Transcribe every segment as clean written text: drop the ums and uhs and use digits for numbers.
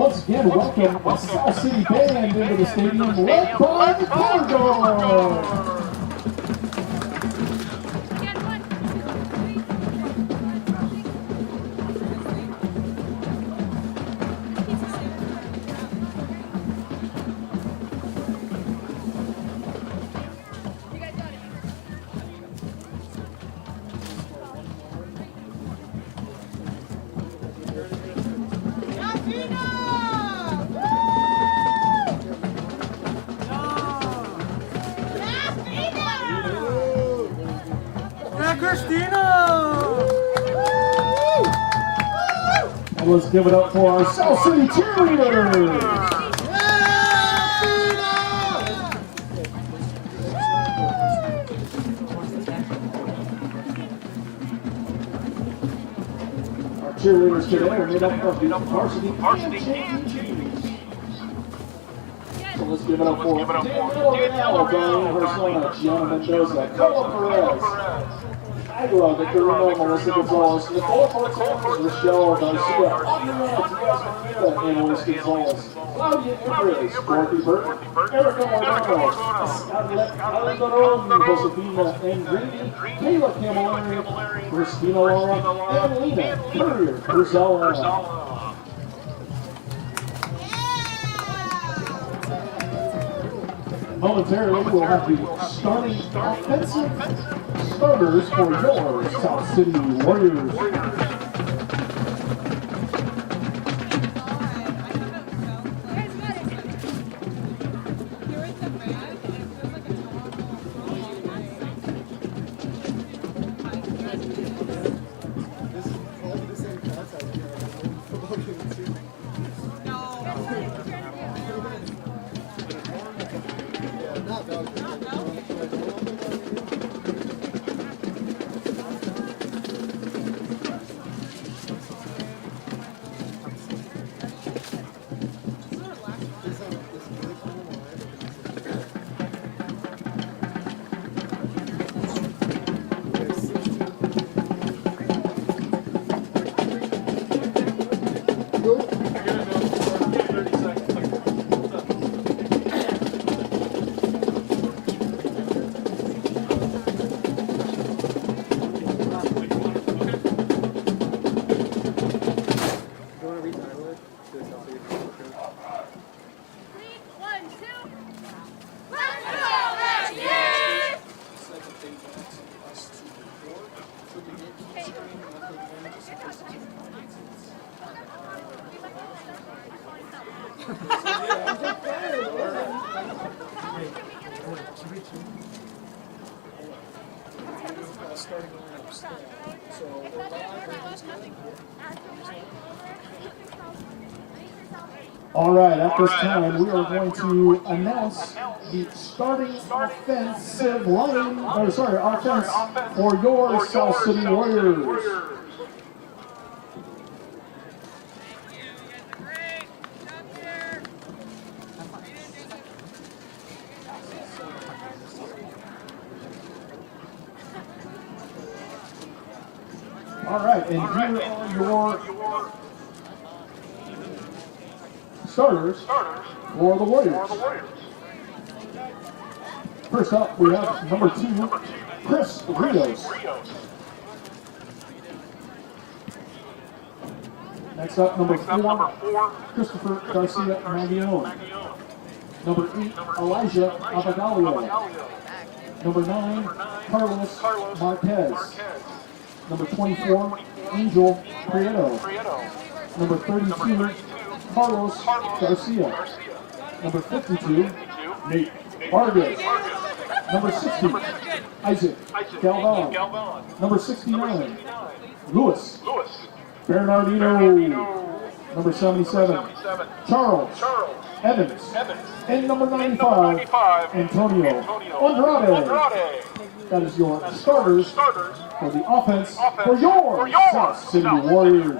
Once again, welcome the South City Band into the stadium, led by the Corridor. And let's give it up for our South City cheerleaders. Our cheerleaders today are made up of the varsity and teams. So let's give it up for Daniel Persona, Gianna Mendoza, Carla Perez, Aguila, Victorino, Melissa Gonzalez, Nicole Portales, Rochelle Garcia, Andrea, and Luis Gonzalez, Claudia Empress, Dorothy Burton, Erica Moreno, Alejandro, Josefina Angrini, Kayla Camilleri, Christina Laura, and Lena Courier Urzella. Momentarily, we'll have the starting offensive starters for your South City Warriors. All right, at this time, we are going to announce the starting offensive line, offense for your South City Warriors. All right, and here are your starters for the Warriors. First up, we have number 2, Chris Rios. Next up, number 4, Christopher Garcia Maglione. Number 8, Elijah Abagalio. Number 9, Carlos Marquez. Number 24, Angel Prieto. Number 32, Carlos Garcia. Number 52, Nate Vargas. Number 60, Isaac Galvan. Number 69, Louis Bernardino. Number 77, Charles Evans. And number 95, Antonio Andrade. That is your starters for the offense for your South City Warriors.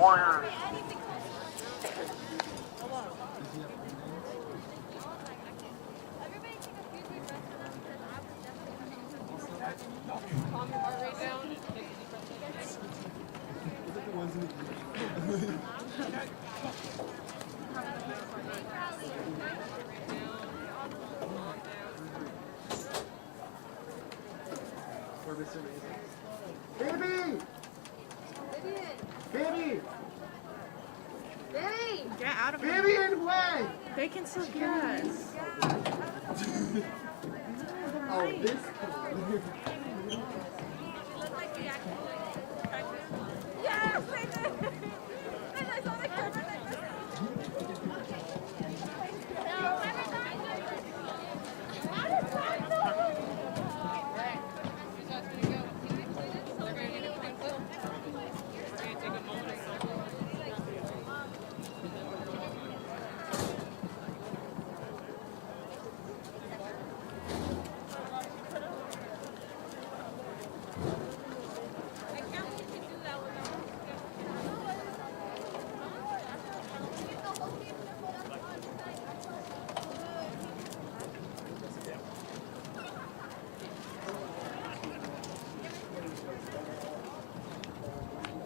Get out of Baby and way! They can still hear us. Oh, this. Yes, they did. And I saw the camera like this.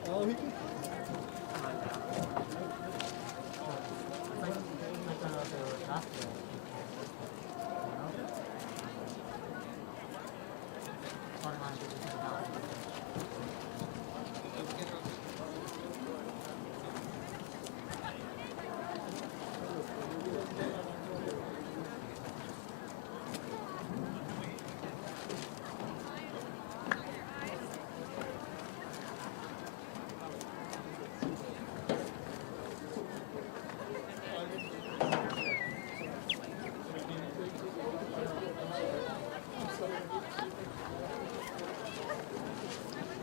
Oh, he can.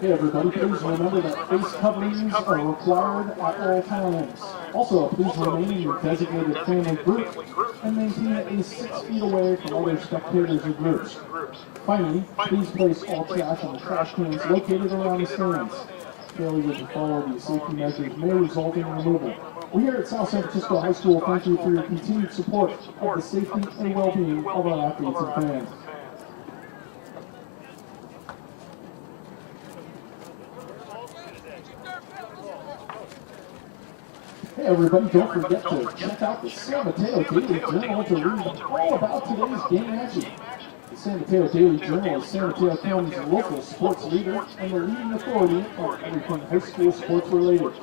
Hey everybody, please remember that face coverings are required at all times. Also, please remain in your designated family group and maintain at least 6 feet away from other spectators or groups. Finally, please place all trash in the trash cans located around the stands. Failure to follow these safety measures may result in removal. We here at South San Francisco High School thank you for your continued support of the safety and well-being of our athletes and fans. Hey everybody, don't forget to check out the San Mateo Daily Journal to read all about today's game action. The San Mateo Daily Journal is San Mateo County's local sports leader and the leading authority on everything high school sports related.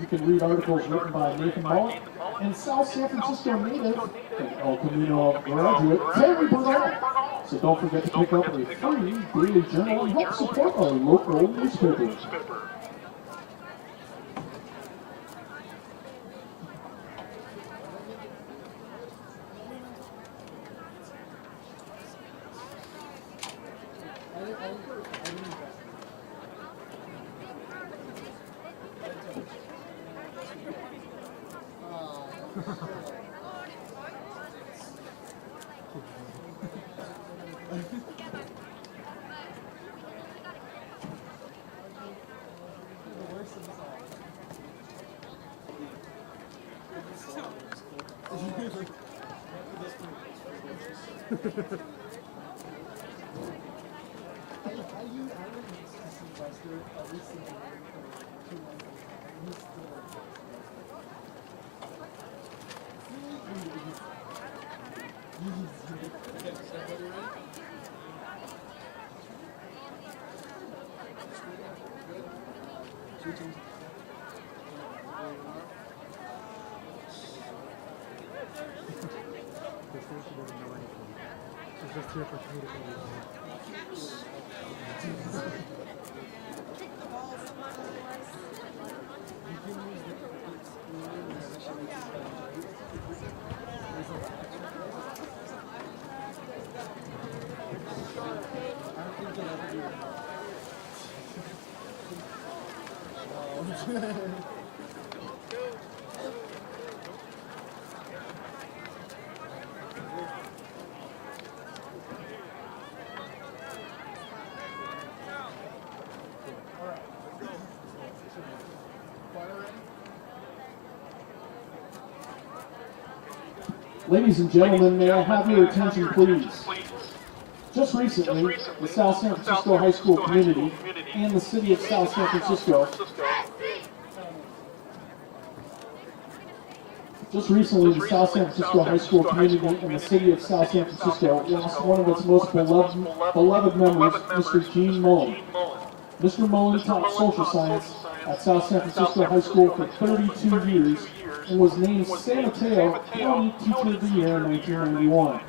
You can read articles written by Nathan Mullet and South San Francisco native and El Camino graduate Terry Burnell. So don't forget to pick up a free daily journal and help support our local newspaper. She's just here for communication. Ladies and gentlemen, may I have your attention, please? Just recently, the South San Francisco High School community and the city of South San Francisco lost one of its most beloved members, Mr. Gene Mullen. Mr. Mullen taught social science at South San Francisco High School for 32 years and was named San Mateo County Teacher of the Year in 1991.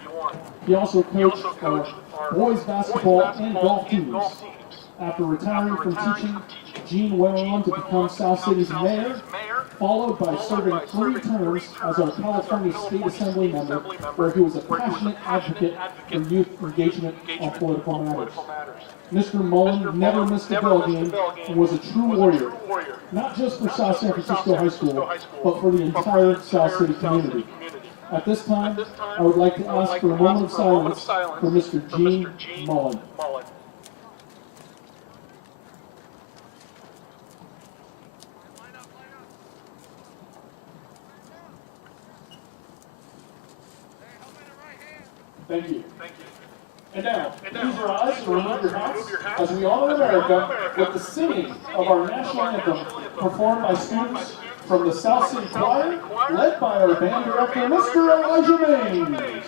He also coached our boys basketball and golf teams. After retiring from teaching, Gene went on to become South City's mayor, followed by serving 3 terms as our California State Assembly member, where he was a passionate advocate for youth engagement on political matters. Mr. Mullen never missed a ball game and was a true warrior, not just for South San Francisco High School, but for the entire South City community. At this time, I would like to ask for a moment of silence for Mr. Gene Mullen. Thank you. And now, please rise and remove your hats as we honor America with the singing of our national anthem, performed by students from the South City Choir, led by our band director, Mr. Elijah Maines.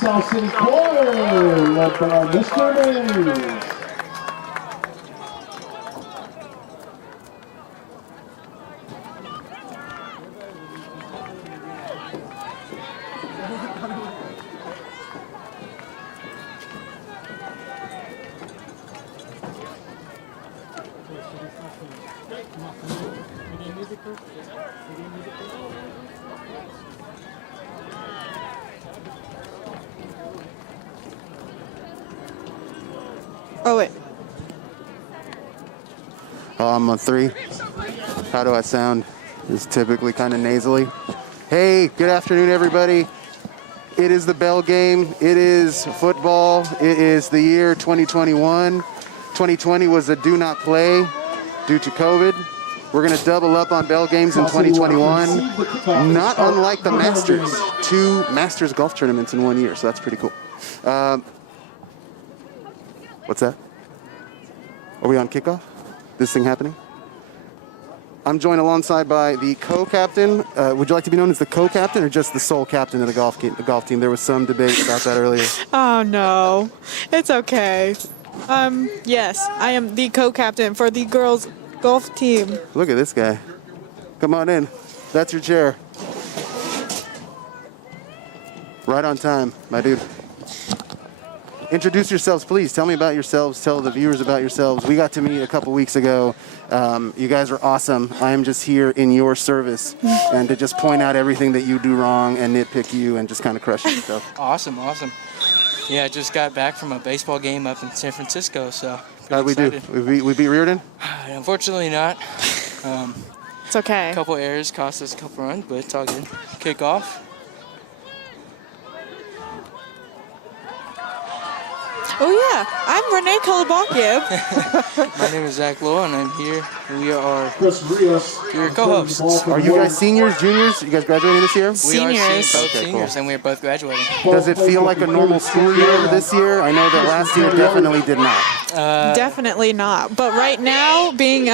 South City Choir, led by Mr. Maines. Oh, wait. Oh, I'm on 3. How do I sound? It's typically kind of nasally. Hey, good afternoon, everybody. It is the bell game. It is football. It is the year 2021. 2020 was a do not play due to COVID. We're going to double up on Bell games in 2021. Not unlike the Masters. 2 Masters golf tournaments in 1 year, so that's pretty cool. What's that? Are we on kickoff? This thing happening? I'm joined alongside by the co-captain. Would you like to be known as the co-captain or just the sole captain of the golf team? There was some debate about that earlier. Oh, no. It's okay. Yes, I am the co-captain for the girls' golf team. Look at this guy. Come on in. That's your chair. Right on time, my dude. Introduce yourselves, please. Tell me about yourselves. Tell the viewers about yourselves. We got to meet a couple weeks ago. You guys are awesome. I am just here in your service and to just point out everything that you do wrong and nitpick you and just kind of crush you. So. Awesome. Yeah, I just got back from a baseball game up in San Francisco, so How'd we excited. do? We beat Reardon? Unfortunately not. It's okay. A couple errors cost us a couple runs, but it's all good. Kick off. Oh, yeah. I'm Renee Kolobakiev. My name is Zach Lowe, and I'm here. We are Chris Rios. your co-hosts. Are you guys seniors, juniors? You guys graduating this year? We are Seniors. both Okay, seniors, cool. and we are both graduating. Does it feel like a normal school year this year? I know that last year definitely did not. Definitely not. But right now, being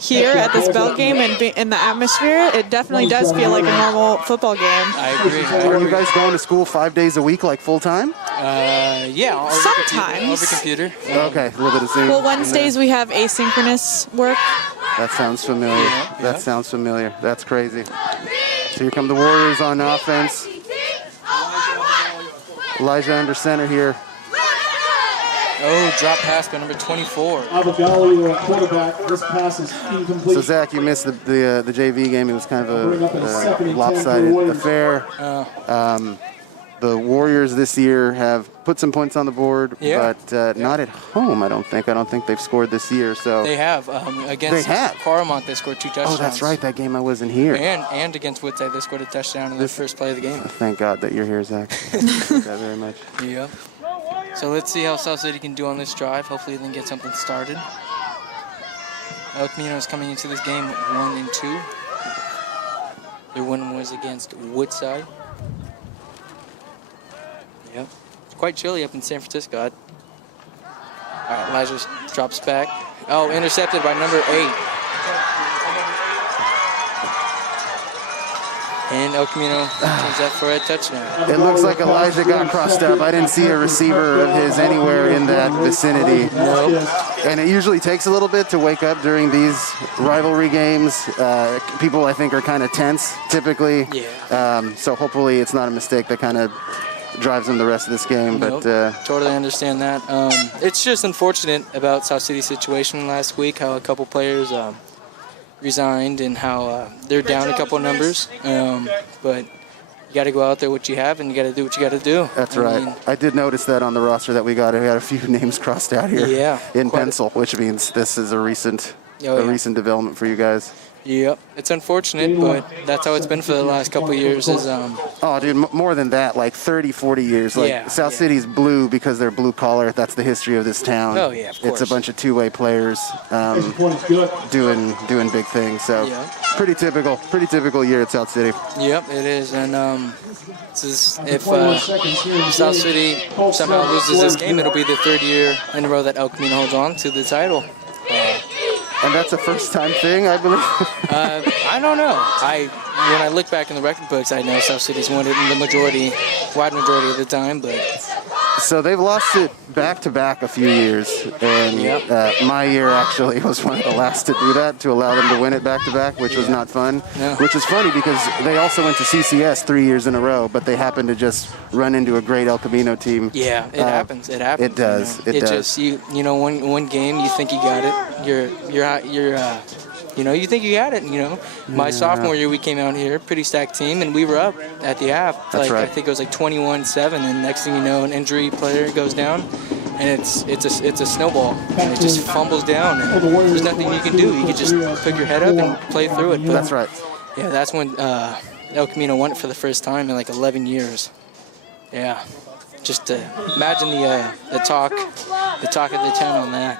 here at this Bell game and in the atmosphere, it definitely does feel like a normal football game. I agree. Are you guys going to school 5 days a week, like full time? Yeah, over Sometimes. computer. Okay, a little bit of Zoom. Well, Wednesdays we have asynchronous work. That sounds familiar. Yeah. That sounds familiar. That's crazy. So here come the Warriors on offense. Elijah under center here. Oh, drop pass by number 24. Abigali, quarterback. This pass is incomplete. So Zach, you missed the JV game. It was kind of a lopsided affair. The Warriors this year have put some points on the board, Yeah. but not at home. I don't think they've scored this year. So They have. Against They have? Paramount, they scored 2 touchdowns. oh, that's right. That game I wasn't here. And against Woodside, they scored a touchdown in the first play of the game. Thank God that you're here, Zach. Thank God very much. Yeah. So let's see how South City can do on this drive. Hopefully they can get something started. El Camino is coming into this game 1-2. Their win was against Woodside. Yep. It's quite chilly up in San Francisco. All right, Elijah drops back. Oh, intercepted by number 8. And El Camino turns that for a touchdown. It looks like Elijah got crossed up. I didn't see a receiver of his anywhere in that vicinity. And it usually takes a little bit to wake up during these rivalry games. People, I think, are kind of tense typically. Yeah. So hopefully it's not a mistake that kind of drives them the rest of this game. But Totally understand that. It's just unfortunate about South City's situation last week, how a couple players resigned and how they're down a couple numbers. But you got to go out there what you have, and you got to do what you got to do. That's I right. mean, I did notice that on the roster that we got. We had a few names crossed out here Yeah, in quite a- pencil, which means this is a recent Oh, yeah. recent development for you guys. Yep, it's unfortunate, but that's how it's been for the last couple of years. Is Oh, dude, more than that, like 30, 40 years. Like Yeah, South yeah. City's blue because they're blue collar. That's the history of this town. Oh, yeah, of It's a course. bunch of two-way players Point's good. doing big things. So Yeah. pretty typical year at South City. Yep, it is. And this is, if 21 seconds here in the South game. City somehow loses this game, it'll be the 3rd year in a row that El Camino holds on to the title. And that's a first-time thing, I believe. I don't know. When I look back in the record books, I know South City's won it in the wide majority of the time, but So they've lost it back-to-back a few years, and Yep. my year actually was one of the last to do that, to allow them to win it back-to-back, which was not fun. No. Which is funny because they also went to CCS 3 years in a row, but they happened to just run into a great El Camino team. yeah, it happens. It happens. it does, You know? it does. Just you know one game you think you got it. You think you got it. You know, my sophomore year we came out here, pretty stacked team, and we were up at the half. That's right. I think it was like 21-7, and next thing you know, an injury player goes down, and it's a snowball, and it just fumbles down, and there's nothing you can do. You can just pick your head up and play through it. But That's right. yeah, that's when El Camino won it for the first time in like 11 years. Yeah, just to imagine the talk of the town on that.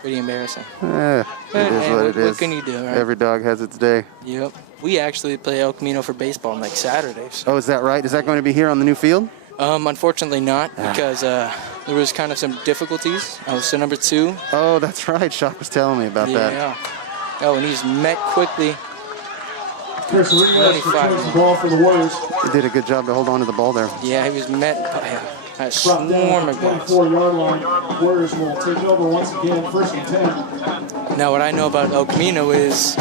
Pretty embarrassing. It is what it is. What can you do, right? Every dog has its day. Yep. We actually play El Camino for baseball on like Saturdays. Oh, is that right? Is that going to be here on the new field? Unfortunately not, because there was kind of some difficulties. I was number 2. Oh, that's right. Shock was telling me about that. Yeah. Oh, and he's met quickly. Chris Rios returns the ball for the Warriors. He did a good job to hold on to the ball there. Yeah, he was met by a Brought swarm down of at guys. the 24-yard line. Warriors will take over once again, 1st and 10. Now, what I know about El Camino is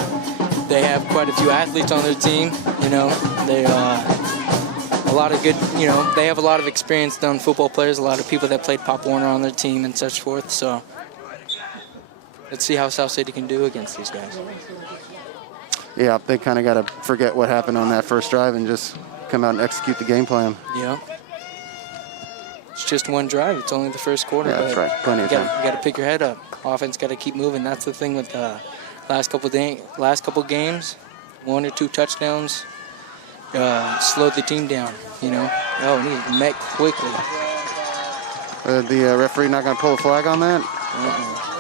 they have quite a few athletes on their team. You know, they a lot of good. You know, they have a lot of experienced young football players. A lot of people that played Pop Warner on their team and such forth. So let's see how South City can do against these guys. Yeah, they kind of got to forget what happened on that first drive and just come out and execute the game plan. Yeah. It's just one drive. It's only the first quarter. Yeah, that's right. Plenty of time. You got to pick your head up. Offense got to keep moving. That's the thing with last couple games, 1 or 2 touchdowns slowed the team down. You know. Oh, and he's met quickly. The referee not going to pull a flag on that?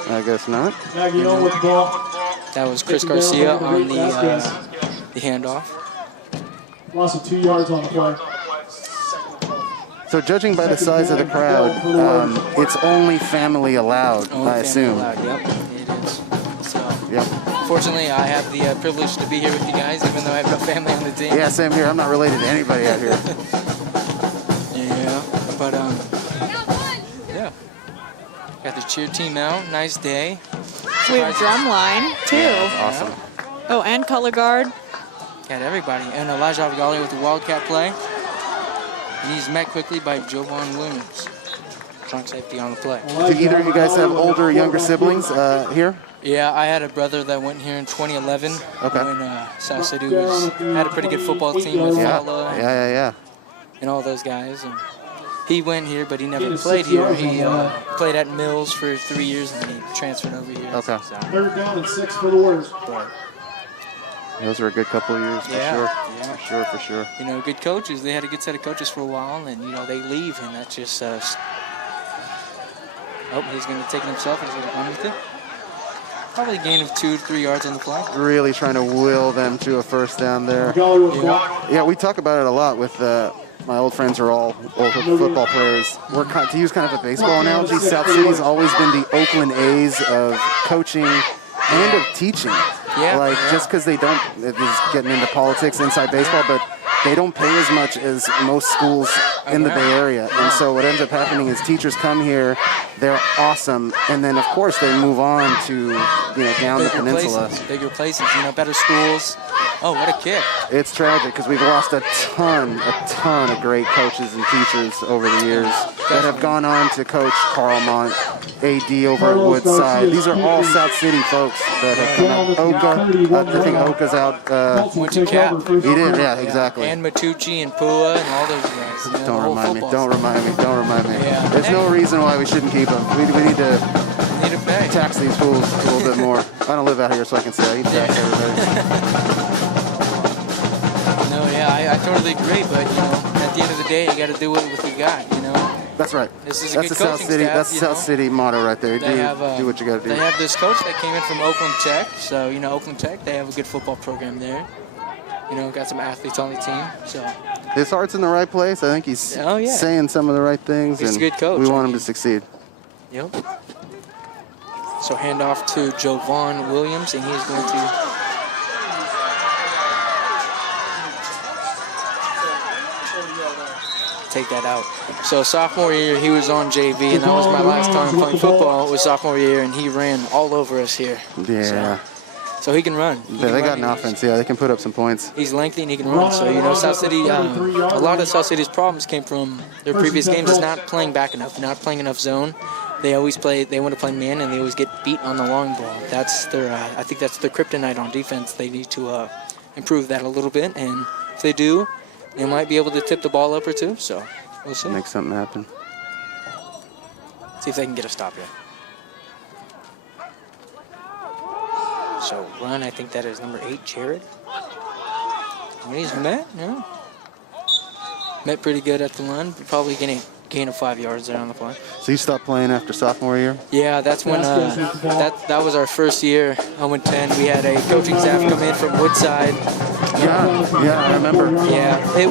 I guess not. Maguio with the ball. That was Chris Garcia on the handoff. Loss of 2 yards on the play. So judging by the size of the crowd, it's only family allowed, Only I assume. family allowed. Yep, it is. So, Yep. fortunately, I have the privilege to be here with you guys, even though I have no family on the team. Yeah, same here. I'm not related to anybody out here. Yeah, but yeah. Got the cheer team out. Nice day. We have drumline, too. Awesome. Oh, and color guard. Got everybody. And Elijah Avigali with the Wildcat play. And he's met quickly by Jovan Williams. Strong safety on the play. Do either of you guys have older or younger siblings here? Yeah, I had a brother that went here in 2011 Okay. when South City had a pretty good football team with Fowler Yeah. and all those guys. And he went here, but he never played here. He played at Mills for 3 years, and then he transferred over here. Okay. So, 3rd down and 6 for the Warriors. Those were a good couple of years, for Yeah, sure. yeah. For sure. you know, good coaches. They had a good set of coaches for a while, and, you know, they leave, and that's just... oh, he's going to take it himself. He's going to run with it. Probably a gain of 2 to 3 yards on the play. Really trying to will them to a first down there. Maguio with the ball. Yeah, we talk about it a lot with my old friends who are all old football players. To use kind of a baseball analogy, South City's always been the Oakland A's of coaching and of teaching. Yeah. Just because they don't, it is getting into politics inside baseball, but they don't pay as much as most schools in the Bay Area. And so what ends up happening is teachers come here, they're awesome, and then of course they move on to, down the peninsula. Bigger places, better schools. Oh, what a kick. It's tragic because we've lost a ton of great coaches and teachers over the years that have gone on to coach Carlmont, AD over at Woodside. These are all South City folks that have come out. Oka, I think Oka's out. Went to Cap. He did, yeah, exactly. And Matucci and Pua and all those guys. Don't remind me. Yeah. There's no reason why we shouldn't keep them. We need to Need to pay. tax these fools a little bit more. I don't live out here, so I can say I can tax everybody. No, yeah, I totally agree, but, at the end of the day, you got to do it with what you got, That's right. This is a That's good the South coaching City. staff, That's the South City motto right there. They have, Do what you got to do. They have this coach that came in from Oakland Tech, so, Oakland Tech, they have a good football program there. Got some athletes on the team, so. His heart's in the right place. I think he's saying some of the right things. He's and a good coach. We want him to succeed. Yep. So handoff to Jovan Williams, and he's going to take that out. So sophomore year, he was on JV, and that was my last time playing football. It was sophomore year, and he ran all over us here. Yeah. So he can run. They got an offense. Yeah, they can put up some points. He's lengthy and he can run. So, South City, a lot of South City's problems came from their previous games is not playing back enough, not playing enough zone. They want to play man, and they always get beat on the long ball. That's their, I think that's their kryptonite on defense. They need to improve that a little bit, and if they do, they might be able to tip the ball up or two. So we'll see. Make something happen. See if they can get a stop here. So run, I think that is number 8, Jared. And he's met, yeah. Met pretty good at the run, but probably getting gain of 5 yards there on the play. So you stopped playing after sophomore year? Yeah, that's when that was our first year. 0-10. We had a coaching staff come in from Woodside. Yeah, I remember. Yeah, it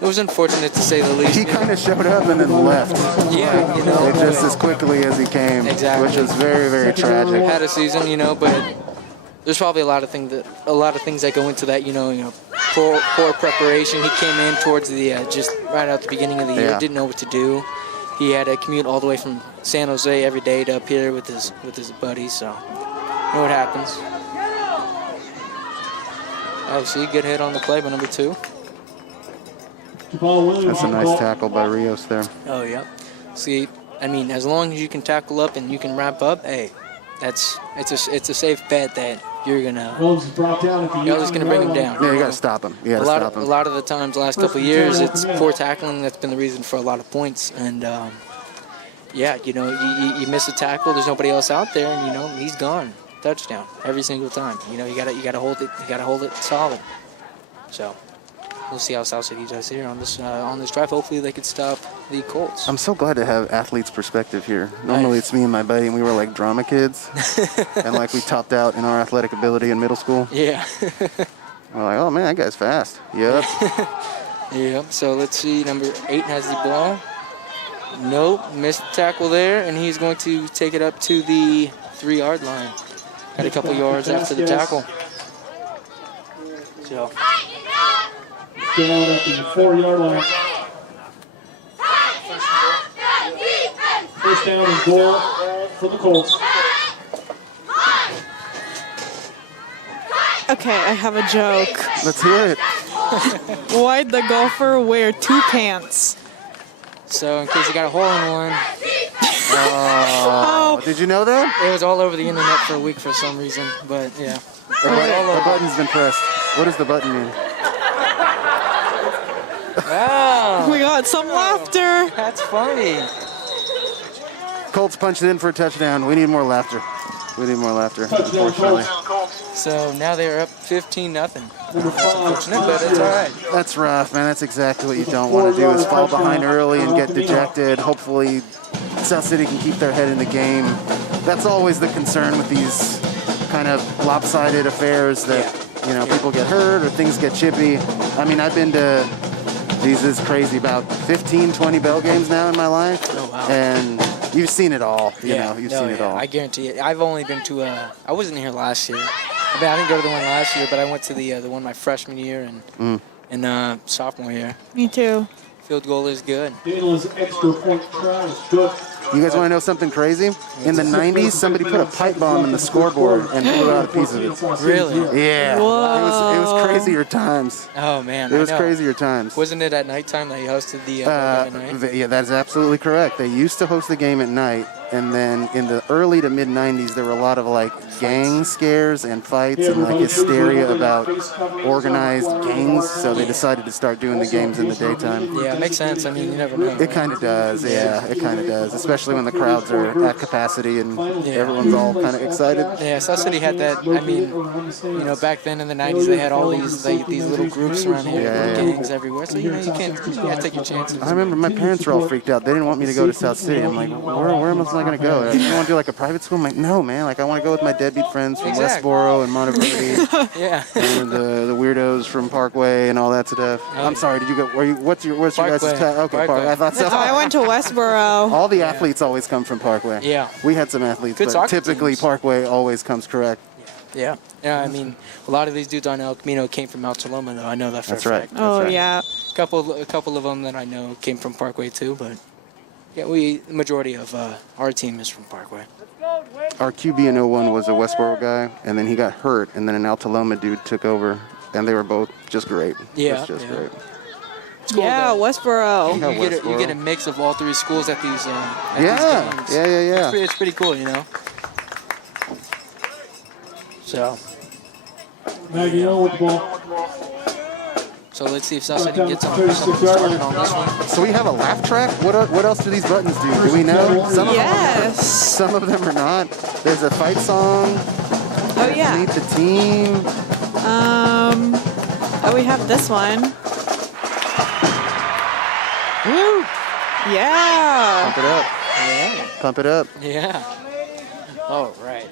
was unfortunate to say the least. He kind of showed up and then left. Yeah, you know, Just as quickly as he came. Exactly. Which was very, very tragic. Had a season, you know, but there's probably a lot of things that go into that, you know, poor preparation. He came in towards the just right out the beginning of the year, didn't know what to do. He had to commute all the way from San Jose every day to up here with his buddies, so you know what happens. Oh, see, good hit on the play by number 2. That's a nice tackle by Rios there. Oh, yeah. See, I mean, as long as you can tackle up and you can wrap up, hey, it's a safe bet that you're always gonna bring him down. Yeah, you gotta stop him. You gotta stop him. A lot of the times, the last couple of years, it's poor tackling that's been the reason for a lot of points. And yeah, you know, you miss a tackle, there's nobody else out there, and you know he's gone. Touchdown every single time. You know, you gotta hold it solid. So we'll see how South City does here on this drive. Hopefully they could stop the Colts. I'm so glad to have athletes' perspective here. Normally it's me and my buddy, and we were like drama kids, and like we topped out in our athletic ability in middle school. Yeah. We're like, oh man, that guy's fast. Yep. Yep. So let's see. Number 8 has the ball. Nope, missed the tackle there, and he's going to take it up to the 3-yard line. Had a couple yards after the tackle. So. Down at the 4-yard line. First down and goal for the Colts. Okay, I have a joke. Let's hear it. Why'd the golfer wear 2 pants? So in case you got a hole in one. Oh, did you know that? It was all over the internet for a week for some reason, but yeah. The button's been pressed. What does the button mean? Wow. We got some laughter. That's funny. Colts punched it in for a touchdown. We need more laughter. Unfortunately. So now they're up 15-0. Unfortunate, but it's all right. That's rough, man. That's exactly what you don't want to do, is fall behind early and get dejected. Hopefully South City can keep their head in the game. That's always the concern with these kind of lopsided affairs, that you know, people get hurt or things get chippy. I mean, I've been to, this is crazy, about 15, 20 bell games now in my life. Oh, wow. And you've seen it all. You've seen it all. I guarantee it. I've only been to I wasn't here last year. I mean, I didn't go to the one last year, but I went to the one my freshman year and sophomore year. Me too. Field goal is good. Daniel's extra point try is good. You guys want to know something crazy? In the 90s, somebody put a pipe bomb in the scoreboard and blew out a piece of it. Really? Yeah. Whoa. It was crazier times. Oh, man. It was I know. crazier times. Wasn't it at nighttime that you hosted the at night? Yeah, that's absolutely correct. They used to host the game at night, and then in the early to mid 90s, there were a lot of like gang scares and fights and like hysteria about organized gangs. So they decided to start doing the games in the daytime. Yeah, it makes sense. I mean, you never know. It kind of does, yeah. It kind of does, especially when the crowds are at capacity and everyone's all kind of excited. Yeah, South City had that. I mean, you know, back then in the 90s, they had all these little groups around here, gangs everywhere. So you know, you gotta take your chances. I remember my parents were all freaked out. They didn't want me to go to South City. I'm like, where am I going to go? You want to do like a private school? I'm like, no, man. Like, I want to go with my deadbeat friends from Westboro and Monteverde. Yeah. And the weirdos from Parkway and all that stuff. I'm sorry. Did you go? What's your guys' Parkway. Okay, Parkway. I thought so. I went to Westboro. All the athletes always come from Parkway. Yeah. We had some athletes, Good but soccer typically teams. Parkway always comes correct. Yeah. Yeah, I mean, a lot of these dudes on El Camino came from Altaloma, though. I know that for That's a right. fact. Oh, right. yeah. A couple of them that I know came from Parkway, too, but yeah, the majority of our team is from Parkway. Our QB in 01 was a Westboro guy, and then he got hurt, and then an Altaloma dude took over, and they were both just great. Yeah, Just great. It's cool, Yeah, though. Westboro. You get a mix of all 3 schools at these Yeah, these games. yeah. It's pretty cool, you know. So Maguire with the ball. So let's see if South City gets something started on this one. So we have a laugh track? What else do these buttons do? Do we know? Yes. Some of them are not. There's a fight song. Oh, yeah. Meet the team. Oh, we have this one. Woo! Yeah. Pump it up. Yeah. Pump it up. Yeah. All right.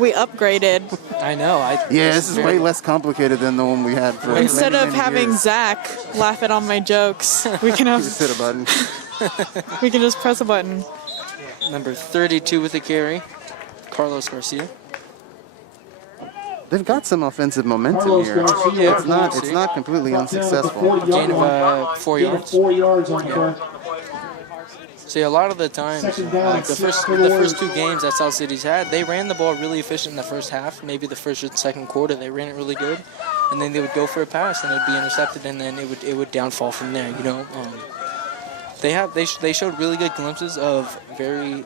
We upgraded. I know. Yeah, this is way less complicated than the one we had for Instead many, of many having years. Zach laugh at all my jokes, we can You have just hit a button. we can just press a button. Number 32 with the carry, Carlos Garcia. They've got some offensive momentum Carlos here. Garcia, It's not completely unsuccessful. Gain of 4 yards. 4 yards on the play. See, a lot of the times, Second down, like the first 2 games that South City's had, they ran the ball really efficient in the first half. Maybe the first or second quarter, they ran it really good, and then they would go for a pass, and it'd be intercepted, and then it would downfall from there. You know, they showed really good glimpses of very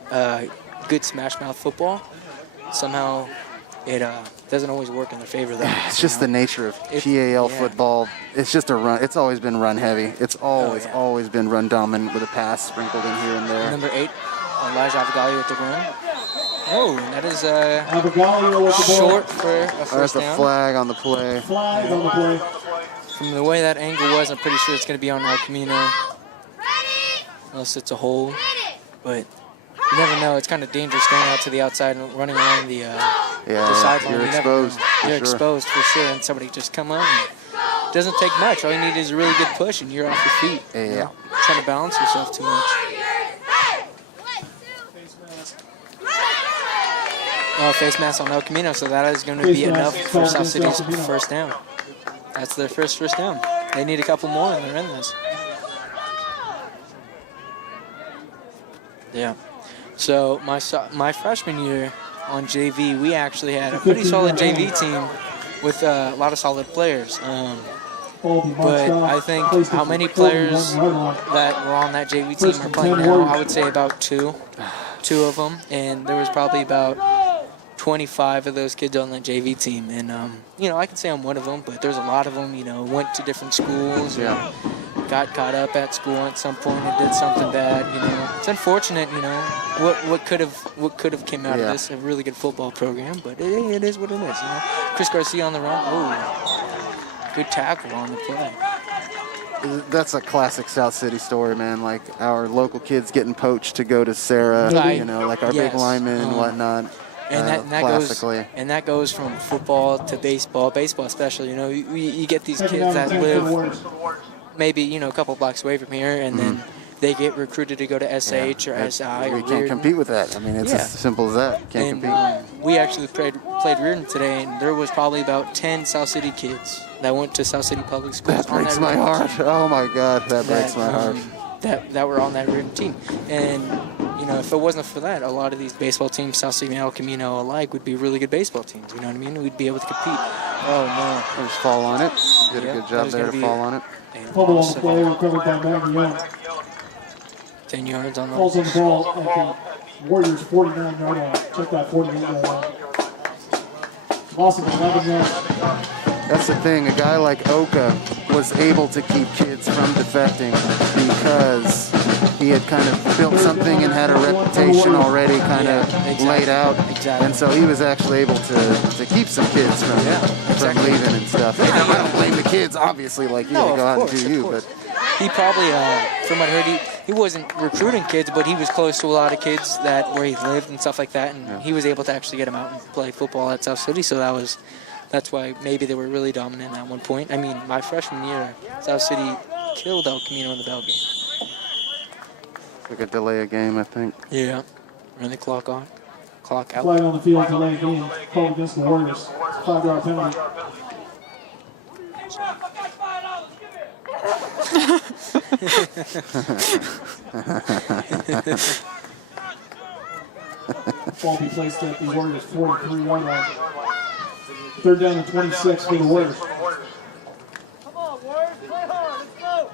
good smash mouth football. Somehow, it doesn't always work in their favor though. It's just the nature of PAL football. It's just a run. It's always been run heavy. It's always been run dominant with a pass sprinkled in here and there. Number 8, Elijah Avagali with the run. Oh, and that is Avagali with the ball. short for a There's first a down. flag on the play. Flag on the play. From the way that angle was, I'm pretty sure it's going to be on El Camino. Unless it's a hole. But you never know. It's kind of dangerous going out to the outside and running along the sideline. You're You never exposed. know. for You're sure. exposed for sure, and somebody just come up. And it doesn't take much. All you need is a really good push, and you're off your feet. Yeah. You know? Trying to balance yourself too much. Oh, face mask on El Camino, so that is going to be Face mask enough for called South against El City's Camino. first down. That's their first down. They need a couple more, and they're in this. Yeah. So my freshman year on JV, we actually had a pretty solid JV team with a lot of solid players. But I think how many players that were on that JV team are playing now, I would say about two of them. And there was probably about 25 of those kids on the JV team. And, you know, I can say I'm one of them, but there's a lot of them, you know, went to different schools or got caught up at school at some point and did something bad, you know. It's unfortunate, you know, what could have came out of this, a really good football program, but it is what it is, you know. Chris Garcia on the run. Oh, good tackle on the play. That's a classic South City story, man. Like our local kids getting poached to go to Sarah, you know, like our big linemen and whatnot. And that goes from football to baseball especially. You know, you get these kids that live maybe, you know, a couple blocks away from here, and then they get recruited to go to SH or SI or We can't Reardon. compete with that. I mean, it's as simple as that. Can't compete. We actually played Reardon today, and there was probably about 10 South City kids that went to South City Public Schools. That breaks my heart. Oh my God, that breaks my heart. That were on that Reardon team. And, you know, if it wasn't for that, a lot of these baseball teams, South City and El Camino alike, would be really good baseball teams. You know what I mean? We'd be able to compete. Oh, no. Just fall on it. Did a good job there to fall on it. Fumble on the play, recovered by Magnion. 10 yards on the Falls on the ball at the Warriors' 49-yard line. Check that 48-yard line. Loss of 11 yards. That's the thing. A guy like Oka was able to keep kids from defecting because he had kind of built something and had a reputation already kind of laid out. Exactly. And so he was actually able to keep some kids from leaving and stuff. I don't blame the kids, obviously, like you No, go out of and do you, course. but He probably, from what I heard, he wasn't recruiting kids, but he was close to a lot of kids where he lived and stuff like that, and he was able to actually get them out and play football at South City. So that's why maybe they were really dominant at one point. I mean, my freshman year, South City killed El Camino in the bell game. we could delay a game, I think. Yeah, run the clock out. Flag on the field, delay game. Called against the Warriors. 5-yard penalty. Ball be placed at the Warriors' 43-yard line. 3rd down and 26 for the Warriors. Come on, Warriors, play hard. Let's go.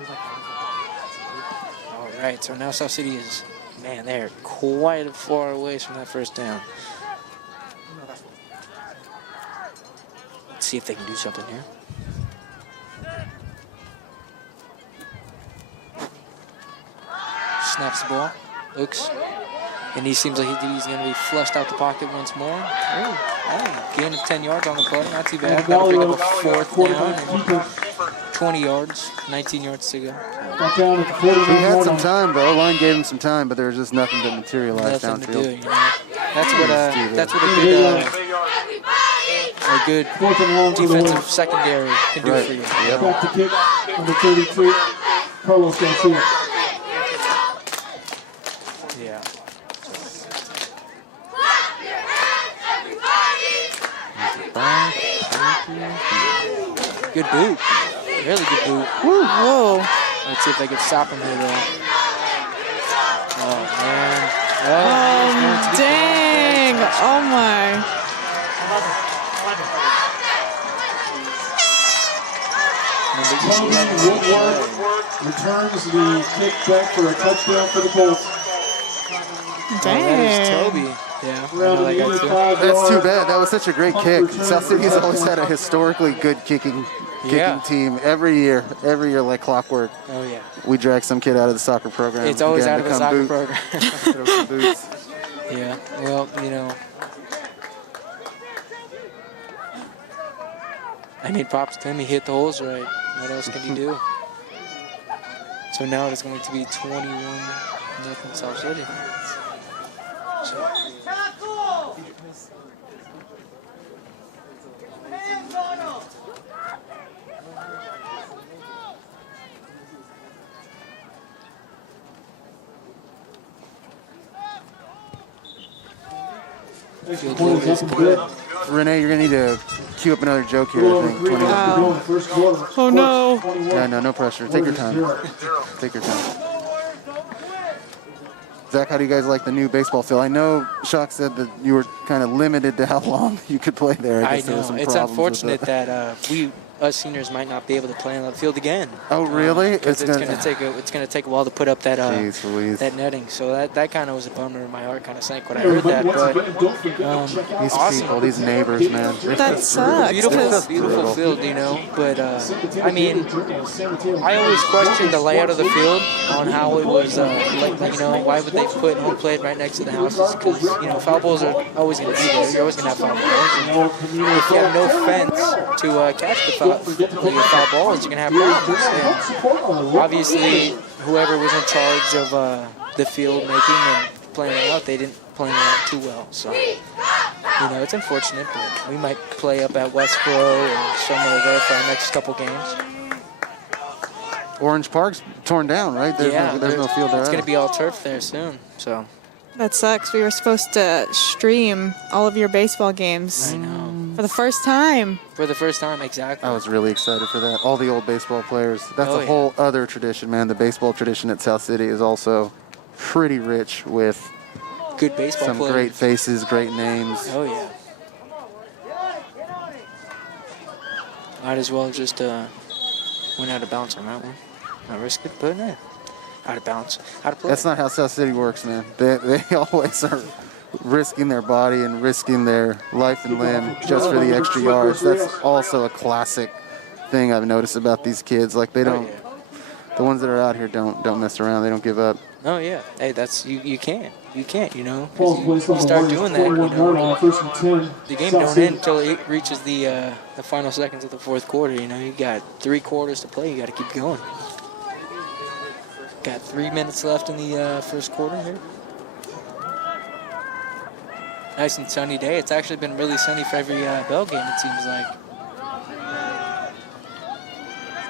All right, so now South City is, man, they're quite far away from that first down. Let's see if they can do something here. Snaps the ball, looks, and he seems like he's going to be flushed out the pocket once more. Oh, gain of 10 yards on the play, not too bad. That'll bring up a 4th down and 20 yards, 19 yards to go. Got down at the 49 He had yard some line. time, the O-line gave him some time, but there was just nothing that materialized Nothing to do, downfield. you know. That's what a good Fourth and long for the defensive win. secondary can do Right. for you. Yep. Back to kick, number 32, Carlos Garcia. Yeah. Good boot. Really good boot. Whoa. Let's see if they can stop him here, though. Oh, man. Dang. Oh, my. Tony Woodward returns the kick back for a touchdown for the Colts. That is Dang. Toby. Yeah. I Around know the that guy, too. 85 That's too yard. bad. That was such a great kick. South City has always had a historically good kicking Yeah. team every year like clockwork. Oh, yeah. We drag some kid out of the soccer program. It's always again out of to the come soccer boot. program. Throw some boots. Yeah. Well, you know. I mean, props to him. He hit the holes right. What else can he do? So now it's going to be 21-0 South City. So, Tackle! Hands on him! Extra point is up and good. Renee, you're going to need to cue up another joke here, Little I over think. 3 minutes to go in the first quarter. Oh, no. Colts 21, No pressure. Take your time. Warriors 0. Take your time. Zach, how do you guys like the new baseball field? I know Shock said that you were kind of limited to how long you could play there. I guess there were know. some It's problems with unfortunate it. that us seniors might not be able to play on that field again. Oh, really? Because it's going to take a while to put up that Jeez Louise. that netting. So that kind of was a bummer. My heart kind of sank when I heard that. But Don't forget to check out These awesome. people, these neighbors, man. That sucks. beautiful brutal. field, you know. But I mean, I always questioned the layout of the field on how it was, like, you know, why would they put home plate right next to the houses? Because, you know, foul balls are always going to be there. You're always going to have foul balls. And if you have no fence to catch the foul balls, you're going to have problems. And obviously, whoever was in charge of the field making and playing it out, they didn't play it out too well. So, you know, it's unfortunate, but we might play up at Westboro or somewhere there for our next couple games. Orange Park's torn down, right? There's no field there. It's going either. to be all turf there soon. So, That sucks. We were supposed to stream all of your baseball games I know. for the first time. For the first time, exactly. I was really excited for that. All the old baseball players. That's Oh, a yeah. whole other tradition, man. The baseball tradition at South City is also pretty rich with Good baseball some players. great faces, great names. Oh, yeah. Might as well just went out of bounds on that one. Not risk it, but out of bounds. Out of play. That's not how South City works, man. They always are risking their body and risking their life and limb just for the extra yards. That's also a classic thing I've noticed about these kids. Like they don't, the ones that are out here don't mess around. They don't give up. Oh, yeah. Hey, that's, you can't. You can't, you know. 'cause Paul's You placed on the start Warriors doing that, you 41 yard know. line, first and 10. The game South don't City. end until it reaches the final seconds of the fourth quarter. You know, you got 3 quarters to play. You got to keep going. Got 3 minutes left in the first quarter here. Nice and sunny day. It's actually been really sunny for every bell game, it seems like.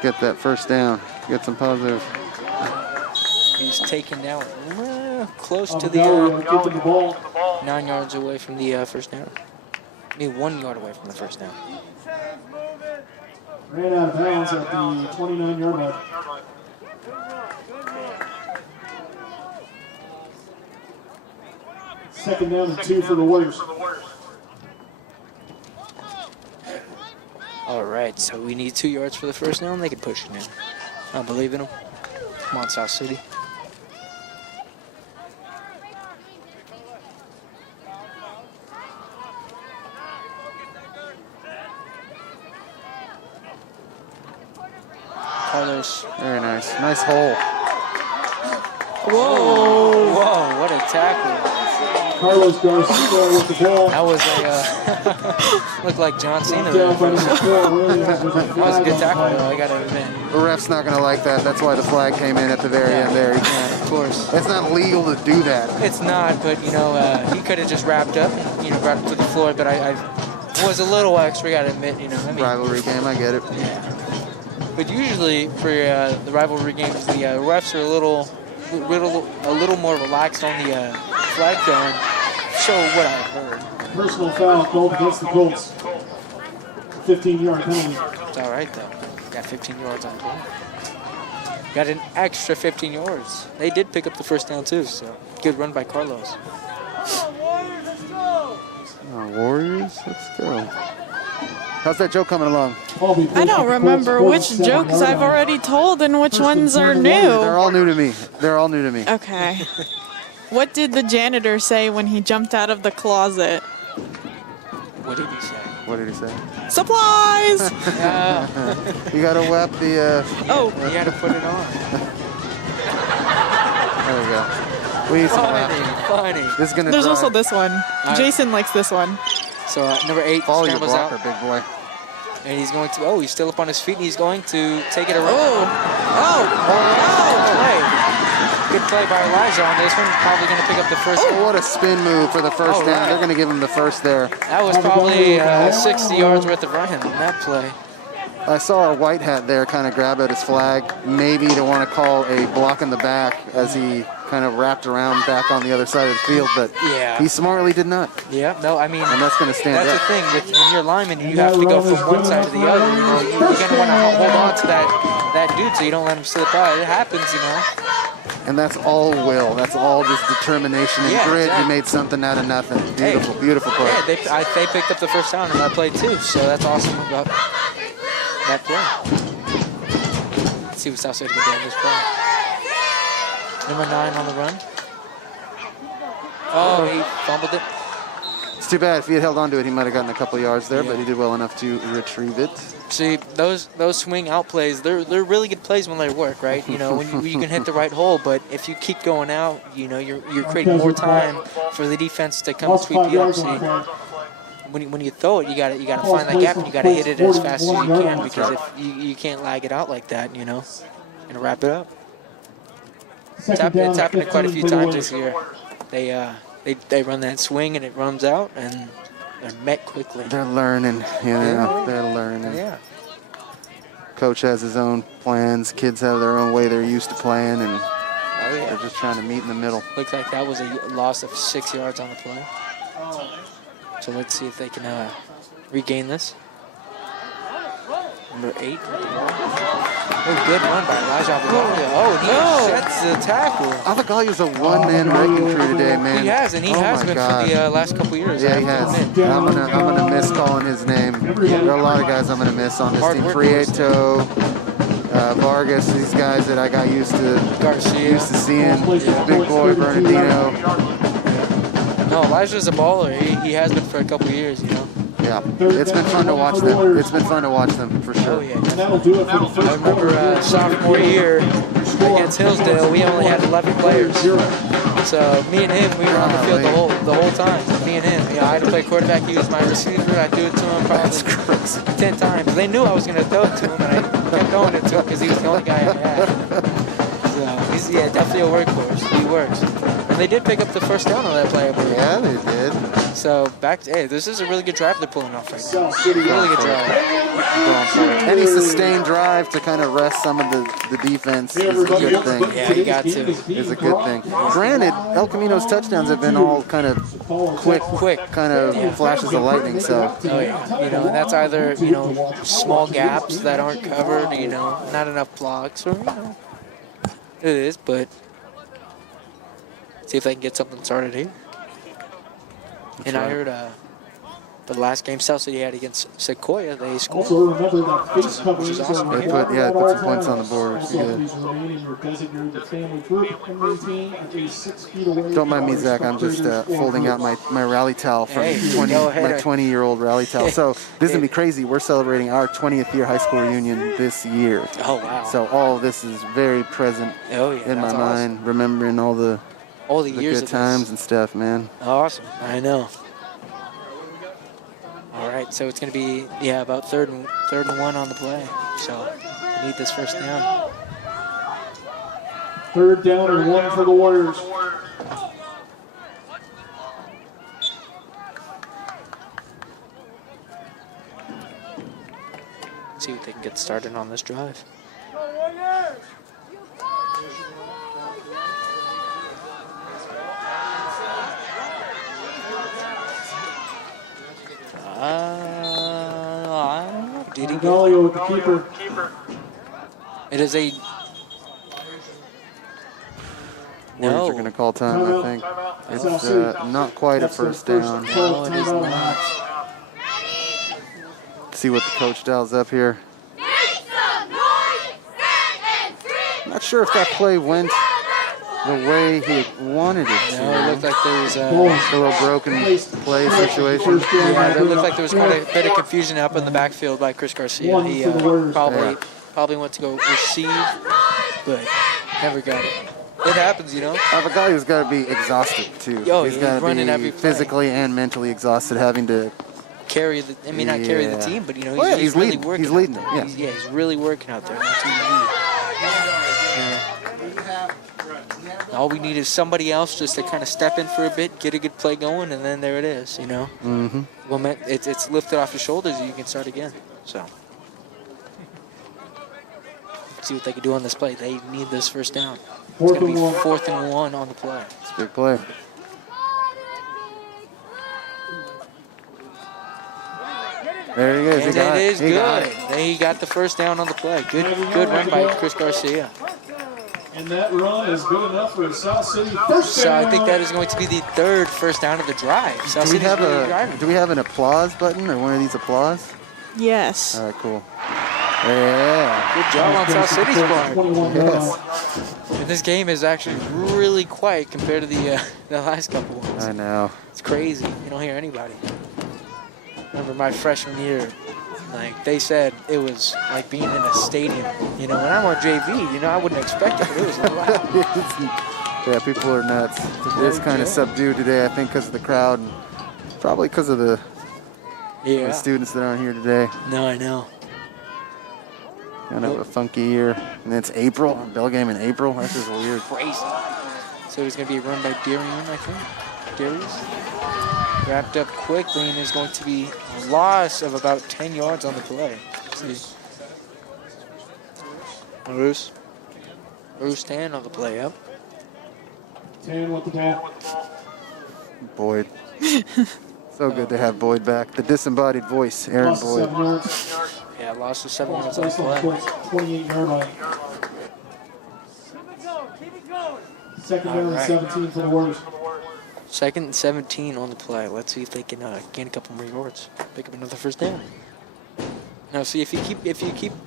Get that first down. Get some positive. He's taken down close On to the down, the keeping the ball. 9 yards away from the first down. I mean, 1 yard away from the first down. Ran out of bounds at the 29 yard line. Second down and 2 for the Warriors. All right, so we need 2 yards for the first down. They can push it now. I believe in them. Come on, South City. Carlos. Very nice. Nice hole. Whoa. Whoa, what a tackle. Carlos Garcia with the ball. That was a looked like John Cena there. That was a good tackle, though, I gotta admit. The ref's not going to like that. That's why the flag came in at the very end there. Yeah, of course. It's not legal to do that. It's not, but you know, he could have just wrapped up, and, you know, brought it to the floor. But I was a little extra, I gotta admit. You know, I mean, Rivalry game, I get it. yeah. But usually for the rivalry games, the refs are a little more relaxed on the flag throwing. So what I've heard. Personal foul called against the Colts. 15-yard penalty. It's all right though. Got 15 yards on play. Got an extra 15 yards. They did pick up the first down too, so good run by Carlos. Warriors, let's go. How's that joke coming along? I don't remember which jokes I've already told and which ones are new. They're all new to me. They're all new to me. Okay. What did the janitor say when he jumped out of the closet? What did he say? What did he say? Supplies! You gotta wrap the, Oh, You got to put it on. there we go. We need some laughter. Funny. This is gonna there's drive. also this one. Jason likes this one. So number 8 Follow your scrambles blocker, out, big boy. and he's going to. Oh, he's still up on his feet, and he's going to take it around. Good play by Elijah on this one. Probably going to pick up the first. Oh, what a spin move for the first Oh, down. right. They're going to give him the first there. That was probably 60 yards worth of running on that play. I saw our white hat there kind of grab at his flag, maybe to want to call a block in the back as he kind of wrapped around back on the other side of the field, but Yeah. he smartly did not. Yeah, no, I mean, And that's going to stand that's up. the thing. When you're a lineman, you have to go from one side to the other. You know, you're going to want to hold on to that dude so you don't let him slip by. It happens, you know. And that's all will. That's all just determination and Yeah, grit. exactly. You made something out of nothing. Hey. Beautiful, beautiful play. Yeah, they picked up the first down on that play too, so that's awesome about that play. Let's see what South City can do on this play. Number 9 on the run. Oh, he fumbled it. It's too bad. If he had held on to it, he might have gotten a couple yards there, but he did well enough to retrieve it. See, those swing out plays, they're really good plays when they work, right? You know, when you can hit the right hole, but if you keep going out, you know, you're creating more time for the defense to come and sweep you up. See, when you throw it, you gotta find that gap and you gotta hit it as fast as you can, because if you can't lag it out like that, you know, and wrap it up. It's happened quite a few times this year. They run that swing and it runs out and they're met quickly. They're learning. Yeah, they're learning. Yeah. Coach has his own plans. Kids have their own way they're used to playing, and Oh yeah. they're just trying to meet in the middle. Looks like that was a loss of 6 yards on the play. So let's see if they can regain this. Number 8. Oh, good run by Elijah Avagalia. Oh, and he sets the tackle. Avagalia's a one-man wrecking crew today, man. He has, and he has been for the last couple years. Yeah, I he have has. to admit. I'm gonna miss calling his name. There are a lot of guys I'm gonna miss on this Hard team. work. Prieto, Vargas, these guys that I got used to Garcia. seeing. Big boy Bernardino. No, Elijah's a baller. He has been for a couple years, you know. Yeah, it's been fun to watch them. It's been fun to watch them for Oh sure. yeah. And that'll do it for the first I remember sophomore year against Hillsdale, we only had 11 players. So me and him, we were on the field the whole time. Me and him. I had to play quarterback. He was my receiver. I'd do it to him probably 10 times. They knew I was going to throw it to him, and I kept throwing it to him because he was the only guy I had. So he's definitely a workhorse. He works. And they did pick up the first down on that play, I believe. Yeah, they did. So this is a really good drive they're pulling off right now. South City. Really good drive. Any sustained drive to kind of rest some of the defense is a good thing. Yeah, you got to. Is a good thing. Granted, El Camino's touchdowns have been all kind of quick kind of flashes of lightning. So Oh yeah, you know, and that's either, you know, small gaps that aren't covered, you know, not enough blocks, or, you know, it is, but see if they can get something started here. And I heard the last game South City had against Sequoia, they scored. Also remember that face coverings Which is awesome. are They put some points on the board, which is good. Please remain in your designated family group and maintain at least 6 feet away. Don't mind me, Zach. I'm just folding out my rally towel from Hey, 20, go ahead. my 20-year-old rally towel. So this is gonna be crazy. We're celebrating our 20th year high school reunion this year. Oh wow. So all of this is very present Oh yeah. in my that's mind, remembering all the all the The years good of times this. and stuff, man. Awesome. I know. All right, so it's going to be, about third and 1 on the play. So we need this first down. 3rd down and 1 for the Warriors. See if they can get started on this drive. I don't know. Did he get Galio with the keeper. it? Is a Warriors are going to call time, I think. It's not quite a first down. no, it is not. See what the coach dials up here. Not sure if that play went the way he wanted it to. No, it looked like there was A little broken play situation. yeah, it looked like there was quite a bit of confusion up in the backfield by Chris Garcia. He probably went to go receive, but never got it. It happens, you know. Avagalio's got to be exhausted too. Yo, he's he's got to running be every play. physically and mentally exhausted, having to. Carry the, not carry the Yeah. team, but you know, Oh, yeah, he's he's really leading. working. He's leading out them, there. yeah. He's really working out there. That's what you need. All we need is somebody else just to kind of step in for a bit, get a good play going, and then there it is. You know, it's lifted off your shoulders, and you can start again. So, see what they can do on this play. They need this first down. It's going to be 4th and 1 on the play. It's a big play. There he is. And it is good. He got the first down on the play. Good run by Chris Garcia. And that run is good enough for the South City first So down. I think that is going to be the 3rd first down of the drive. South Do we City's have really driving. do we have an applause button or one of these applause? Yes. All right, cool. Yeah. Good job on South City's part. 21 Yes. And this game is actually really quiet compared to the last couple ones. I know. It's crazy. You don't hear anybody. Remember my freshman year, like they said it was like being in a stadium. You know, when I'm on JV, you know, I wouldn't expect it, but it was loud. Yeah, people are nuts. It is kind of subdued today, I think, because of the crowd, and probably because of the Yeah. students that aren't here today. No, I know. Kind of a funky year. And it's April, bell game in April. That's just weird. Crazy. So it's going to be a run by Darian, I think. Darius. Wrapped up quickly, and is going to be a loss of about 10 yards on the play. See. Bruce 10 on the play, yep. 10 with the ball. Boyd. So good to have Boyd back. The disembodied voice, Aaron Lost Boyd. 7 yards. Yeah, loss of 7 yards on the Placed on play. the 28-yard line. Second down and Alright. 17 for the Warriors. 2nd and 17 on the play. Let's see if they can gain a couple more yards, pick up another first down. Now, see if you keep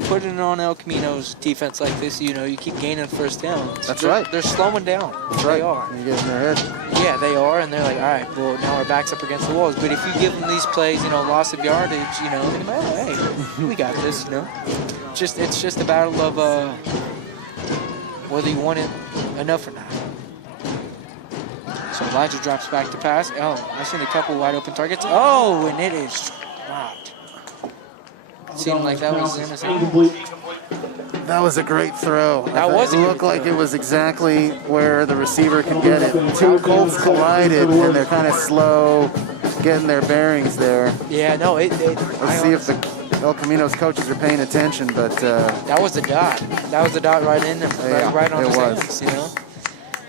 putting it on El Camino's defense like this, you know, you keep gaining first downs. That's right. They're slowing down. That's They right. are. You get in their head. Yeah, they are, and they're like, all right, well, now our back's up against the walls. But if you give them these plays, you know, loss of yardage, you know, hey, we got this, you know. It's just a battle of whether you want it enough or not. So Elijah drops back to pass. Oh, I've seen a couple wide open targets. Oh, and it is dropped. Seemed like that was innocent. Incomplete. That was a great throw. That was a It good looked like it was exactly where the receiver could get it. Two Colts collided, and they're kind of slow getting their bearings there. Yeah, no, Let's see if the El Camino's coaches are paying attention, but that was the dot. That was the dot right in there, Yeah, right on it his was. hands, you know.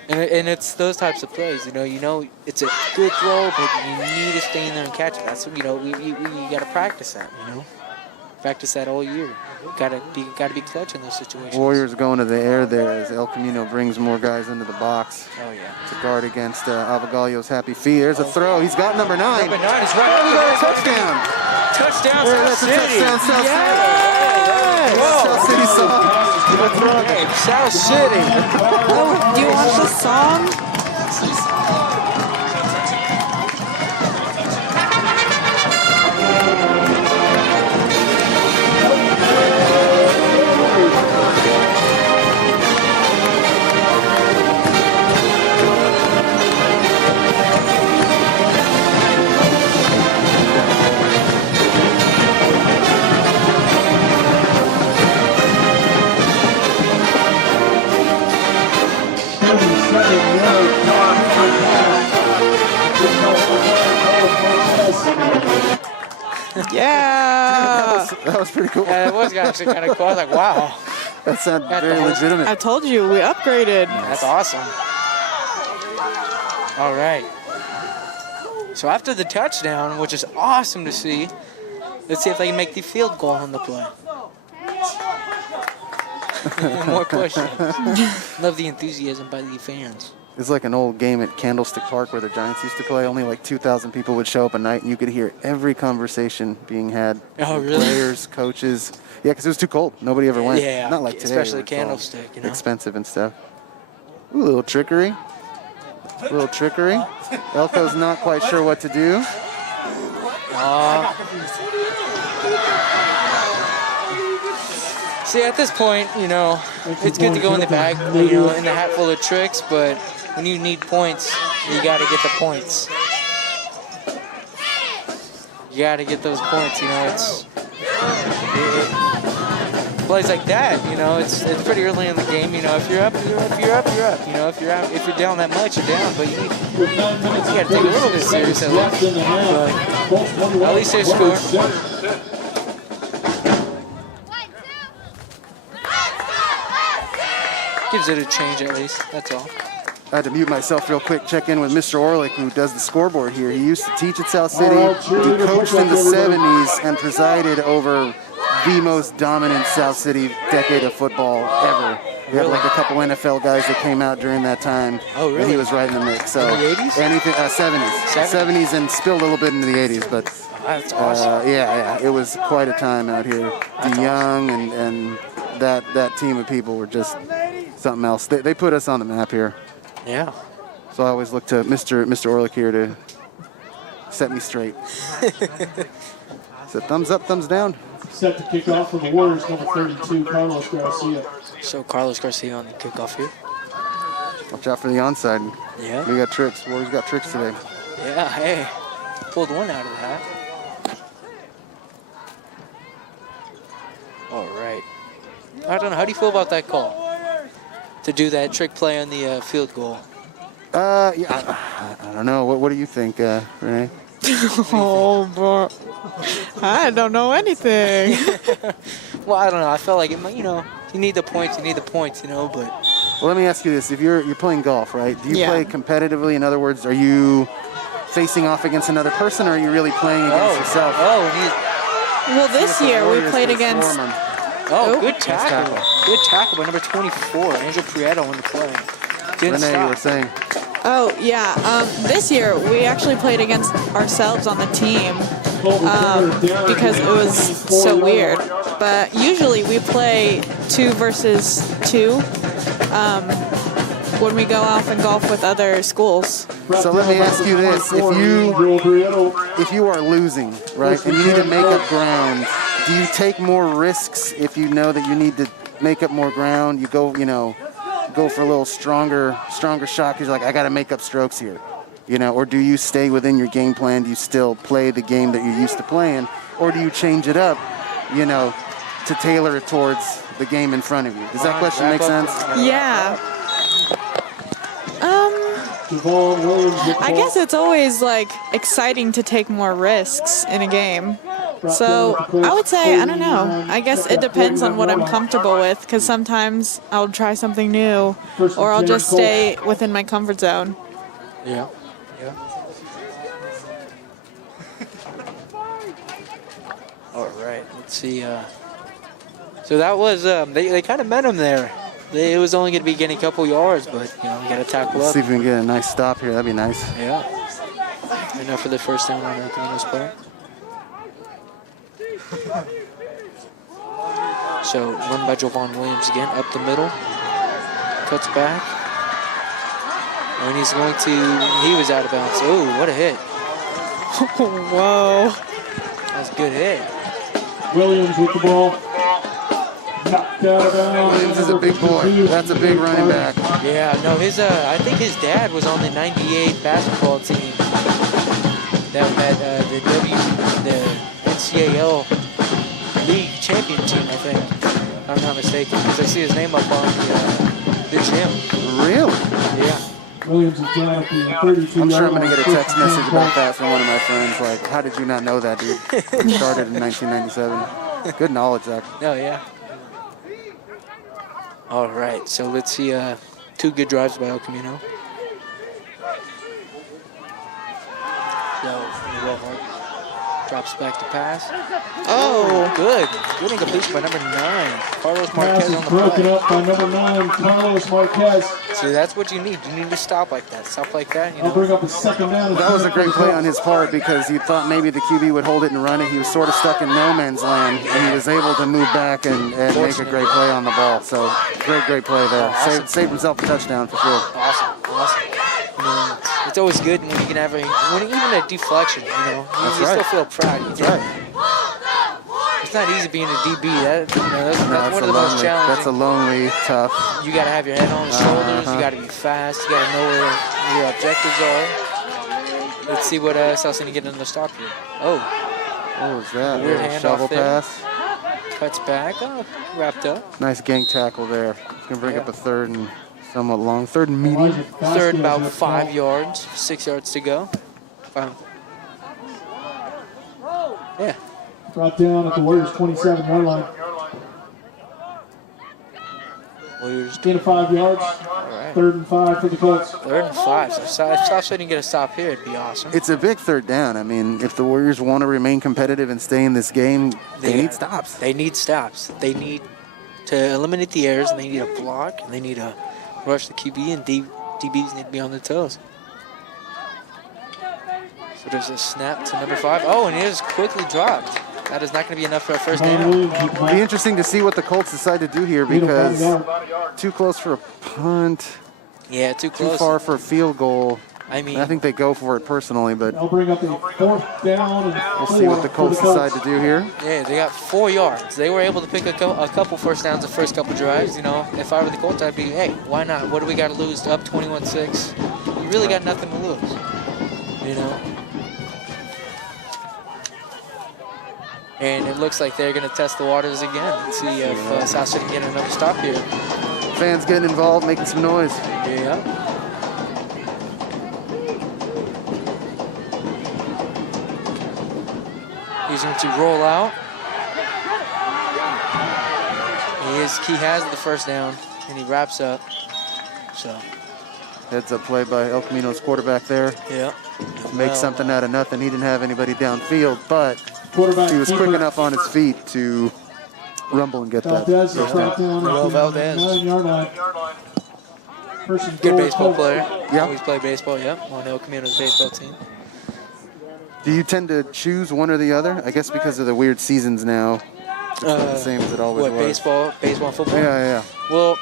And it's those types of plays, you know. It's a good throw, but you need to stay in there and catch it. That's, you know, we got to practice that, you know. Practice that all year. Got to be clutch in those situations. Warriors going to the air there as El Camino brings more guys into the box Oh yeah. to guard against Avagalio's happy feet. There's a throw. He's got number 9. Number 9 is Oh, we got a touchdown. touchdown. Yeah, South that's a City. touchdown, South City. Whoa. South City song. Hey, South City. Oh, do you want the song? Yeah. That was pretty cool. Yeah, it was actually kind of cool. I was like, wow, That sounded Got the very whole- legitimate. I told you, we upgraded. that's awesome. All right. So after the touchdown, which is awesome to see, let's see if they can make the field goal on the play. More questions. Love the enthusiasm by the fans. It's like an old game at Candlestick Park where the Giants used to play. Only like 2,000 people would show up a night, and you could hear every conversation being had. Oh, really? Players, coaches. Yeah, because it was too cold. Nobody ever went. Yeah, Not like today. especially where it's all Candlestick, you know. expensive and stuff. Ooh, a little trickery. A little trickery. Elko's not quite sure what to do. See, at this point, you know, it's good to go in the bag, you know, in the hat full of tricks, but when you need points, you got to get the points. You got to get those points, you know, plays like that, you know, it's pretty early in the game, you know, if you're up, you're up, you're up, you're up, you know, if you're down that much, you're down, but you got to take it a little bit serious at least, but at least they score. Gives it a change at least, that's all. I had to mute myself real quick, check in with Mr. Orlick, who does the scoreboard here. He used to teach at South City. He coached in the 70s and presided over the most dominant South City decade of football ever. We had like a couple NFL guys that came out during that time. Oh, really? And he was right in the mix. So In the 80s? Anything, 70s. 70s and spilled a little bit into the 80s, but That's awesome. yeah, it was quite a time out here. The young and that team of people were just something else. They put us on the map here. Yeah. So I always look to Mr. Orlick here to set me straight. So thumbs up, thumbs down. Set to kick off for the Warriors, number 32, Carlos Garcia. So Carlos Garcia on the kickoff here. Watch out for the onside. Yeah. We got tricks. Warriors got tricks today. Yeah, hey. Pulled one out of the hat. All right. I don't know. How do you feel about that call? To do that trick play on the field goal. Yeah, I don't know. What do you think, Renee? Oh, boy. I don't know anything. Well, I don't know. I felt like, you know, you need the points, you know, but... Well, let me ask you this. If you're playing golf, right? Do you Yeah. play competitively? In other words, are you facing off against another person, or are you really playing against yourself? Well, this year we Warriors played can against... swarm 'em. Oh, good tackle. tackle. Good tackle by number 24, Angel Prieto on the play. Didn't Renee, you were stop. saying. Oh, yeah. This year we actually played against ourselves on the team because it was so weird. But usually we play 2 versus 2 when we go off and golf with other schools. So let me ask you this: if you are losing, right, and you need to make up ground, do you take more risks if you know that you need to make up more ground? You go, go for a little stronger shot because you're like, I got to make up strokes here, or do you stay within your game plan? Do you still play the game that you're used to playing, or do you change it up, to tailor it towards the game in front of you? Does that question make sense? Yeah. I guess it's always like exciting to take more risks in a game. So I would say, I don't know. I guess it depends on what I'm comfortable with, because sometimes I'll try something new or I'll just stay within my comfort zone. Yeah. All right, let's see. So that was, they kind of met him there. It was only going to be getting a couple yards, but, we got to tackle Let's up. see if we can get a nice stop here. That'd be nice. Yeah. Enough for the first down on Camino's part. So run by Jovan Williams again, up the middle. Cuts back. And he's going to, he was out of bounds. Oh, what a hit. Whoa. That's a good hit. Williams with the ball. Knocked out of bounds. Williams is a big boy. That's a big running back. Yeah, no, his I think his dad was on the '98 basketball team. The NCAL league champion team, I think. If I'm not mistaken, because I see his name up on the gym. Really? Yeah. Williams is down at the 32. I'm sure I'm going to get a text message about that from one of my friends. Like, how did you not know that, dude? It started in 1997. Good knowledge, Zach. Oh, yeah. All right, so let's see 2 good drives by El Camino. So, drops back to pass. Oh. Good. Good incompletion by number 9. Carlos Pass Marquez is on the broken play. up by number 9, Carlos Marquez. See, that's what you need. You need to stop like that. Stop like that, you I'll bring know. up a second down. That was a great play on his part because you thought maybe the QB would hold it and run it. He was sort of stuck in no man's land, and he was able to move back and make a great play on the ball. So, great play there. Awesome. Saved himself a touchdown for sure. Awesome. You know, it's always good when you can have even a deflection, you know. That's you right. still feel proud. That's right. It's not easy being a DB. That's No, one of the most challenging. That's a lonely, tough. You got to have your head on the shoulders. You got to be fast. You got to know where your objectives are. Let's see what South City get in the stop here. Oh, What was that? Weird Little handoff shovel there. pass. cuts back. Oh, wrapped up. Nice gang tackle there. It's going to bring up a third and somewhat long. Third and medium. Third about 5 yards. 6 yards to go. Yeah. Brought down at the Warriors' 27-yard line. Warriors. Gain of 5 yards. Right. 3rd and 5 for the Colts. 3rd and 5. So if South City can get a stop here, it'd be awesome. It's a big third down. I mean, if the Warriors want to remain competitive and stay in this game, they need stops. They need stops. They need to eliminate the errors, and they need a block, and they need to rush the QB, and DBs need to be on their toes. So there's a snap to number 5. Oh, and it is quickly dropped. That is not going to be enough for a first down. It'll be interesting to see what the Colts decide to do here because too close for a punt. Yeah, too close. Too far for a field goal. I mean, I think they go for it personally, but They'll bring up a 4th down and we'll see what the Colts decide to do here. yeah, they got 4 yards. They were able to pick a couple first downs the first couple drives. You know, if I were the Colts, I'd be, hey, why not? What do we got to lose? Up 21-6. You really got nothing to lose. You know. And it looks like they're going to test the waters again. Let's see if South City can get another stop here. Fans getting involved, making some noise. Yeah. He's going to roll out. He has the first down, and he wraps up. So. Heads up play by El Camino's quarterback there. Yeah. Make something out of nothing. He didn't have anybody downfield, but Quarterback he was quick enough on his feet to rumble and get that. Valdez first brought down. down at the Valdez. 9-yard line. First and Good goal, baseball Colts. player. Yeah. Always play baseball, yep. On El Camino's baseball team. Do you tend to choose one or the other? I guess because of the weird seasons now. It's not the same as it always What, was. baseball and football? Yeah. Well,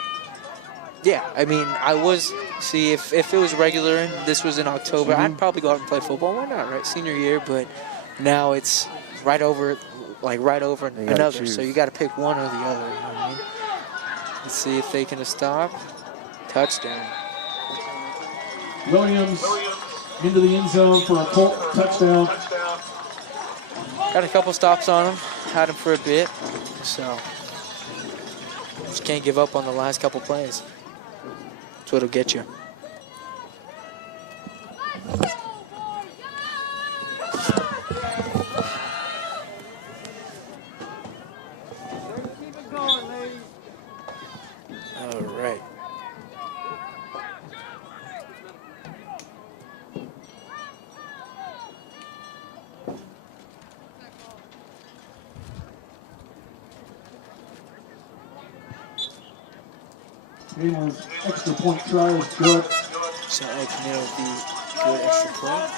yeah, I mean, I was, see, if it was regular and this was in October, I'd probably go out and play football. Why not, right? Senior year, but now it's right over another. choose. So you got to pick one or the other, you know what I mean? Let's see if they can stop. Touchdown. Williams into the end zone for a Colt touchdown. Got a couple stops on him. Had him for a bit. So just can't give up on the last couple plays. That's what'll get you. All right. Camino's extra point try is good. So El Camino will be good extra play.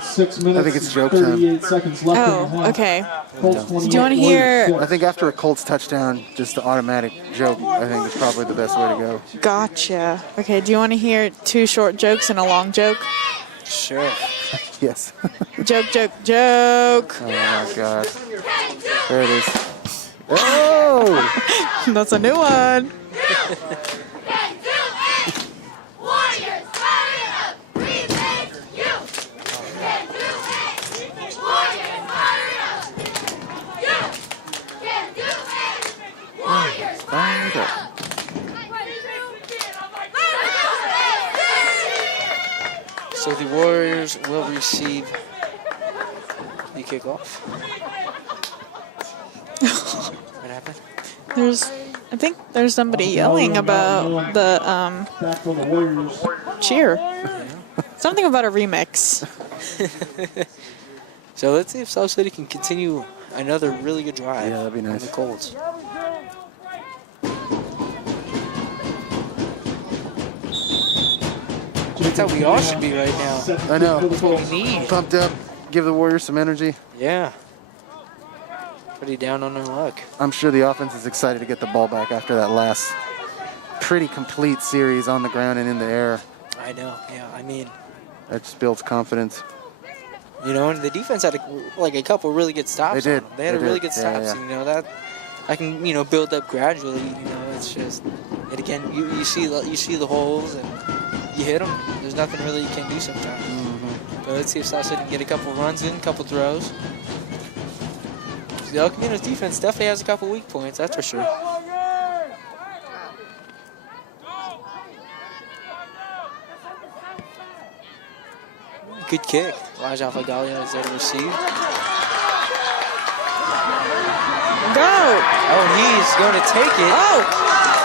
6 minutes. I think it's joke 38 time. seconds left in the Oh, half. okay. Colts Do you want to 28, hear? Warriors I think after a Colts touchdown, just the automatic joke, I think is probably the best way to go. Gotcha. Okay. Do you want to hear 2 short jokes and a long joke? Sure. Yes. Joke, joke, joke. Oh my God. There it is. Oh! That's a new one. Okay. So the Warriors will receive the kickoff. What happened? I think there's somebody yelling about the Back for the Warriors. cheer. Something about a remix. So let's see if South City can continue another really good drive. Yeah, that'd be nice. On the Colts. That's how we all should be right now. I know. That's what we need. Pumped up. Give the Warriors some energy. Yeah. Pretty down on their luck. I'm sure the offense is excited to get the ball back after that last pretty complete series on the ground and in the air. I know. Yeah. I mean, That just builds confidence. you know, and the defense had a couple really good stops. They did. on them. They had They a really did. good Yeah, stops. yeah. You know that I can build up gradually. It's just, and again, you see the holes and you hit them. There's nothing really you can do sometimes. But let's see if South City can get a couple runs in, a couple throws. The El Camino's defense definitely has a couple weak points, that's for sure. Good kick. Elijah Alfagalia is there to receive. Go! Oh, he's going to take it. Oh!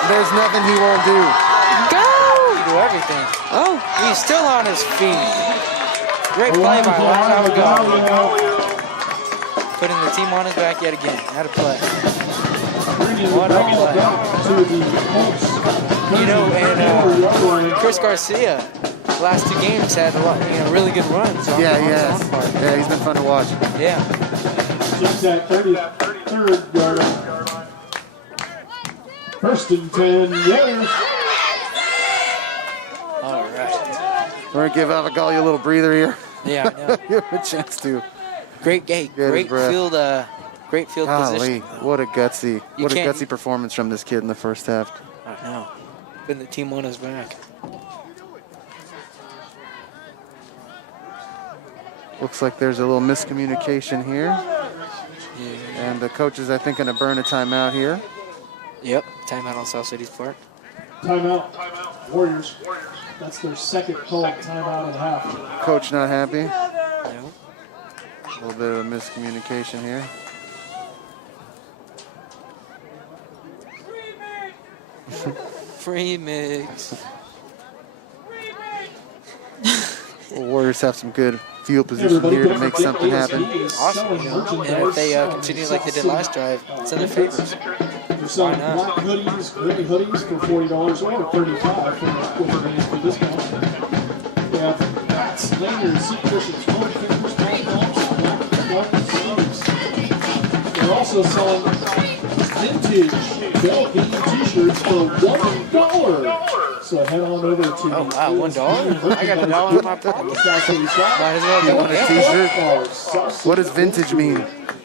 There's nothing he won't do. Go! He do everything. Oh! He's still on his feet. Great play by Elijah Alfagalia. Putting the team on his back yet again. How to play. What a play. You know, and Chris Garcia, the last two games had a lot, really good runs. Yeah, he has. Yeah, he's been fun to watch. Yeah. Just at 33rd yard. First and 10, Warriors. All right. We're going to give Alfagalia a little breather here. Yeah, I know. Give him a chance to. Great breath. Great field Golly, position. what a gutsy can't- performance from this kid in the first half. I know. Putting the team on his back. Looks like there's a little miscommunication here. Yeah. And the coaches, I think, going to burn a timeout here. Yep. Timeout on South City's part. Timeout. Warriors. That's their second called timeout at half. Coach not happy. No. A little bit of a miscommunication here. Free mix. Warriors have some good field position here to make something happen. Awesome. And if they continue like they did last drive, it's in their favors. They're selling black hoodies, gritty hoodies for $40 or $35 with advance for discount. They have hats, lanyards, seat cushions, phone fingers, ball caps, black sleeves. They're also selling vintage Bell Game t-shirts for $1. So head on over to Oh, wow, $1? I got $1 in my pocket. Might as well You get want one. a t-shirt? What does vintage mean?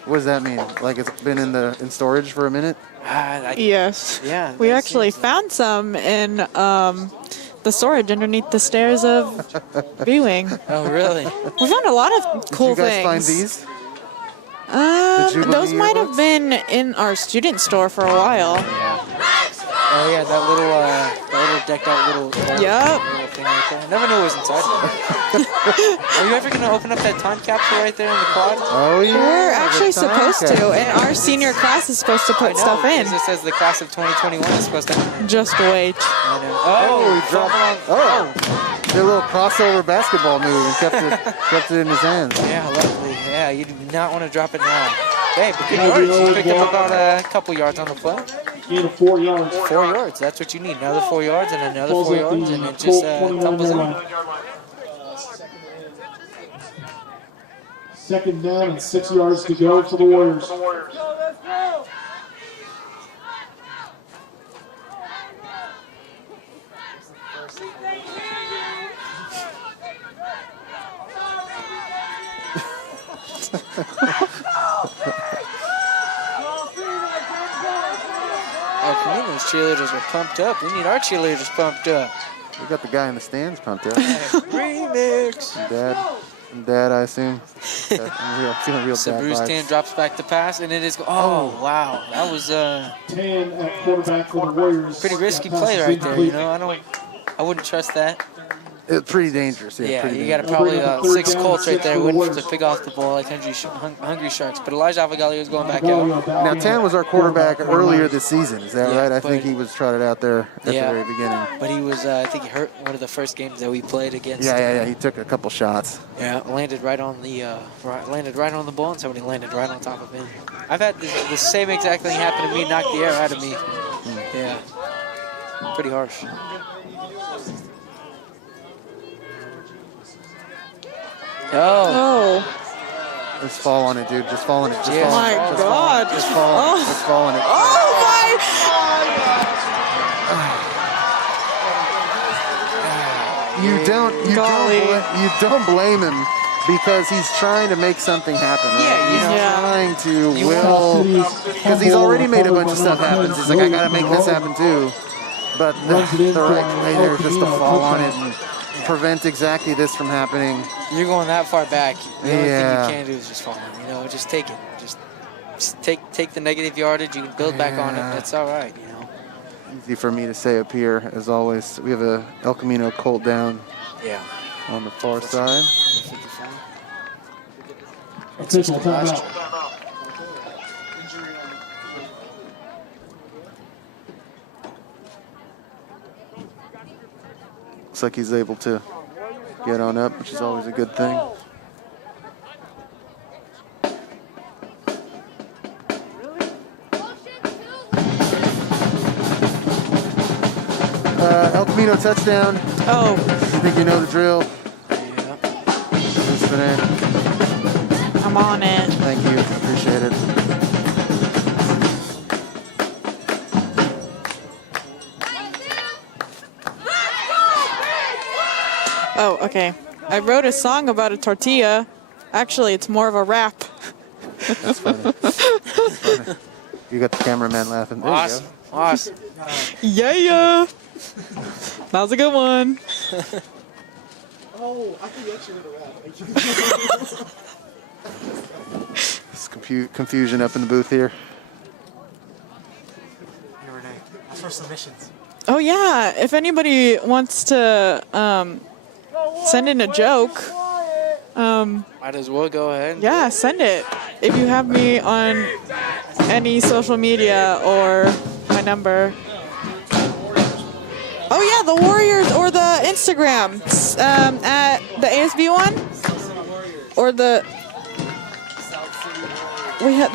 What does that mean? Like it's been in storage for a minute? Yes. Yeah. We actually found some in the storage underneath the stairs of B-Wing. Oh, really? We found a lot of cool Did you guys find things. these? Jubilee Those might have yearbooks? been in our student store for a while. Oh, yeah, that little decked out little thing right there. I never knew what was inside of it. Are you ever going to open up that time capsule right there in the quad? Oh, yeah. We're the actually time supposed to, capsule. and our senior class is supposed to put stuff in. It says the class of 2021 is supposed to have. Just wait. I know. Oh, he dropped. Oh. Did a little crossover basketball move and kept it in his hands. Yeah, lovely. Yeah, you do not want to drop it now. Hey, but good yards. You picked up about a couple yards on the play. Gain of 4 yards. 4 yards. That's what you need. Another 4 yards and another Falls 4 at yards, the and it just Colt tumbles 29 in. yard line. Second down and 6 yards to go for the Warriors. Our Camino's cheerleaders are pumped up. We need our cheerleaders pumped up. We got the guy in the stands pumped up. Remix. Dad. Dad, I assume. Okay, feeling real So dad Bruce vibes. Tan drops back to pass, and it is. Oh, wow. That was 10 at quarterback for the Warriors. pretty risky That pass play is right there. incomplete. I wouldn't trust that. It's pretty dangerous. Yeah, Yeah, pretty you got dangerous. probably Bring up a third 6 down, Colts right 6 there for the waiting to Warriors. pick off the ball like hungry sharks. But Elijah Avagali is going back out. Now, Tan was our quarterback earlier this season. Is that Yeah, right? I but- think he was trotted out there at the Yeah. very beginning. But he was, I think he hurt one of the first games that we played against. Yeah. He took a couple shots. Yeah, landed right on the ball, and somebody landed right on top of him. I've had the same exact thing happen to me, knock the air out of me. Yeah, pretty harsh. Oh, Just fall on it, dude. Just fall on it. Just Yeah. fall on My it. Just fall on God. it. Just fall on it. Just fall on it. Oh my! You don't blame him because he's trying to make something happen. Right? Yeah, he's Yeah. trying to will because he's already made a bunch of stuff happen. He's like, I gotta make this happen too. But the right play there just to fall on it and prevent exactly this from happening. you're going that far back. The only Yeah. thing you can do is just fall on. Just take it. Just take the negative yardage. You can build back on it. That's all right. Easy for me to say up here, as always. We have a El Camino Colt down Yeah. on the far side. Official timeout. Looks like he's able to get on up, which is always a good thing. El Camino touchdown. Oh, I think you know the drill. Yeah. Thanks for that. I'm on it. Thank you. Appreciate it. Oh, okay. I wrote a song about a tortilla. Actually, it's more of a rap. That's funny. That's funny. You got the cameraman laughing. There Awesome. Awesome. Yeah. That was a good one. Oh, I think that should have a rap. There's confusion up in the booth here. Hey, Renee, that's for submissions. Oh yeah, if anybody wants to send in a joke, Might as well go ahead. yeah, send it. If you have me on any social media or my number. Oh yeah, the Warriors or the Instagram at the ASB one or the.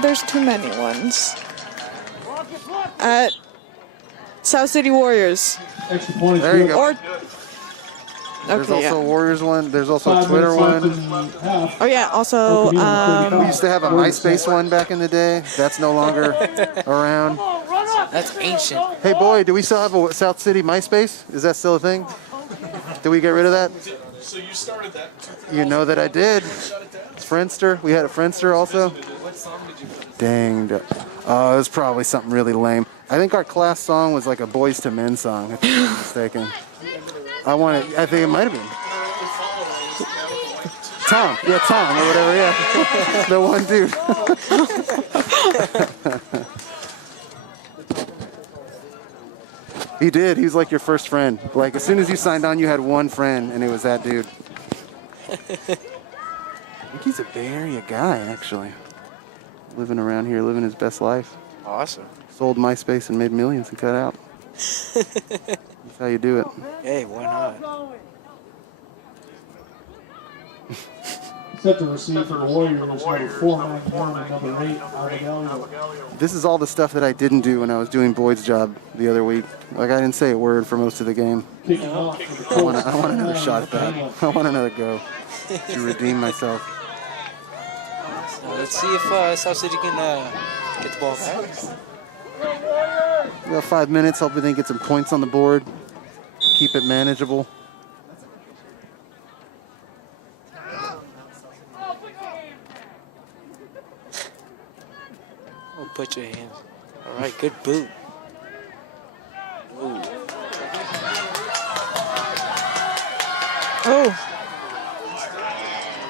There's too many ones. At South City Warriors. Extra point is There you good. go. Or There's okay, also a yeah. Warriors one. There's also a 5 Twitter minutes left one. in half. Oh yeah, also We used to have a MySpace one back in the day. That's no longer around. That's ancient. Hey, boy, do we still have a South City MySpace? Is that still a thing? Did we get rid of that? So you started that. You know that I did. Friendster. We had a Friendster also. What song did you put? Dang. Oh, it was probably something really lame. I think our class song was like a Boys to Men song, if I'm not mistaken. I think it might have been. Tom. Yeah, Tom or whatever, yeah. The one dude. He did. He was like your first friend. Like, as soon as you signed on, you had one friend, and it was that dude. I think he's a Bay Area guy, actually. Living around here, living his best life. Awesome. Sold MySpace and made millions and cut out. That's how you do it. Hey, why not? Set to receive for the Warriors, number 491 and number 8, Avagali. This is all the stuff that I didn't do when I was doing Boyd's job the other week. Like, I didn't say a word for most of the game. Kicking off for the I want another shot at that. I want another go to redeem myself. Let's see if South City can get the ball back. We got 5 minutes. Hopefully they can get some points on the board. Keep it manageable. Oh, put your hands. All right, good boot. Ooh. Oh,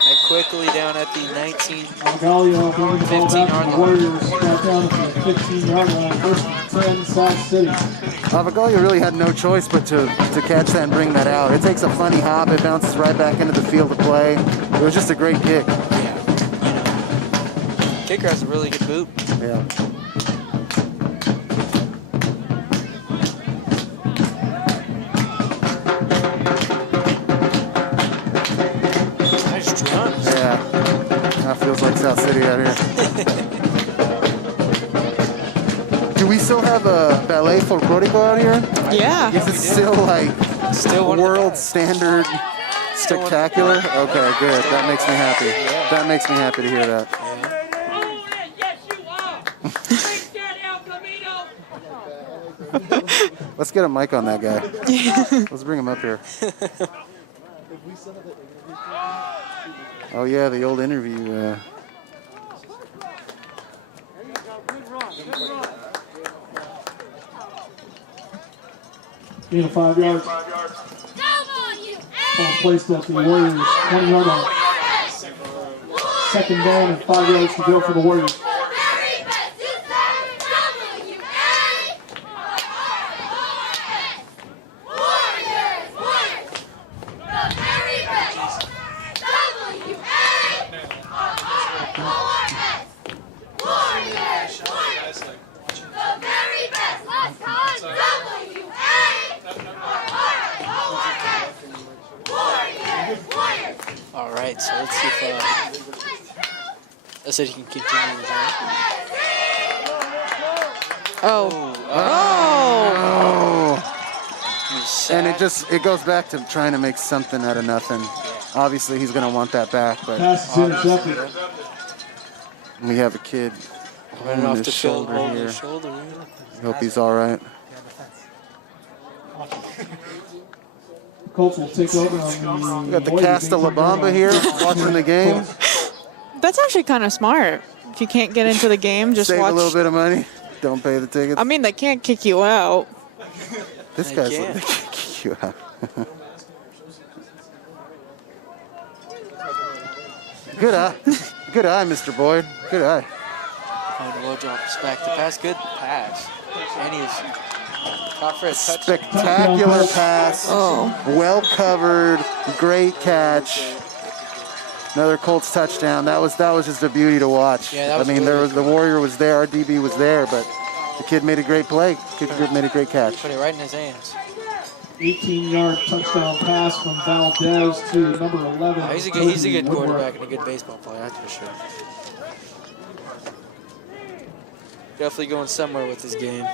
Nice quickly down at the 19. Gallia bringing the ball back to 15-yard the line. Warriors back down at the 15-yard line. First and 10, South City. Avagalia really had no choice but to catch that and bring that out. It takes a funny hop. It bounces right back into the field of play. It was just a great kick. Yeah. Kicker has a really good boot. Yeah. Nice drums. Yeah. That feels like South City out here. Do we still have a ballet folklorico out here? Yeah. Is it still like Still one of the world best. standard spectacular? Okay, good. That makes me happy. That makes me happy to hear that. Yes, you are. Bring that El Camino. Let's get a mic on that guy. Let's bring him up here. Oh yeah, the old interview. Gain of 5 yards. Ball placed at the Warriors 20-yard line. Second down and 5 yards to go for the Warriors. All right, so let's see if I said he can continue with that. Oh. Oh. And it goes back to trying to make something out of nothing. Obviously, he's going to want that back, but Pass is intercepted. we have a kid Running holding off his the shoulder shoulder here. Shoulder. I hope he's all right. Colts will take over on We got the Casta La Bamba here watching the game. That's actually kind of smart. If you can't get into the game, just Save watch. a little bit of money. Don't pay the tickets. I mean, they can't kick you out. This They guy's can't. looking to kick you out. Good eye. Good eye, Mr. Boyd. Good eye. Oh, the low drops back to pass. Good pass. And he's caught for a touchdown. Spectacular pass. Oh. Well covered. Great catch. Another Colts touchdown. That was just a beauty to watch. Yeah, that was I mean, really the Warrior was there, our DB was there, but the kid made a great play. Kid made a great catch. Put it right in his hands. 18-yard touchdown pass from Valdez to number 11. Oh, he's a good quarterback and a good baseball player, that's for sure. Definitely going somewhere with this game.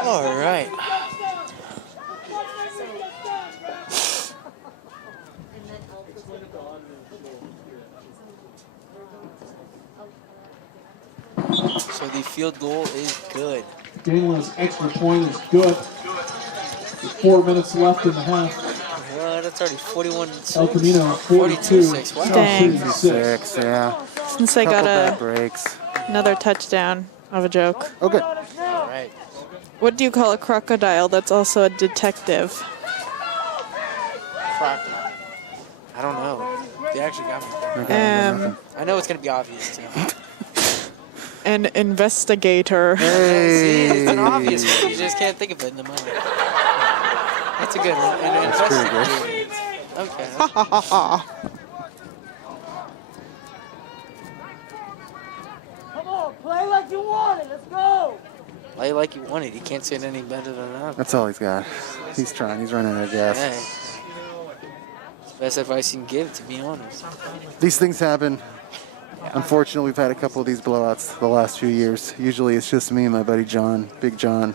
All right. So the field goal is good. Gainless extra point is good. 4 minutes left in the half. Well, that's already 41-6. El Camino 42. 42-6. Wow. Dang. 6, yeah. Since they got Couple bad breaks. another touchdown of a joke. Okay. All right. What do you call a crocodile that's also a detective? Crocodile. I don't know. They actually got me there. Okay, I know it's going to be obvious, too. An investigator. See, it's an obvious one. You just can't think of it in the moment. That's a good one. And That's pretty good. Okay. Come on, play like you want it. Let's go. Play like you want it. You can't say it any better than that. That's all he's got. He's trying. He's running out of gas. Hey. It's the best advice you can give, to be honest. These things happen. Unfortunately, we've had a couple of these blowouts the last few years. Usually it's just me and my buddy John, Big John,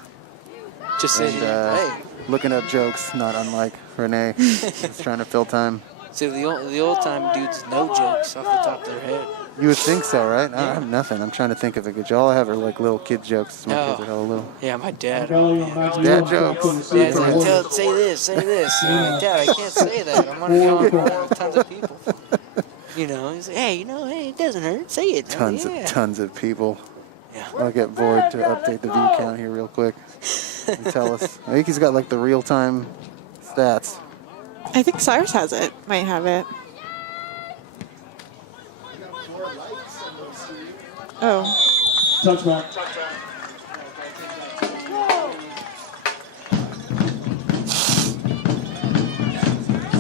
Just say, and hey. looking up jokes, not unlike Renee. Just trying to fill time. See, the old time dudes know jokes off the top of their head. You would think so, right? I have nothing. I'm trying to think of a good joke. All I have are like little kid jokes. My kids are hella little. Yeah, my dad. Dad jokes. Dad's like, say this. And I'm like, Dad, I can't say that. I'm on the phone with tons of people. You know, he's like, hey, it doesn't hurt. Say it. Tons of people. Yeah. I'll get Void to update the view count here real quick and tell us. I think he's got like the real-time stats. I think Cyrus has it. Might have it. Oh. Touchback.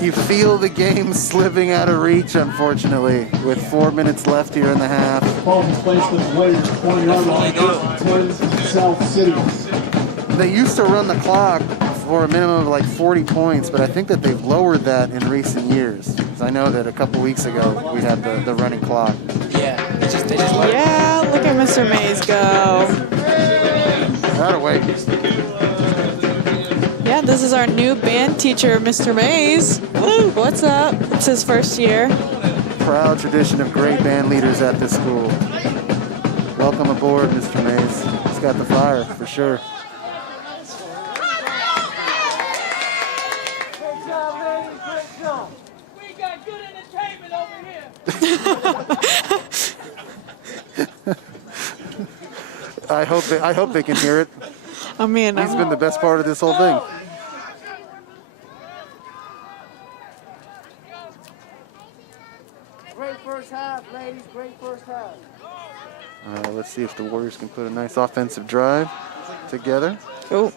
You feel the game slipping out of reach, unfortunately, with 4 minutes left here in the half. Ball is placed at the Blazers 20-yard line. 10 South City. They used to run the clock for a minimum of like 40 points, but I think that they've lowered that in recent years. 'Cause I know that a couple weeks ago we had the running clock. Yeah, they just let Yeah, look at Mr. Mays go. That away. Yeah, this is our new band teacher, Mr. Mays. Woo, what's up? It's his first year. Proud tradition of great band leaders at this school. Welcome aboard, Mr. Mays. He's got the fire, for sure. Great job, ladies. Great job. We got good entertainment over here. I hope they can hear it. I mean, He's been the best part of this whole thing. Great first half, ladies. Great first half. Let's see if the Warriors can put a nice offensive drive together. oh,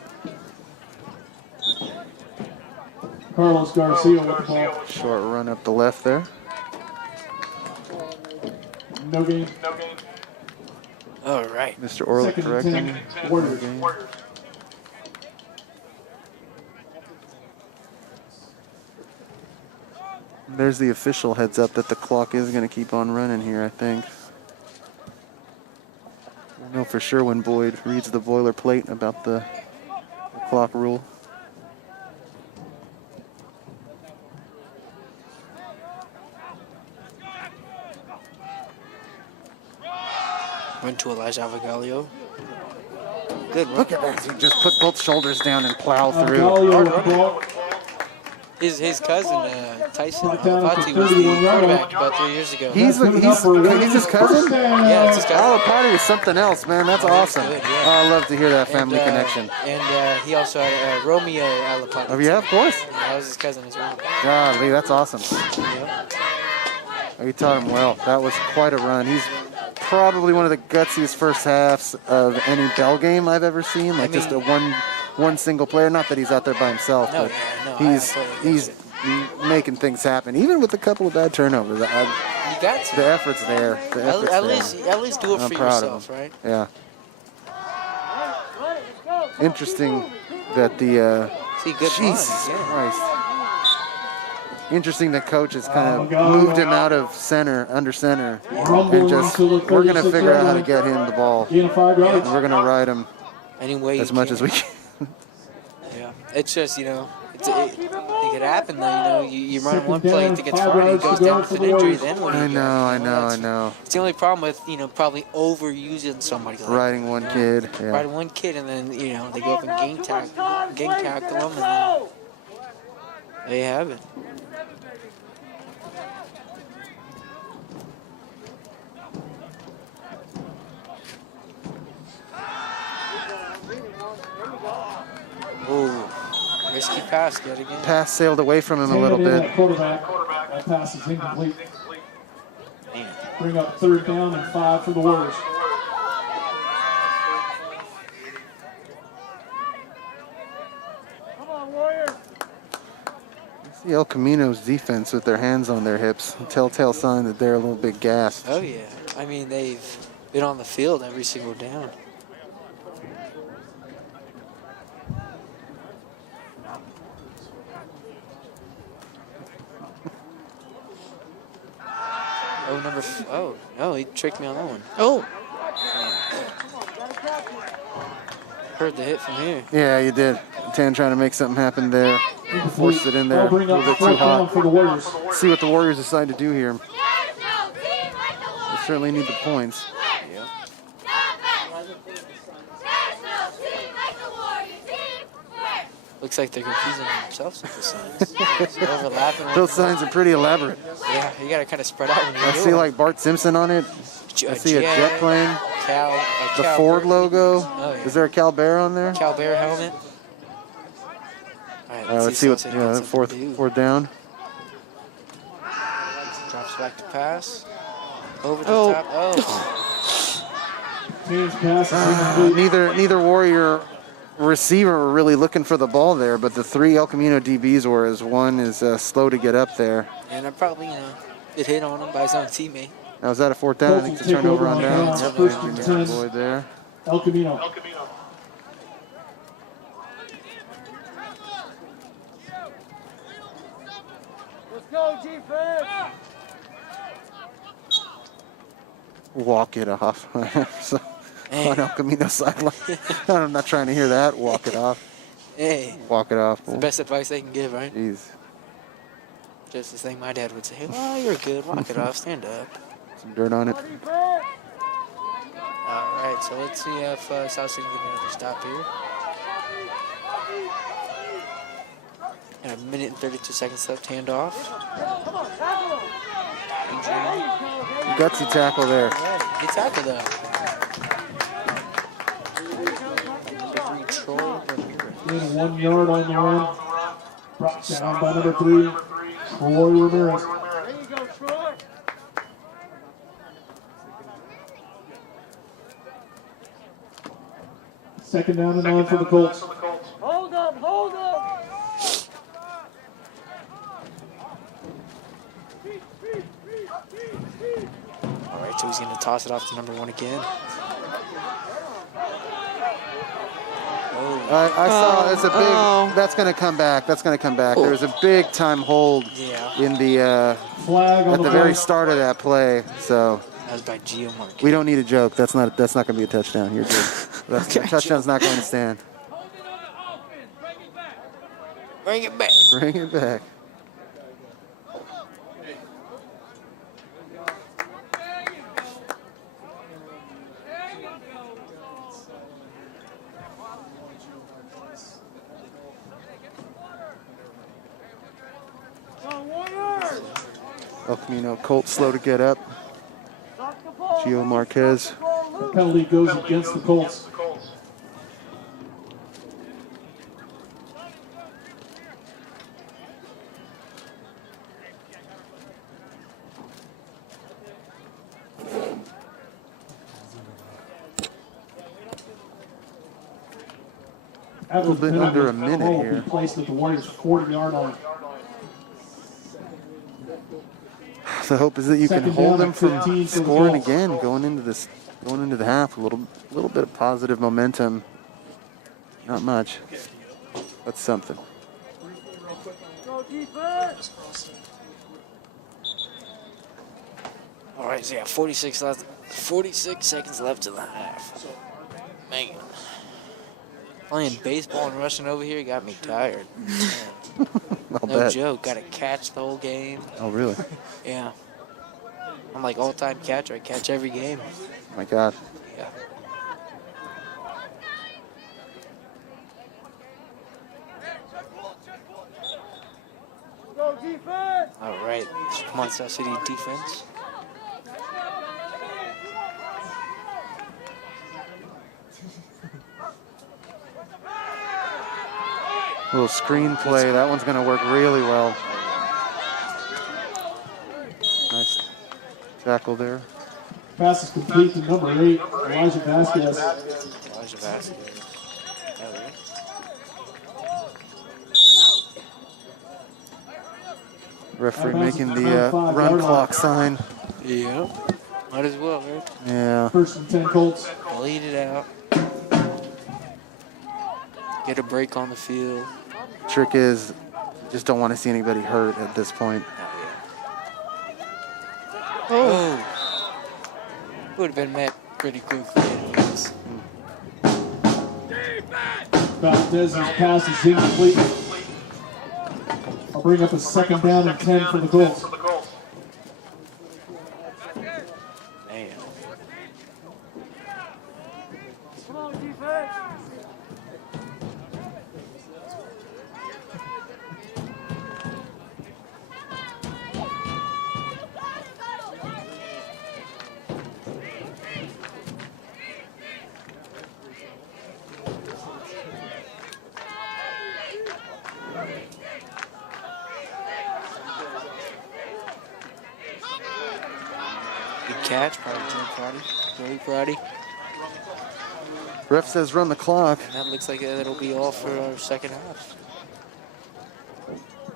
Carlos Garcia with the ball. Short run up the left there. No gain. All right. Mr. Orlick Second and correcting. 10. Warriors. There's the official heads up that the clock is going to keep on running here, I think. We'll know for sure when Boyd reads the boilerplate about the clock rule. Went to Elijah Avagalio. Good Look at that. He just put both shoulders down and plow through. Gallia with the ball. His cousin, Tyson Brought down Fati, for was the 31 yard quarterback line. about 3 years ago. He's Coming up for his cousin? first down. Yeah, it's his cousin. Oh, Patty is something else, man. That's awesome. good, yeah. Oh, I love to hear that family connection. And he also had Romeo Alapati. Oh, yeah, of course. Yeah, that was his cousin as well. Golly, that's awesome. Yeah. He taught him well. That was quite a run. He's probably one of the gutsiest first halves of any Bell game I've ever seen. Like just a one single player. Not that he's out there by himself, No, but yeah, no, he's making things happen, even with a couple of bad turnovers. You got to. The effort's there. The effort's At there. least do it I'm for proud of yourself, him. right? Yeah. Interesting that the See, good Jesus runs, yeah. Christ. Interesting that coach has kind of moved him out of under center, and just we're gonna figure out how to get him the ball. Gain of 5 yards. And we're gonna ride him Anyway, as much as we can. Yeah, it's just it could happen though. You run Second one play, down, it gets 5 run, he yards to goes go down for with the an injury. Warriors. Then what do I you know. do? It's the only problem with probably overusing somebody like Riding one kid. Yeah. riding one kid, and then they go up and gang tackle them, and then there you have it. Ooh, risky pass yet again. Pass sailed away from him a little Taken in bit. at quarterback. That pass is incomplete. Man. Bring up 3rd down and 5 for the Warriors. Come on, Warriors. See El Camino's defense with their hands on their hips. Telltale sign that they're a little bit gassed. Oh yeah, I mean they've been on the field every single down. Oh no, he tricked me on that one. oh, Heard the hit from here. Yeah, you did. Tan trying to make something happen there. Incomplete. Forced it in there a Ball bring little up bit too 4th down hot. for the Warriors. See what the Warriors decide to do here. They certainly need the points. Looks like they're confusing themselves with the signs. They're overlapping. Those signs are pretty elaborate. Yeah, you gotta kind of spread out when you I do see it. like Bart Simpson on it. I see a jet plane. The Ford logo. Oh, yeah. Is there a Cal Bear on there? Cal Bear helmet. All right, Let's see what. Yeah, fourth down. Drops back to pass. Over the Oh. top. Oh. Team's pass is incomplete. Neither Warrior receiver were really looking for the ball there, but the 3 El Camino DBs were, as one is slow to get up there. And I probably, get hit on him by his own teammate. Now, was that a fourth down? I think it's a turnover on downs. Yep. First and 10. Boyd there. El Camino. Let's go, defense. Walk it off. So, on El Camino sideline. I'm not trying to hear that. Walk it off. Hey. Walk it off. It's the best advice they can give, right? Jeez. Just the thing my dad would say. Oh, you're good. Walk it off. Stand up. Some dirt on it. All right, so let's see if South City can get another stop here. And a minute and 32 seconds left. Handoff. Gutsy tackle there. Good tackle, though. In 1 yard on the run. Brought down by number 3, Troy Ramirez. There you go, Troy. Second down and 9 for the Colts. Hold up, hold up. All right, so he's going to toss it off to number 1 again. I saw it's a big. That's going to come back. That's going to come back. There was a big time hold in the Flag on at the very start of that play. So that was by Geo Mark. we don't need a joke. That's not going to be a touchdown. You're good. That touchdown's not going to stand. Bring it back. Bring it back. El Camino Colts slow to get up. Gio Marquez. The penalty goes against the Colts. A little bit under a minute here. Placed at the Warriors' 40-yard line. The hope is that you can Second hold down them at from 15 for the scoring Colts. again, going into the half. A little bit of positive momentum. Not much. That's something. Go, defense. All right, so yeah, 46 seconds left in the half. Man. Playing baseball and rushing over here got me tired. I'll No bet. joke. Got to catch the whole game. Oh, really? Yeah. I'm like all-time catcher. I catch every game. My God. Yeah. Go, defense. All right. Come on, South City defense. Little screenplay. That one's going to work really well. Nice tackle there. Pass is complete to number 8, Elijah Vasquez. Elijah Vasquez. There we go. Referee making the run clock sign. Yeah. Might as well, right? Yeah. First and 10 Colts. Bleed it out. Get a break on the field. Trick is, just don't want to see anybody hurt at this point. Oh. Would have been met pretty quickly. Anyways. Valdez's pass is incomplete. I'll bring up a second down and 10 for the Colts. Man. Come on, defense. Good catch by Joey Friday. Ref says run the clock. And that looks like that'll be all for our second half.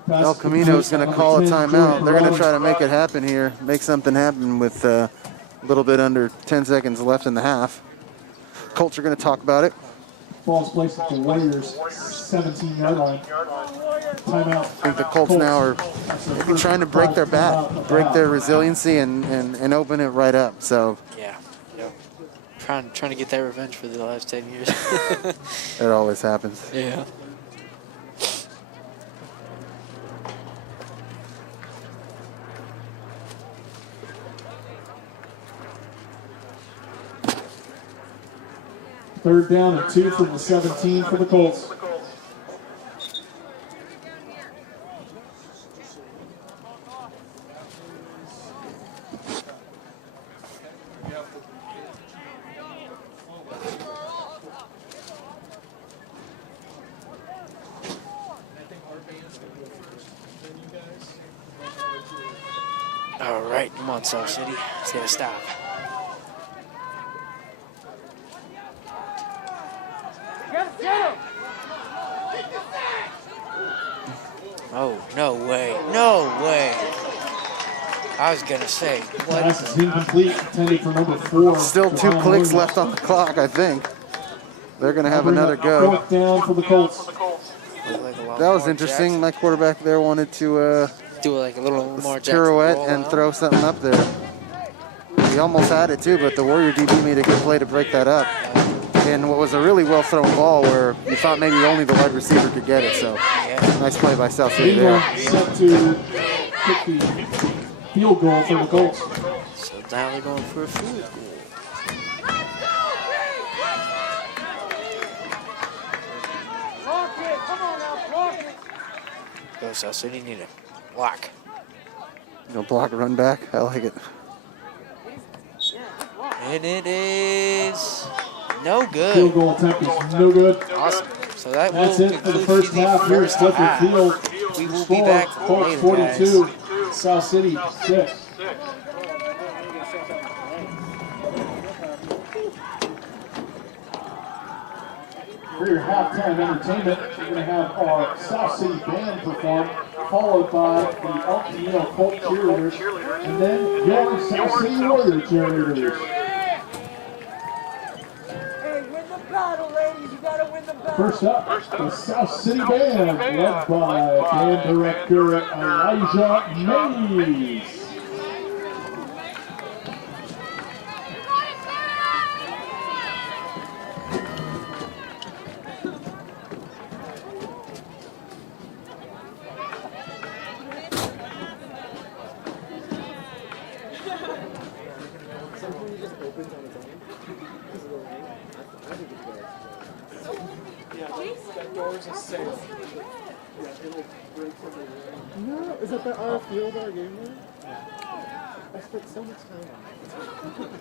El Camino's going to call a timeout. They're going to try to make it happen here, make something happen with a little bit under 10 seconds left in the half. Colts are going to talk about it. Ball's placed at the Warriors' 17-yard line. Timeout. I think the Colts now are trying to break their back, break their resiliency, and open it right up. So Yeah. Trying to get that revenge for the last 10 years. it always happens. Yeah. Third down and 2 from the 17 for the Colts. All right, come on, South City. It's gonna stop. Oh, no way. No way. I was gonna say, what? Pass is incomplete, intended for number 4. Still 2 clicks left on the clock, I think. They're going to have another go. Fourth down for the Colts. That was interesting. My quarterback there wanted to do like a little more pirouette and throw something up there. He almost had it too, but the Warrior DB made a good play to break that up. And what was a really well thrown ball where you thought maybe only the wide receiver could get it. So nice play by South City there. Set to kick the field goal for the Colts. So now they're going for a field goal. Go South City, need a block. No block, run back. I like it. And it is no good. Field goal attempt is no good. Awesome. So that That's will it for the conclude first half here at first Clifford half. Field. We will Score, be back Colts later, 42, guys. South City 6. For your halftime entertainment, we're going to have our South City band perform, followed by the El Camino Colt cheerleaders, and then your South City Warrior cheerleaders. Hey, win the battle, ladies. You gotta win the battle. First up, the South City Band, led by band director Elijah Mays. No, is that our field, our game room? I spent so much time on it.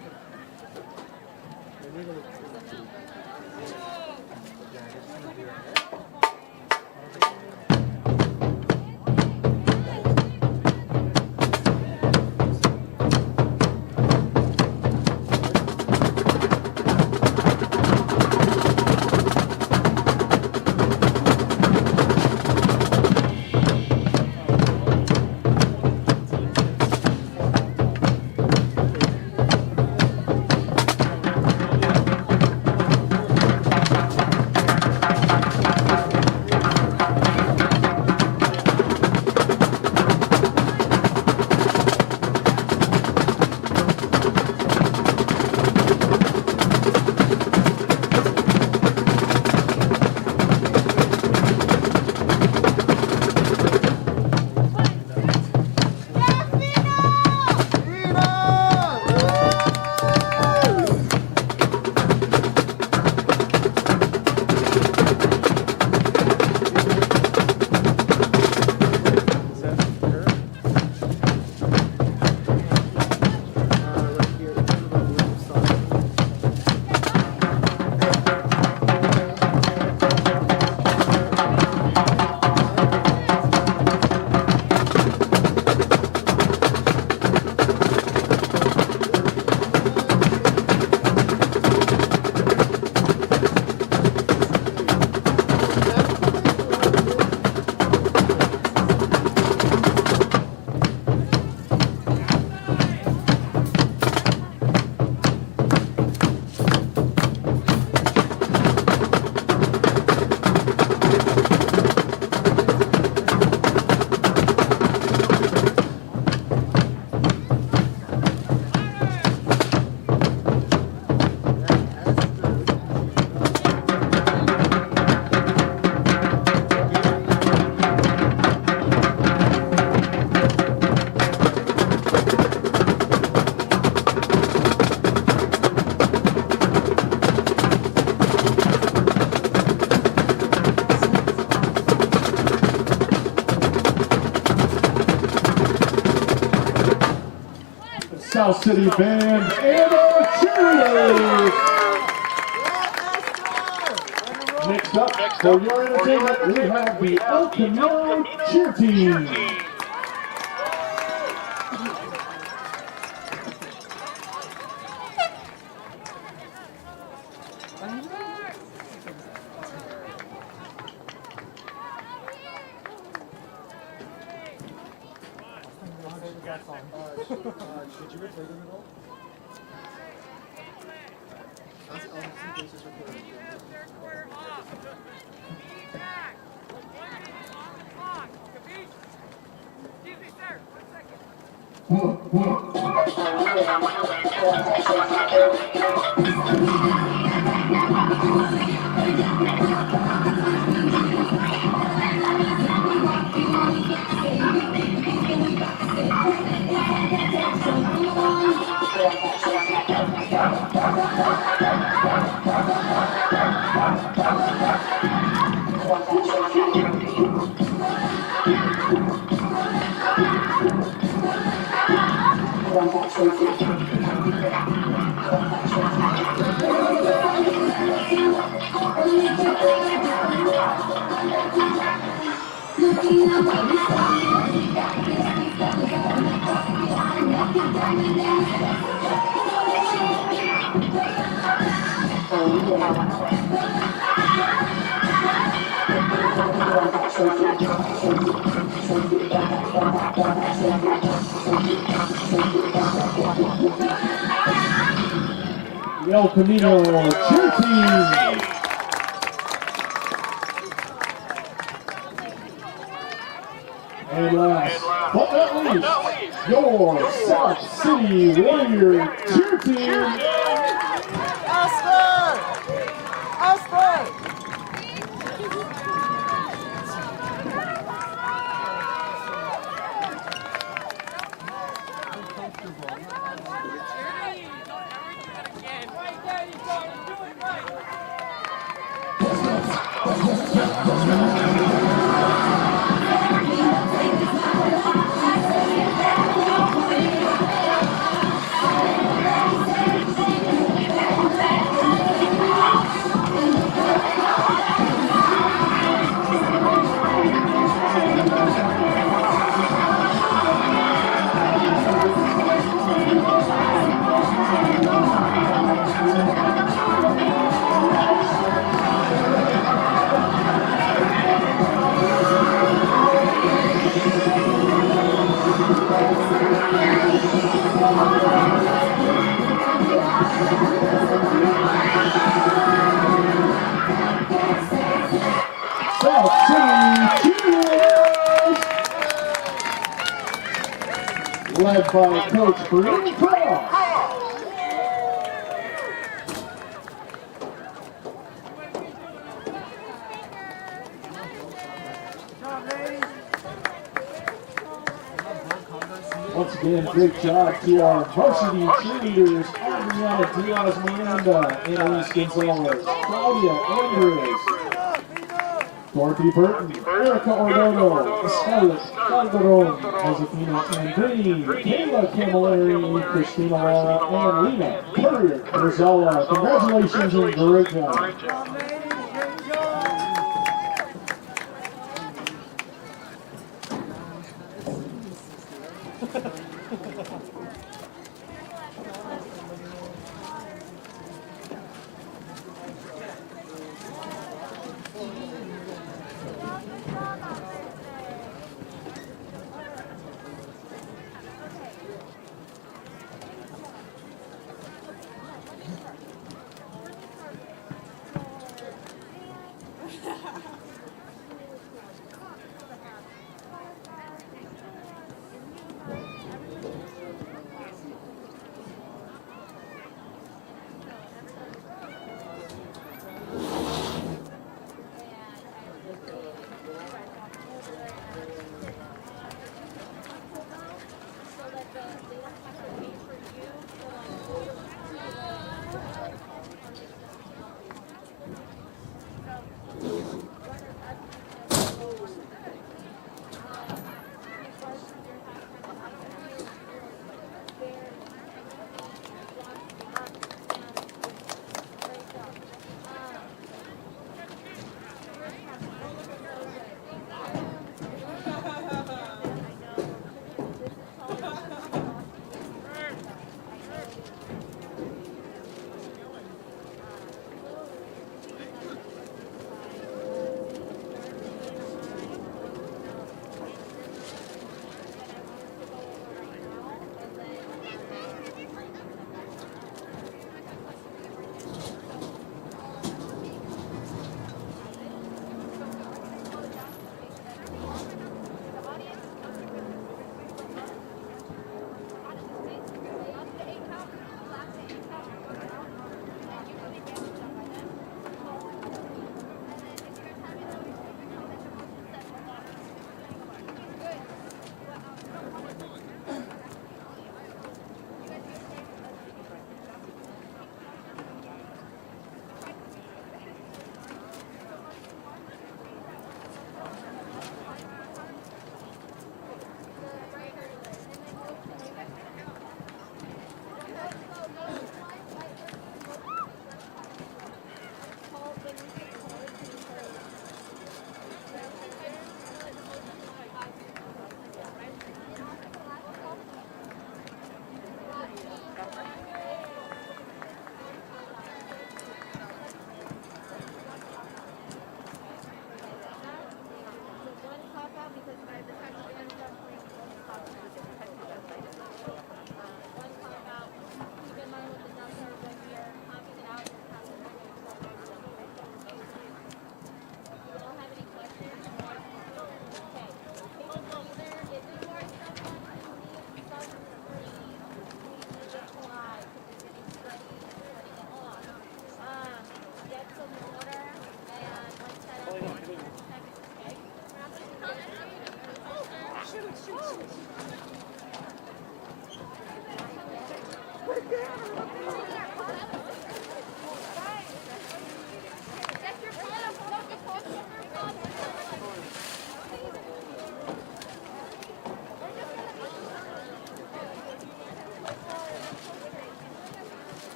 South City Band, and our cheerleaders. Next up, for your entertainment, we have the El Camino cheer team. Did you replay them at all? The El Camino cheer team. And last but not least, your South City Warrior cheer team. South City Cheerleaders, led by Coach Bree Cross. Once again, great job to our varsity cheerleaders, Adriana Diaz Miranda, Annalise Gonzalez, Claudia Andres, Dorothy Burton, Erica Ordono, Scarlett Calderon, Josefina Andrini, Kayla Camilleri, Christina Lara, and Lena Courier Rizala. Congratulations and great job.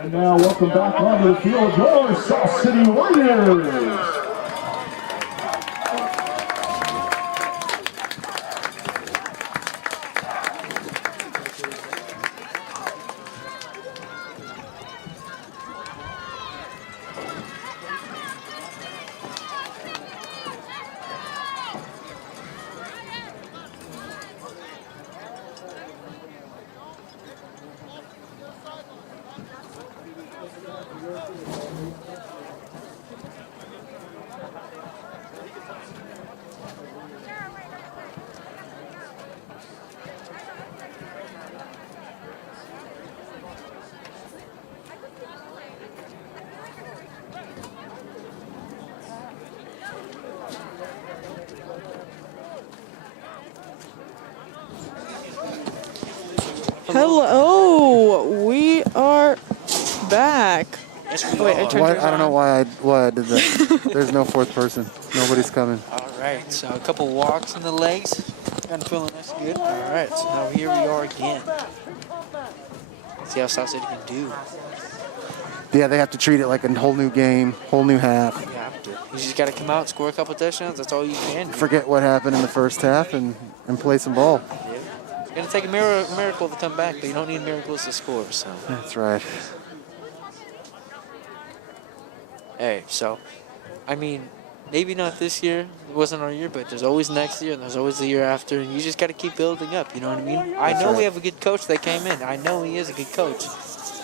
And now welcome back onto the field, your South City Warriors. Hello, we are back. Wait, I turned I don't know why I did that. There's no fourth person. Nobody's coming. All right, so a couple walks in the legs. I'm feeling that's good. All right, so now here we are again. See how South City can do. Yeah, they have to treat it like a whole new game, whole new half. You have to. You just got to come out and score a couple touchdowns. That's all you can do. Forget what happened in the first half and play some ball. Yeah. It's going to take a miracle to come back, but you don't need miracles to score. So. That's right. Hey, so, I mean, maybe not this year. It wasn't our year, but there's always next year and there's always the year after. And you just got to keep building up. You know what I mean? I know we have a good coach that came in. I know he is a good coach.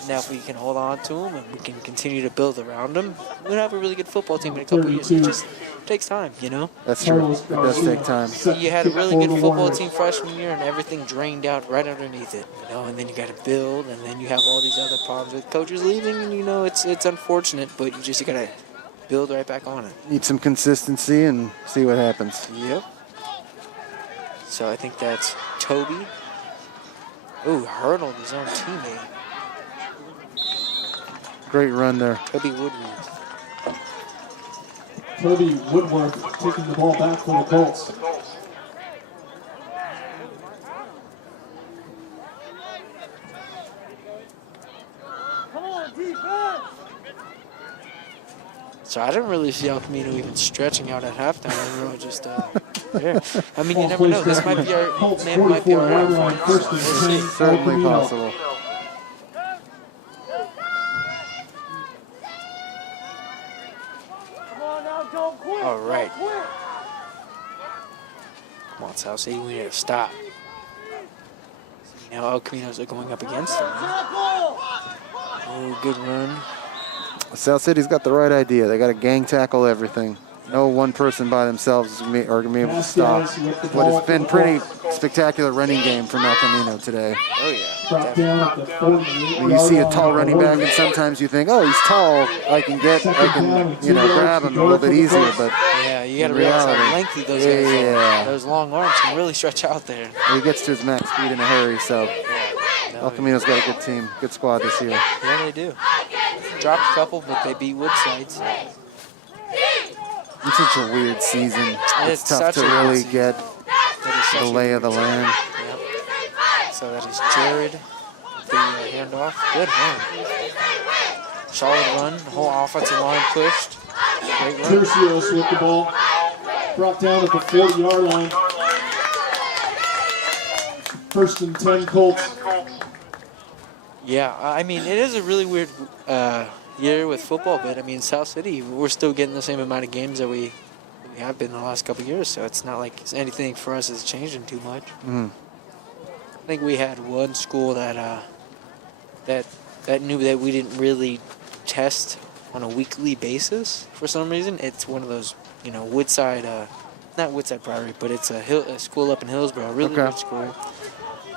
Now, if we can hold on to him and we can continue to build around him, we'll have a really good football team in a couple of years. It just takes time, you know? That's true. It does take time. You had a really good football team freshman year and everything drained out right underneath it, you know? And then you got to build, and then you have all these other problems with coaches leaving, and, you know, it's unfortunate, but you got to build right back on it. Need some consistency and see what happens. Yep. So I think that's Toby. Ooh, hurdled his own teammate. Great run there. Toby Woodward. Toby Woodward taking the ball back for the Colts. Come on, defense! So I didn't really see El Camino even stretching out at halftime. They were just there. I mean, you never know. This might be our halftime. First and 10. Certainly possible. All right. Come on, South City, we need to stop. Now El Caminos are going up against them. Oh, good run. South City's got the right idea. They got to gang tackle everything. No one person by themselves are going to be able to stop what has been pretty spectacular running game from El Camino today. Oh, yeah. Drop down at the 48. When you see a tall running back, and sometimes you think, oh, he's tall, I can grab him a little bit easier, but yeah, you got to realize how lengthy those guys are. Those long arms can really stretch out there. He gets to his max speed in a hurry, so El Camino's got a good team, good squad this year. Yeah, they do. Dropped a couple, but they beat Woodsides. It's such a weird season. It's tough to really get the lay of the land. Yep. So that is Jared with the handoff. Good run. Solid run. The whole offensive line pushed. Great run. Tercios with the ball. Brought down at the 40-yard line. First and 10 Colts. Yeah, I mean, it is a really weird year with football, but I mean, South City, we're still getting the same amount of games that we have been in the last couple of years, so it's not like anything for us is changing too much. Mhm. I think we had one school that knew that we didn't really test on a weekly basis for some reason. It's one of those, Woodside, not Woodside Priory, but it's a school up in Hillsborough, a really Okay. good school.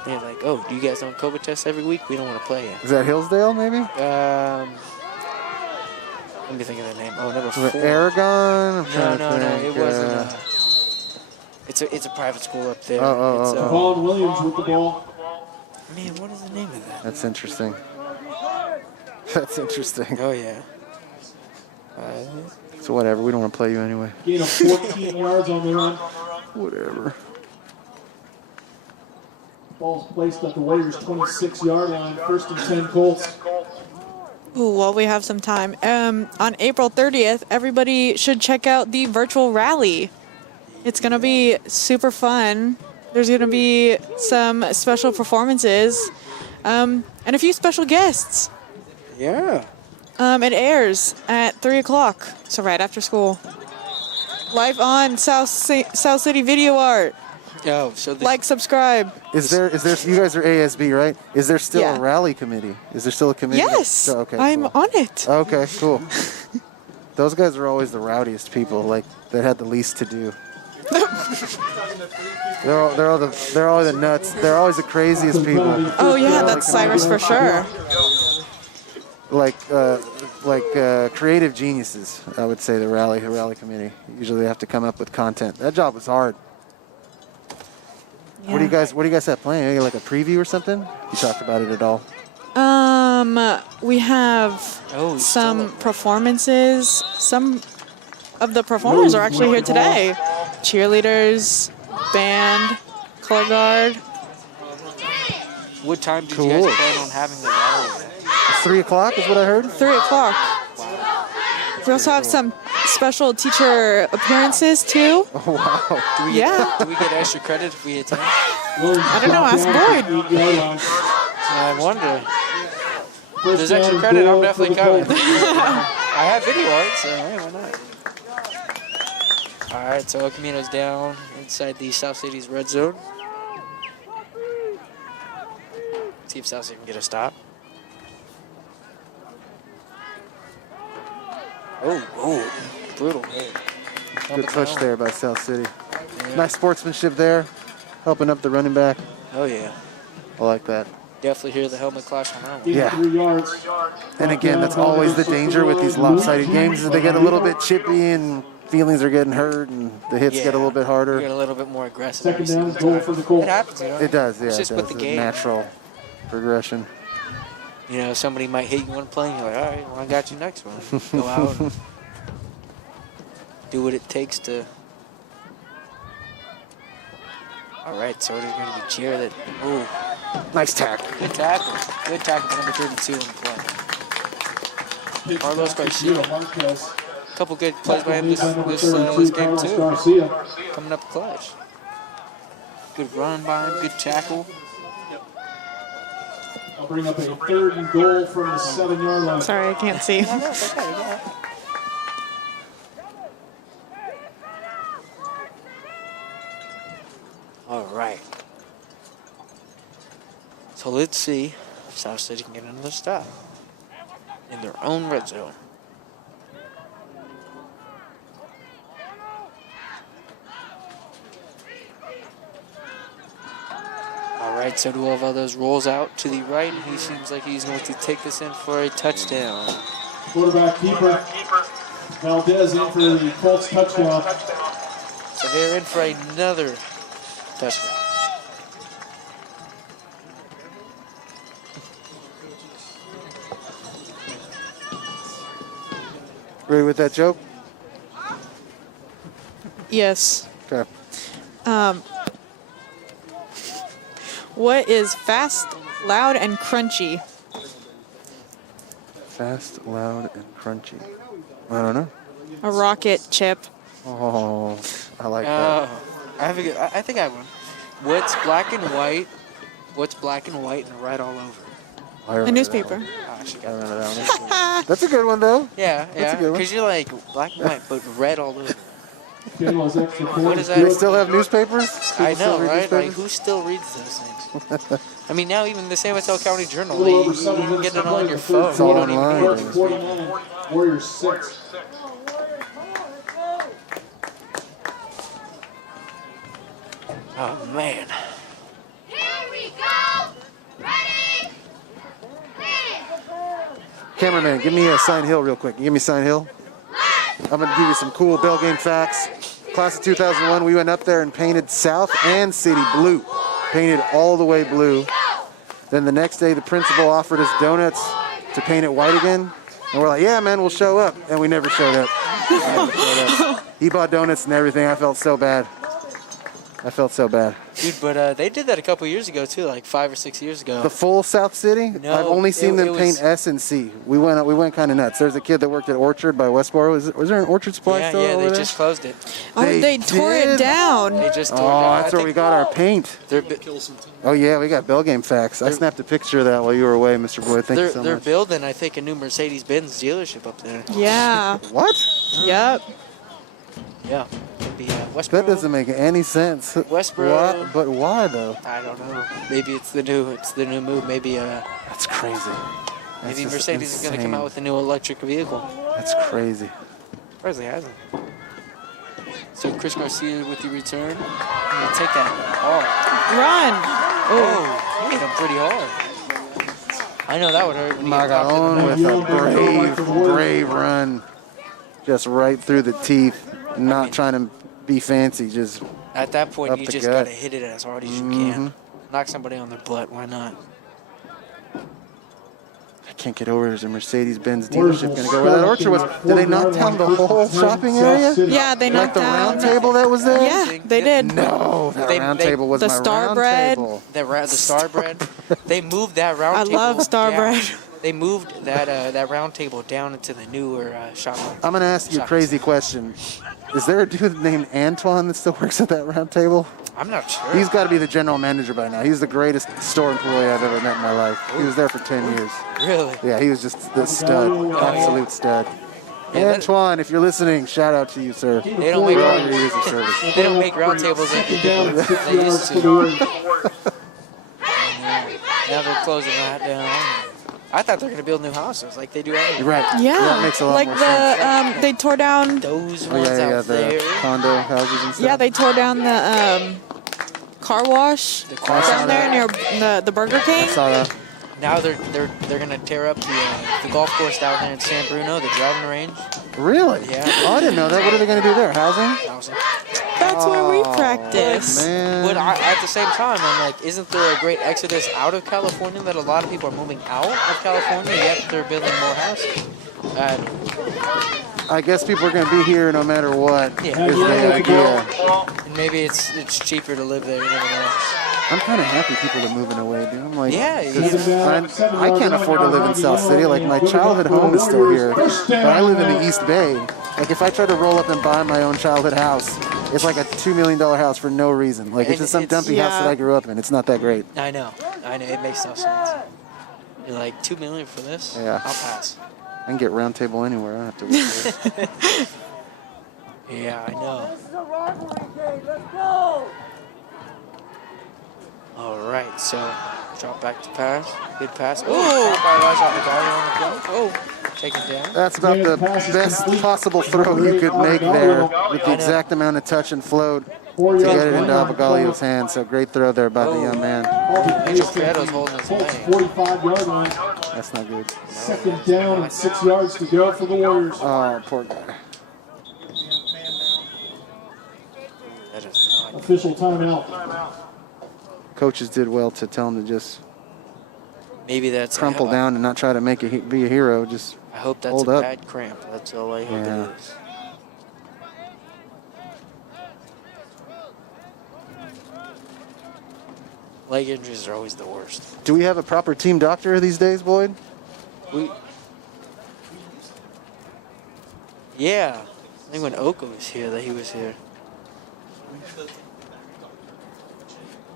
They're like, oh, do you guys don't COVID test every week? We don't want to play you. Is that Hillsdale, maybe? Let me think of the name. Oh, number Was it 4. Aragon? I'm No, trying to no, think, it wasn't. It's a private school up there. Oh. Vaughn Williams with the ball. Man, what is the name of that? That's interesting. That's interesting. Oh yeah. So whatever, we don't want to play you anyway. Gain of 14 yards on the run. Whatever. Ball's placed at the Warriors' 26-yard line. First and 10 Colts. Ooh, well, we have some time. On April 30th, everybody should check out the virtual rally. It's going to be super fun. There's going to be some special performances and a few special guests. Yeah. It airs at 3 o'clock, so right after school. Live on South City Video Art. Oh, so the, Like, subscribe. Is there? You guys are ASB, right? Is there still Yeah. a rally committee? Is there still a committee? Yes, Okay. I'm cool. on it. Okay, cool. Those guys are always the rowdiest people, like that had the least to do. They're all the nuts. They're always the craziest people. Oh, yeah, that's Cyrus for sure. Like creative geniuses, I would say. The rally committee. Usually they have to come up with content. That job was hard. Yeah. What do you guys have planned? Like a preview or something? You talked about it at all? We have Oh, some performances. Some of the performers are actually here today. Cheerleaders, band, color guard. what time did Cool. you guys plan on having the rally? It's 3 o'clock is what I heard. 3 o'clock. We also have some special teacher appearances too. Oh wow. Yeah. Do we get extra credit if we attend? I don't know, ask Boyd. I wonder. If there's extra credit, I'm definitely coming. I have video art, so hey, why not? All right, so El Camino's down inside the South City's red zone. See if South City can get a stop. Oh, brutal hit. Good push there by South City. Nice sportsmanship there, helping up the running back. Oh yeah, I like that. definitely hear the helmet clash on that one. Yeah. 3 yards. And again, that's always the danger with these lopsided games is they get a little bit chippy and feelings are getting hurt and the hits get a little bit You harder. get a little bit more aggressive. Second every down, single goal time. for the Colts. It happens, you know. It does, yeah. It's just it with does. the game. Natural progression. You know, somebody might hit you one play, and you're like, all right, well, I got you next one. Go out and do what it takes to. All right, so there's going to be cheer that. Ooh, Nice tackle. good tackle. Good tackle for number 32 on the play. Carlos Garcia. Marquez. A couple good plays by him this game, too. Garcia. Coming up clutch. Good run by him, good tackle. I'll bring up a 3rd and goal from the 7-yard line. Sorry, I can't see. All right. So let's see if South City can get another stop in their own red zone. All right, so Duvaldo's rolls out to the right, and he seems like he's going to take this in for a touchdown. Quarterback keeper. Valdez in for the Colts touchdown. So they're in for another touchdown. Ready with that joke? Yes. Okay. What is fast, loud, and crunchy? Fast, loud, and crunchy. I don't know. A rocket chip. Oh, I like that. I think I have one. What's black and white? What's black and white and red all over? I remember A newspaper. Oh, she I got remember that one. That's a good one, though. Yeah, That's a yeah. good one. Because you're like black and white, but red all over. What What is Do they that? still have newspapers? I People still know, read right? Like, newspapers? who still reads those things? I mean, now even the San Mateo County Journal, you can get it on your phone. It's all You don't even online. need a newspaper. 49, Warriors 6. Oh, man. Here we go. Ready? Hit it. Cameraman, give me a Sign Hill real quick. You give me Sign Hill? I'm going to give you some cool bell game facts. Class of 2001, we went up there and painted South and City blue. Painted all the way blue. Then the next day, the principal offered us donuts to paint it white again. And we're like, yeah, man, we'll show up. And we never showed up. He bought donuts and everything. I felt so bad. Dude, but they did that a couple years ago, too, like 5 or 6 years ago. The full South City? No, I've only seen them it paint was- S and C. We went kind of nuts. There's a kid that worked at Orchard by Westboro. Was there an Orchard Supply Yeah, store yeah, over they there? just closed it. Oh, they tore it did? down. They just tore it Oh, down. that's I where we think got our paint. They're, Oh, yeah, we got bell game facts. I snapped a picture of that while you were away, Mr. Boyd. Thank you so they're much. building, I think, a new Mercedes-Benz dealership up there. Yeah. What? Yep. Yeah. It'd be Westboro. That doesn't make any sense. Westboro. Why? But why, though? I don't know. Maybe it's the new move. Maybe That's crazy. That's maybe just Mercedes is going to come insane. out with a new electric vehicle. That's crazy. Surprisingly hasn't. So Chris Garcia with the return. I'm going to take that hard. Run. Oh, he hit him pretty hard. I know that would hurt when you get popped in the Magalon nose. with a brave run. Just right through the teeth. Not trying to be fancy, just At that point, up you the just gut. got to hit it as hard as you can. Knock somebody on their butt. Why not? I can't get over. There's a Mercedes-Benz dealership going to go where that Orchard was. Did they knock down the whole shopping area? Yeah, they Like knocked the down. round table that was there? Yeah, they did. No, that round table was the my star round bread. table. The star bread. They moved that round I table. love star down. bread. They moved that round table down into the newer shopping. I'm going to ask you a crazy question. Is there a dude named Antoine that still works at that round table? I'm not sure. He's got to be the general manager by now. He's the greatest store employee I've ever met in my life. He was there for 10 years. Really? Yeah, he was just the stud, absolute stud. Yeah, that- Antoine, if you're listening, shout out to you, sir. They don't make For all round, your years of service. they don't make round tables like they used to. Now they're closing that down. I thought they were gonna build new houses like they do everywhere. Right. Yeah. That makes a lot like more sense. they tore down. Those Oh, ones yeah, out the there. condo houses and stuff. Yeah, they tore down the car wash car down there near the Burger King. I saw that. Now they're gonna tear up the golf course down there in San Bruno, the driving range. Really? Yeah. Oh, I didn't know that. What are they going to do there? Housing? Housing. That's where we Oh, practice. Man. But at the same time, I'm like, isn't there a great exodus out of California that a lot of people are moving out of California, yet they're building more houses? I guess people are going to be here no matter what. Yeah. Is the idea. And maybe it's cheaper to live there, you never know. I'm kind of happy people are moving away, dude. I'm like, Yeah, 'cause I can't afford to live in South City. Like, my childhood home is still here, but I live in the East Bay. Like, if I try to roll up and buy my own childhood house, it's like a $2 million house for no reason. Like, it's just some dumpy house that I grew up in. It's not that great. I know, it makes no sense. You're like, $2 million for this? Yeah. I'll pass. I can get round table anywhere. I don't have to work there. Yeah, I know. This is a rivalry game. Let's go. All right, so drop back to pass. Good pass. Oh, by Elijah on the guard on the block. Oh, taken down. That's about the best possible throw you could make there with the exact amount of touch and float to get it into Abagalio's hands. So great throw there by the young man. Angel Prieto's holding his Colts leg. 45-yard line. That's not good. Second down and 6 yards to go for the Warriors. Oh, poor guy. That is not. Official timeout. Coaches did well to tell him to just Maybe that's crumple down and not try to be a hero. Just I hope that's hold a up. bad cramp. That's all I hope Yeah. it is. Leg injuries are always the worst. Do we have a proper team doctor these days, Boyd? Yeah, I think when Oka was here, that he was here.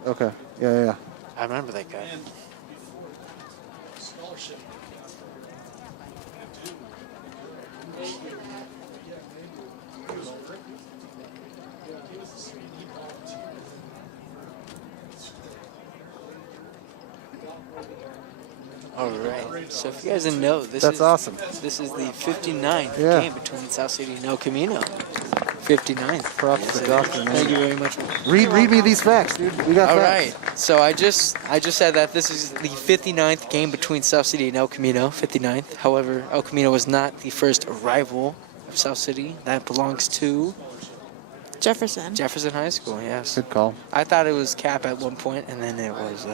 Okay. Yeah. I remember that guy. And before scholarship, All right. So if you guys didn't know, That's awesome. This is the 59th Yeah. game between South City and El Camino. 59th. Props to the doctor, man. Thank you very much. Read me these facts, dude. We got All facts. right. So I just said that this is the 59th game between South City and El Camino. 59th. However, El Camino was not the first arrival of South City. That belongs to Jefferson. Jefferson High School. Yes. Good call. I thought it was Cap at one point, and then it was.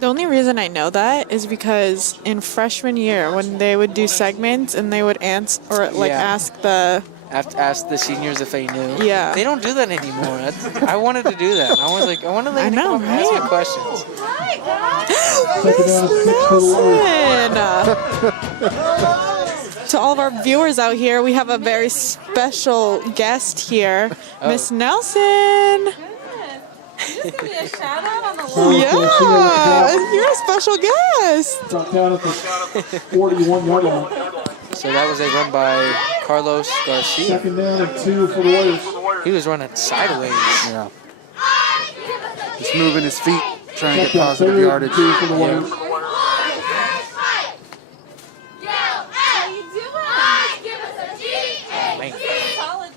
The only reason I know that is because in freshman year, when they would do segments and they would answer or like Yeah. ask the Asked the seniors if they knew. Yeah. They don't do that anymore. I wanted to do that. I was like, I want to I know, ask me right? questions. Second down and 6 for the Warriors. Nelson. To all of our viewers out here, we have a very special guest here, Miss Nelson. Is this gonna be a shout out on the wall? Yeah, you're a special guest. Brought down at the 41-yard line. So that was a run by Carlos Garcia. Second down and 2 for the Warriors. He was running sideways. Yeah. Just moving his feet, trying to Check get down, positive 3rd and yardage. 2 for the Warriors. How you doing? Solid.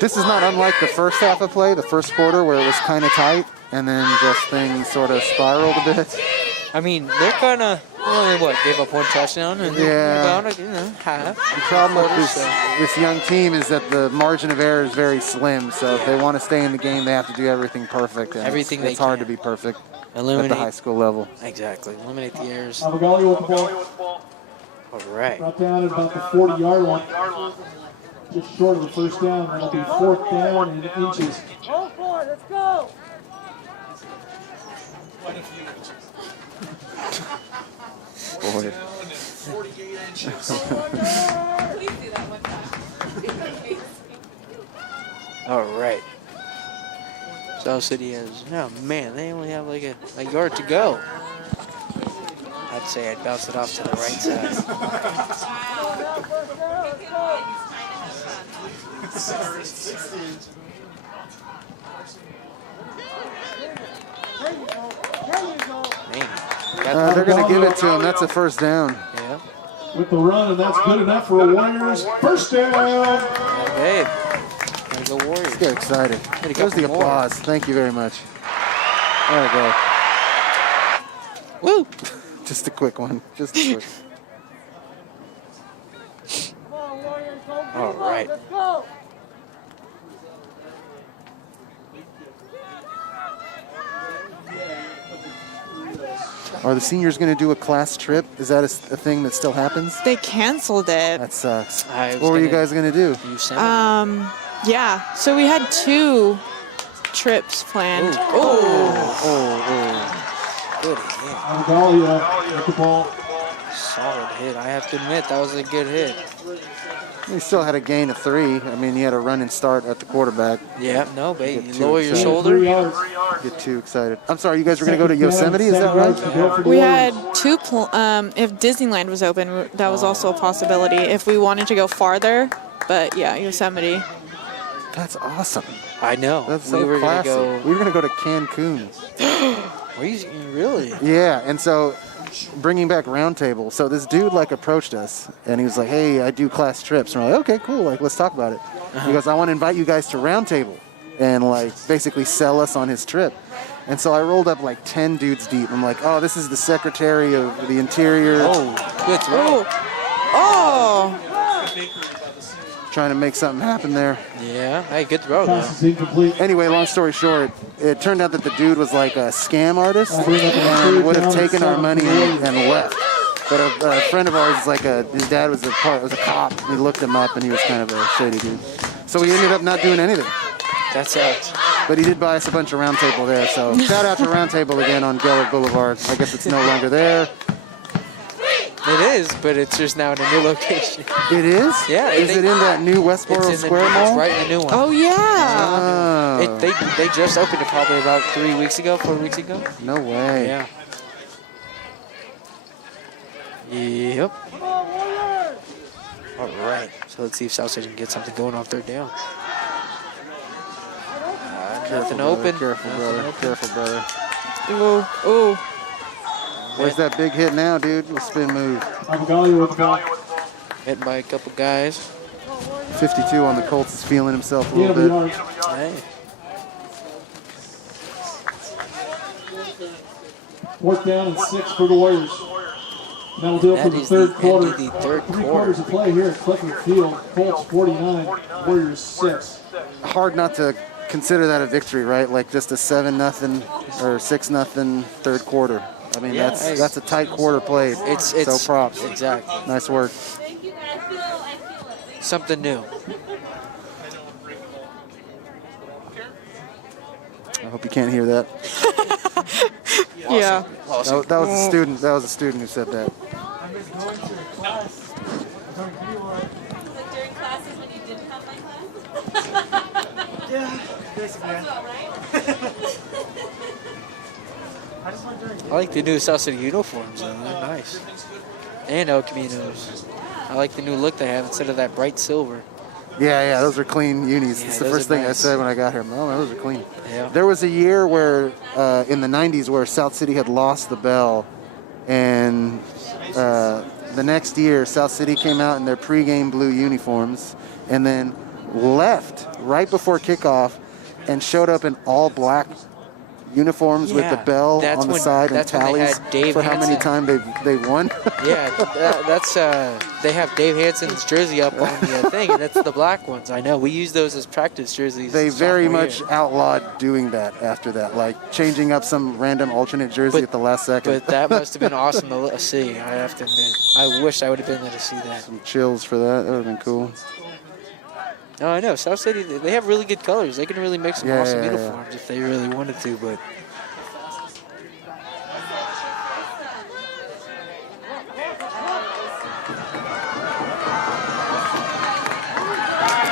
This is not unlike the first half of play, the first quarter, where it was kind of tight, and then just things sort of spiraled a bit. I mean, they're kind of only gave up one touchdown and Yeah. about half. The problem with So, this young team is that the margin of error is very slim. So if they want to stay in the game, they have to do everything perfect. And Everything it's they hard can. to be perfect at eliminate the high school level. Exactly. Eliminate the errors. Avagali with the ball. All right. Brought down at about the 40-yard line. Just short of the first down. That'll be 4th down and inches. Go for it. Let's go. quite a few inches. Boy. Down and 48 inches. Please do that one time. All right. South City has, oh man, they only have like a yard to go. I'd say I'd bounce it off to the right side. Man, They're going to give it to him. That's a first down. yeah. With the run, and that's good enough for the Warriors. First down. Hey, gotta go Warriors. Let's get excited. Gotta There's the couple more. applause. Thank you very much. There we go. Woo! Just a quick one. Just a quick. Come on, Warriors. Go All right. Let's go. Are the seniors going to do a class trip? Is that a thing that still happens? They canceled it. That sucks. I was What were you gonna- guys going to do? Yosemite. Yeah, so we had 2 trips planned. Good hit. Avagali with the ball. Solid hit. I have to admit, that was a good hit. He still had a gain of 3. I mean, he had a run and start at the quarterback. Yeah, no, baby. Get You too lower your excited. shoulder. 3 yards. Get too excited. I'm sorry, you guys were going to go to Yosemite? Is that 7 yards right? to go for the We Warriors. had 2, if Disneyland was open, that was also a possibility if we wanted to go farther. But yeah, Yosemite. That's awesome. I know. That's so we were classy. gonna We were going to go to Cancun. go. Were you really? Yeah, and so bringing back Roundtable. So this dude like approached us, and he was like, "Hey, I do class trips." And we're like, "Okay, cool. Like, let's talk about it." He goes, "I want to invite you guys to Roundtable, and like basically sell us on his trip." And so I rolled up like 10 dudes deep. I'm like, "Oh, this is the Secretary of the Interior." Oh, good throw. Oh, Trying to make something happen there. Yeah. Hey, good throw though. Pass is incomplete. Anyway, long story short, it turned out that the dude was like a scam artist and would have taken our money and left. But a friend of ours is like his dad was a cop. We looked him up and he was kind of a shady dude. So we ended up not doing anything. That sucks. But he did buy us a bunch of Roundtable there. So shout out to Roundtable again on Gellert Boulevard. I guess it's no longer there. It is, but it's just now in a new location. It is? Yeah. Is it in that new Westboro Square It's Mall? right in the new one. Oh yeah. Oh. They just opened it probably about 4 weeks ago. No way. Yeah. Yep. All right. So let's see if Southside can get something going off third down. Nothing open. Careful, brother. Careful, brother. Ooh. Ooh. Where's that big hit now, dude? The spin move. Abigalia with the ball. Hit by a couple guys. 52 on the Colts is feeling himself a Gain little of a bit. yard. Hey. 4th down and 6 for the Warriors. Now we'll do it for That the is third the quarter. end of the third 3 quarter. quarters of play here at Clifford Field. Colts 49, Warriors 6. Hard not to consider that a victory, right? Like just a 7-0 or 6-0 third quarter. I mean, Yeah, that's a tight quarter played. It's so props. Exactly. Nice work. Thank you, guys. I feel it. Something new. I hope you can't hear that. Yeah. That was a student. That was a student who said that. I miss going to class. Going to keyboard. Like during classes when you didn't have my class? Yeah, basically. That's all right. I just went during I like the new South City uniforms, though. They're nice. And El Caminos. I like the new look they have instead of that bright silver. Yeah, those are clean unis. Yeah, It's the those first are thing I nice. said when I got here. Oh, those are clean. Yeah. There was a year where, in the 90s, where South City had lost the bell, and the next year, South City came out in their pregame blue uniforms, and then left right before kickoff, and showed up in all black uniforms with the Yeah, bell that's on the when- side and that's when they tallies had Dave for how many Hansen. times they've won. Yeah, that's they have Dave Hansen's jersey up on the thing, and that's the black ones. I know. We use those as practice jerseys. They very sophomore much year. outlawed doing that after that, like changing up some random alternate jersey But- at the last second. But that must have been awesome to see. I have to admit. I wish I would have been there to see that. Some chills for that. That would have been cool. No, I know. South City, they have really good colors. They can really make some Yeah, awesome yeah, yeah. uniforms if they really wanted to, but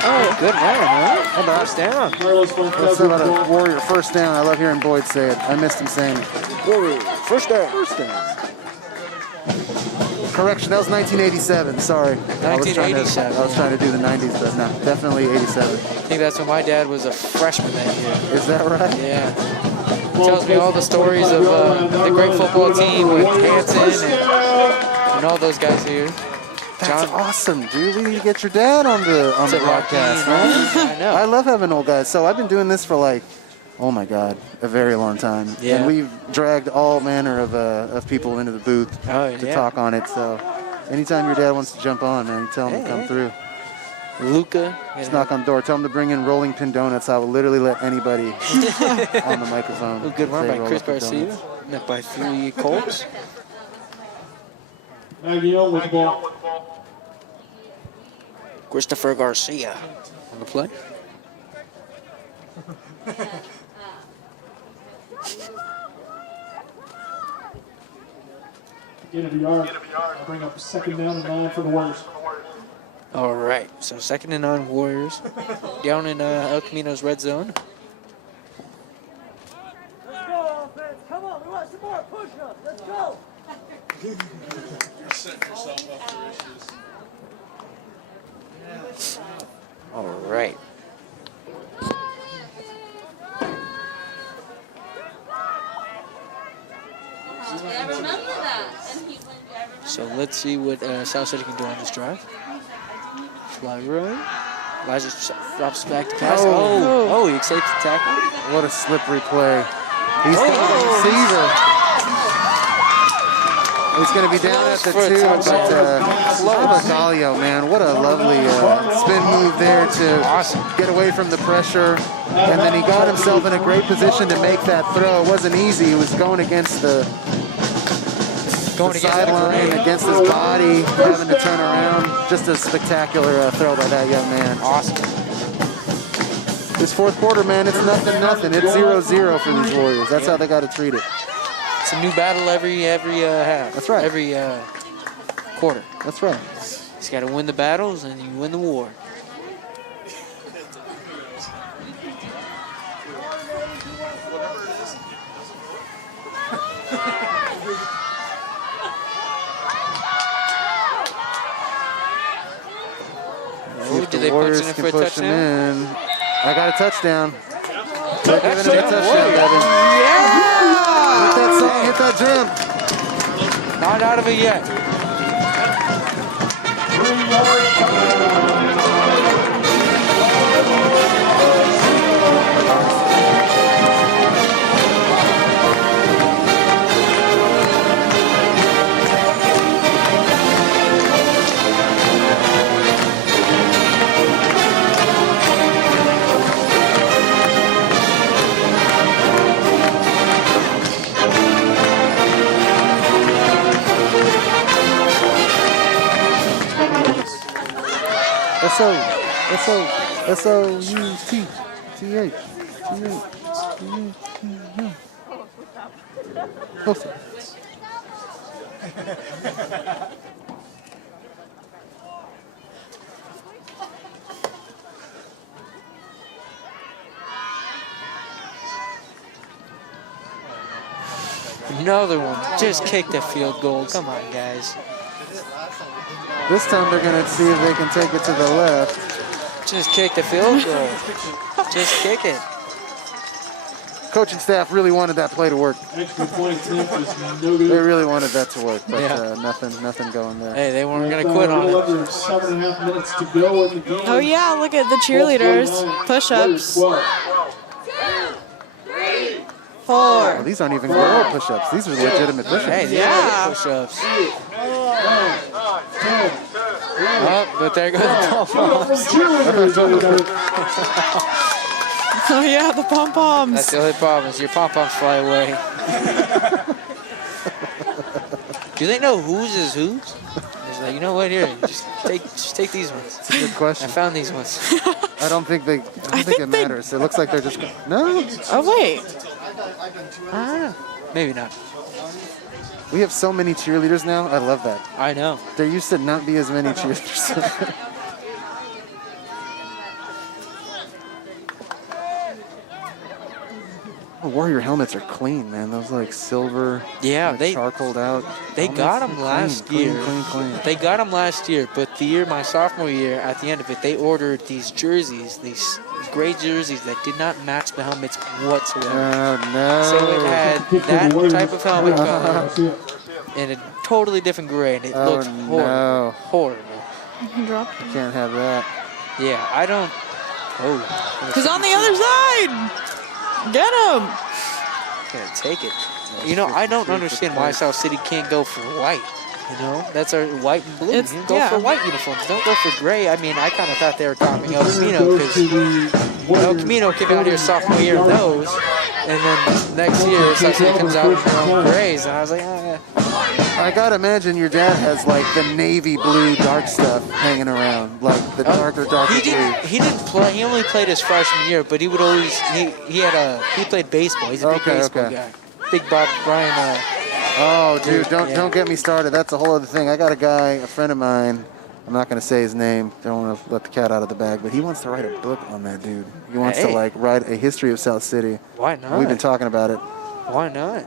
oh, good run, huh? How about first down? Carlos went Let's cover talk the about a ball. Warrior first down. I love hearing Boyd say it. I missed him saying it. Warrior first down. First down. Correction, that was 1987. Sorry. I was trying 1987. to do the 90s, but no, definitely 87. I think that's when my dad was a freshman that year. Is that right? Yeah. He tells me all the stories of the great football team with Hansen and all those guys here. That's awesome, dude. We need to get your dad on the broadcast, man. I know. I love having old guys. So I've been doing this for like, oh my God, a very long time. Yeah. And we've dragged all manner of people into the booth Oh, to yeah. talk on it. So anytime your dad wants to jump on, man, you tell him to come Hey. through. Luca. Just knock on the door. Tell him to bring in rolling pin donuts. I will literally let anybody on the microphone. A good run say by roll Chris up the Garcia. donuts. Met by 3 Colts. Maggio with the ball. Christopher Garcia on the play. Gain of a yard. Bring up 2nd down and 9 for the Warriors. All right, so 2nd and 9 Warriors down in El Camino's red zone. Let's go, offense. Come on, we want some more push-ups. Let's go. You're setting yourself up for issues. All right. I remember that. And he went, I remember So let's see what South City can do on this drive. Fly run. Elijah drops back to pass. Oh, he escapes the tackle. What a slippery play. He's got the receiver. He's going to be down at the 2, but Galio, man, what a lovely spin move there to get away from the pressure. And then he got himself in a great position to make that throw. It wasn't easy. He was going against the sideline, against his body, having to turn around. Just a spectacular throw by that young man. Awesome. This fourth quarter, man, it's nothing. It's 0-0 for these Warriors. That's how they got to treat it. It's a new battle every half. That's right. Every quarter. That's right. He's got to win the battles, and you win the war. See if Did the they punch Warriors it in can for a push them touchdown? in. I got a touchdown. They're giving him a touchdown, baby. Yeah! Hit that jump. Not out of it yet. 3 yards. S-O-U-T-T-H. Another one. Just kick the field goal. Come on, guys. This time they're going to see if they can take it to the left. Just kick the field goal. Just kick it. Coaching staff really wanted that play to work. Extra point attempt is no good. They really wanted that to work, but Yeah. nothing going there. Hey, they weren't going to quit on it. Under 7.5 minutes to go in the game. Oh yeah, look at the cheerleaders. Push-ups. 12. 4. Oh, these aren't even girl push-ups. These are legitimate push-ups. Hey, Yeah. push-ups. 9, 10, 11. Oh, but there goes the pom-poms. Cheerleaders, everybody. Oh yeah, the pom-poms. That's the only problem is your pom-poms fly away. Do they know whose is whose? It's like, you know what, here, just take these ones. It's a good I question. found these ones. I don't think it matters. It looks like they're just no. Oh wait. I don't know. Maybe not. We have so many cheerleaders now. I love that. I know. There used to not be as many cheerleaders. Warrior helmets are clean, man. Those like silver, Yeah, like they charcoaled out. they helmets. got them Clean, last clean, year. Clean. They got them last year, but the year, my sophomore year, at the end of it, they ordered these jerseys, these gray jerseys that did not match the helmets whatsoever. Oh no! So it had that type of helmet color See it. in a totally different gray, and it Oh, looked horrible. no. Horrible. He dropped it. Can't have that. Yeah, I don't. Oh. He's on the other side. Get him. Gonna take it. You know, I don't understand why South City can't go for white. You know, that's our white and blue. It's- Go yeah. for white uniforms. Don't go for gray. I mean, I kind of thought they were copying El Camino because El Camino came out here sophomore year in those, and then next year South City comes out with their own grays, and I was like, I gotta imagine your dad has like the navy blue dark stuff hanging around, like the darker He blue. didn't play. He only played his freshman year, but he would always he played baseball. He's a big baseball guy. Big Bob Brian. Oh, dude, Yeah. don't get me started. That's a whole other thing. I got a guy, a friend of mine. I'm not gonna say his name. Don't want to let the cat out of the bag, but he wants to write a book on that dude. He wants to Hey. like write a history of South City. Why not? We've been talking about it. Why not?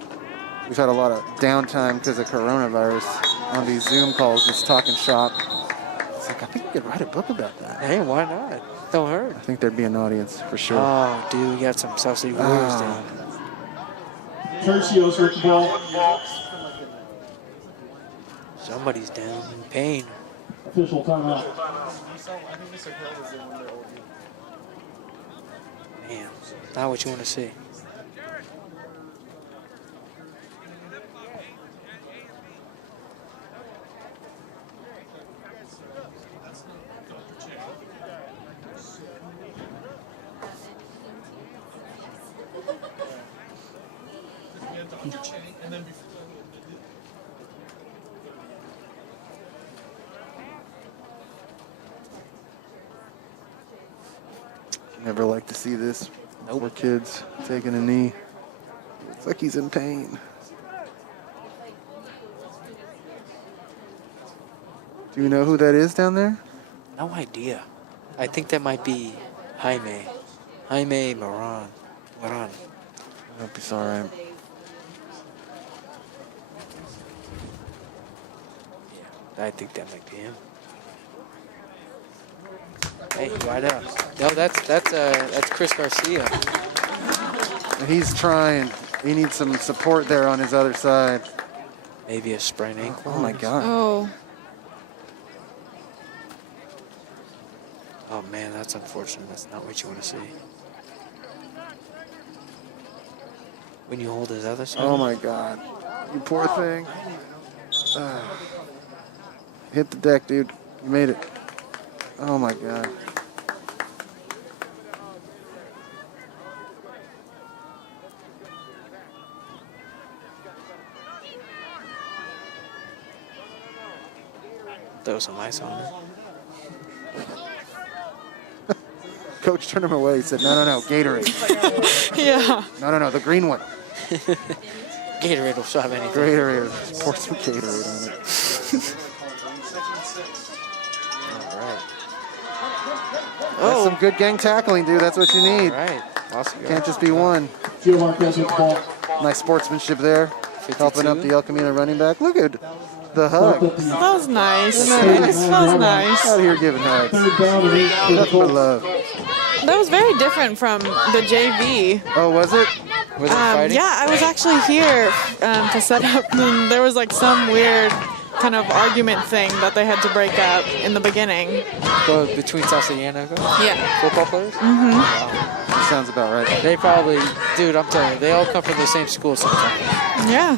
We've had a lot of downtime because of coronavirus on these Zoom calls, just talking shop. It's like, I think we could write a book about that. Hey, why not? Don't hurt. I think there'd be an audience for sure. Oh, dude, you got some South City Warriors down. Tercios with the ball. Somebody's down in pain. Official timeout. Man, not what you want to see. Never like to see this. Nope. Poor kids taking a knee. It's like he's in pain. Do you know who that is down there? No idea. I think that might be Jaime Moran. I hope he's all right. I think that might be him. Hey, right up. No, that's Chris Garcia. He's trying. He needs some support there on his other side. Maybe a sprained ankle. Oh my God. Oh. Oh man, that's unfortunate. That's not what you want to see. When you hold his other side. Oh my God. You poor thing. Hit the deck, dude. You made it. Oh my God. Throw some ice on it. Coach turned him away. He said, no, Gatorade. Yeah. No, the green one. Gatorade will swap anything. Gatorade. Pour some Gatorade on it. All right. That's some good gang tackling, dude. That's what you need. All right. Awesome. Can't just be one. Gio Marquez with the ball. Nice sportsmanship there. 52. Helping up the El Camino running back. Look at the hug. That was nice. That was nice. Out here giving hugs. Third down and 8 for the Nothing but Colts. love. That was very different from the JV. Oh, was it? Was it fighting? Yeah, I was actually here to set up, and there was like some weird kind of argument thing that they had to break up in the beginning. Between South City and Echo? Yeah. Football players? Sounds about right. They probably, dude, I'm telling you, they all come from the same school sometimes. Yeah.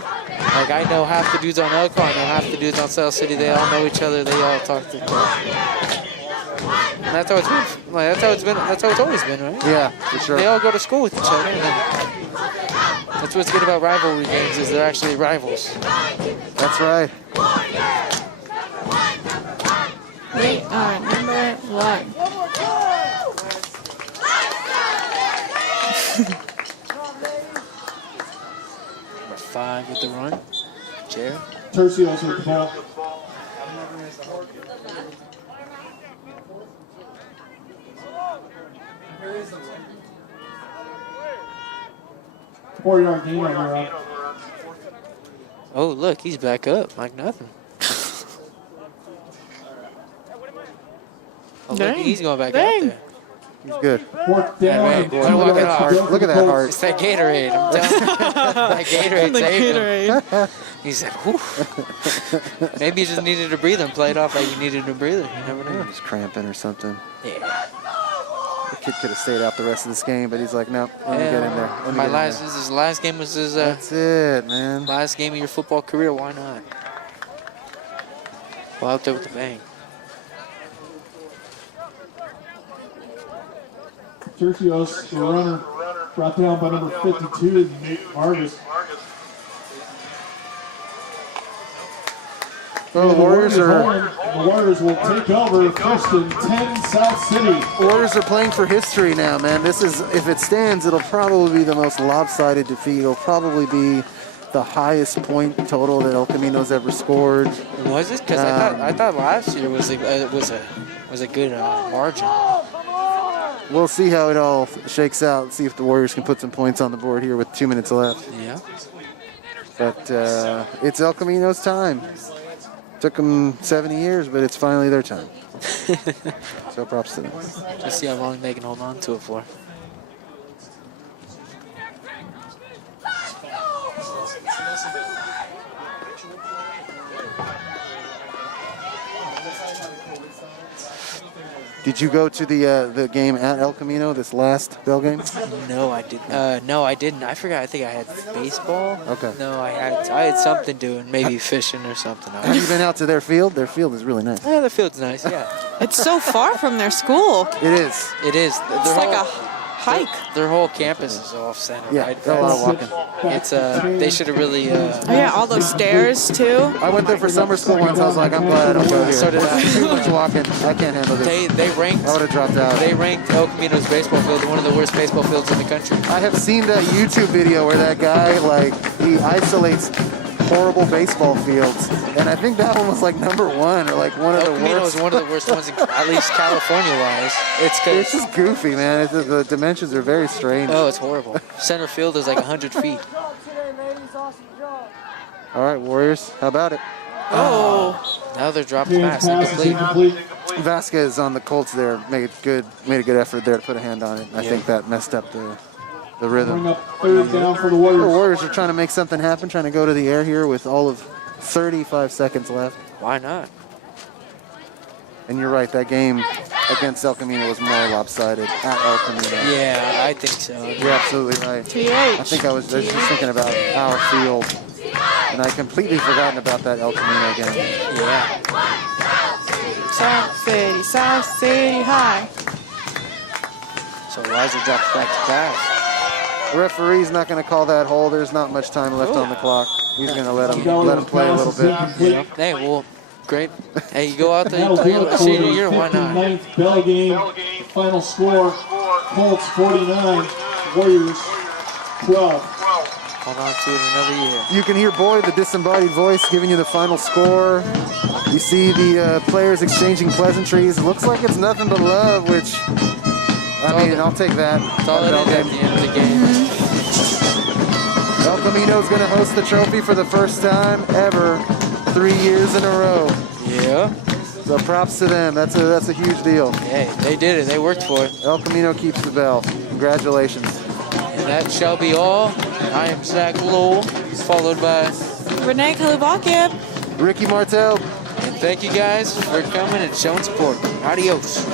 Like, I know half the dudes on Elko, I know half the dudes on South City. They all know each other. They all talk to each other. And that's how it's been. Like, that's how it's always been, right? Yeah, for sure. They all go to school with each other. And that's what's good about rivalry games is they're actually rivals. That's right. We are number 1. Number 5 with the run. Jared. Tercios with the ball. Four-yard gain on the run. Oh, look, he's back up like nothing. Oh, look, he's going back out there. He's good. Fourth down. Hey, and man, 2 walk it yards off. to go for Look at the that Colts. heart. It's that Gatorade. I'm telling you. That Gatorade The saved him. Gatorade. He said, whew. Maybe you just needed a breather and play it off like you needed a breather. You never know. He's cramping or something. Yeah. The kid could have stayed out the rest of this game, but he's like, no, let me get in there. Let me My get in there. his last game was his That's it, man. last game of your football career. Why not? Well, out there with a bang. Tercios, the runner, brought down by number 52, Nate Vargas. Oh, the Warriors are The Warriors will take over first and 10 South City. Warriors are playing for history now, man. This is, if it stands, it'll probably be the most lopsided defeat. It'll probably be the highest point total that El Camino's ever scored. Was it? Because I thought last year was a good margin. We'll see how it all shakes out. See if the Warriors can put some points on the board here with 2 minutes left. Yeah. But it's El Camino's time. Took them 70 years, but it's finally their time. So props to them. Let's see how long they can hold on to it for. Did you go to the game at El Camino, this last Bell game? No, I didn't. No, I didn't. I forgot. I think I had baseball. Okay. No, I had something doing, maybe fishing or something. Have you been out to their field? Their field is really nice. Yeah, the field's nice. Yeah, It's so far from their school. It is. it is. It's like a hike. Their whole campus is off center. Yeah, right? got a lot of walking. It's they should have really. Oh yeah, all those stairs too. I went there for summer school once. I was like, I'm glad I don't go here. So did I. Too much walking. I can't handle this. They ranked. I would have dropped out. They ranked El Camino's baseball field one of the worst baseball fields in the country. I have seen that YouTube video where that guy, like, he isolates horrible baseball fields. And I think that one was like number 1 or like one of the Camino worst. is one of the worst ones, at least California-wise. It's just goofy, man. The dimensions are very strange. Oh, it's horrible. Center field is like 100 feet. All right, Warriors, how about it? Oh, now they're dropped pass, incomplete. Vasquez on the Colts there made a good effort there to put a hand on it. I think that messed up the rhythm. Bring up third down for the The Warriors. Warriors are trying to make something happen, trying to go to the air here with all of 35 seconds left. Why not? And you're right, that game against El Camino was more lopsided at El Camino. Yeah, I think so. You're absolutely right. TH. I think I was just thinking about our field, and I completely forgotten about that El Camino game. Yeah. South City High. So Weiser drops back to pass. The referee's not going to call that hold. There's not much time left on the clock. He's going to let him play a little bit. Hey, well, great. Hey, you go out there, That'll you play do it a for senior the year, why not? 59th Bell game. Final score, Colts 49, Warriors 12. Hold on to it another year. You can hear Boyd, the disembodied voice, giving you the final score. You see the players exchanging pleasantries. Looks like it's nothing but love, which, I'll take that. That's all it is at the end of the game. El Camino's going to host the trophy for the first time ever, 3 years in a row. Yeah. So props to them. That's a huge deal. Hey, they did it. They worked for it. El Camino keeps the bell. Congratulations. And that shall be all. I am Zach Lowell, followed by Renee Kalubakib. Ricky Martel. And thank you guys for coming and showing support. Adios.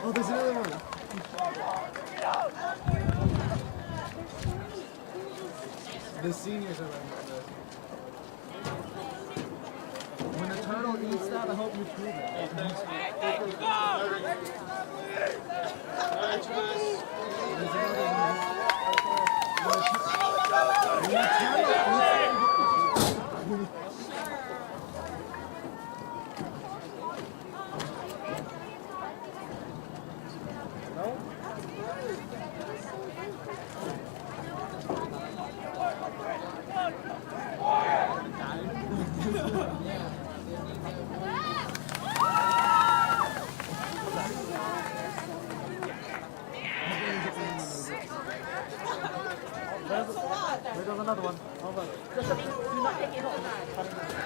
Oh, there's another one. The seniors are like this. When a turtle eats that, I hope you prove it. There's another one. There's another one. Hold on. Just do not take it off.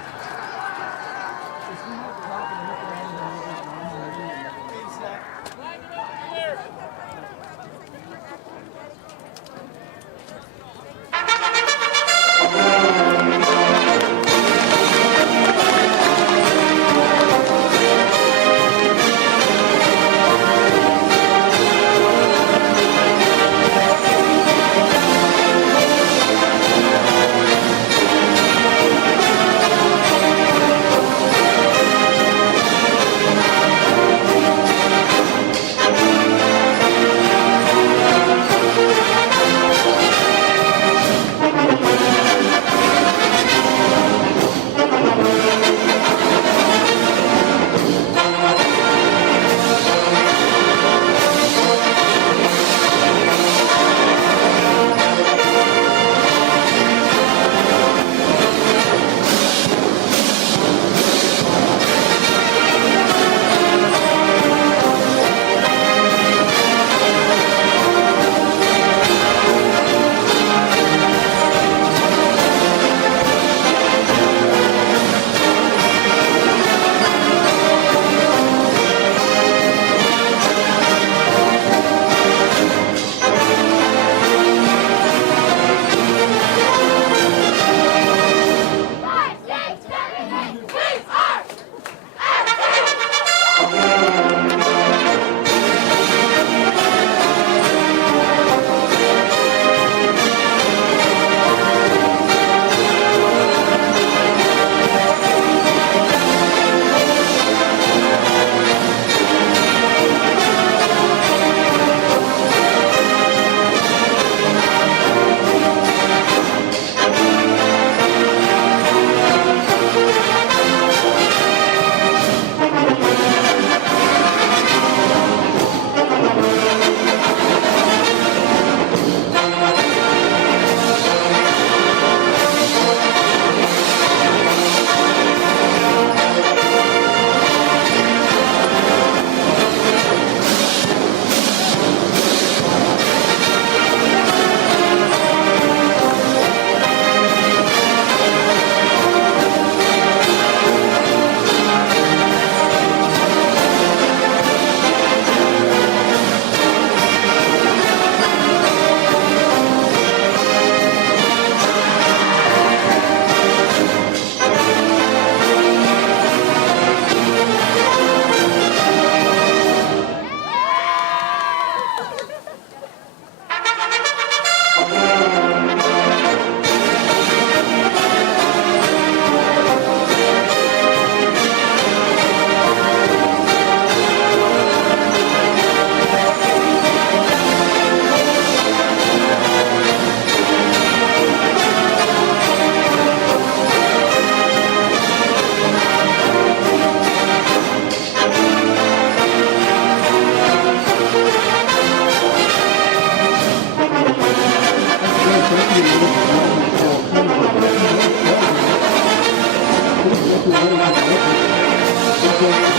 Thank you.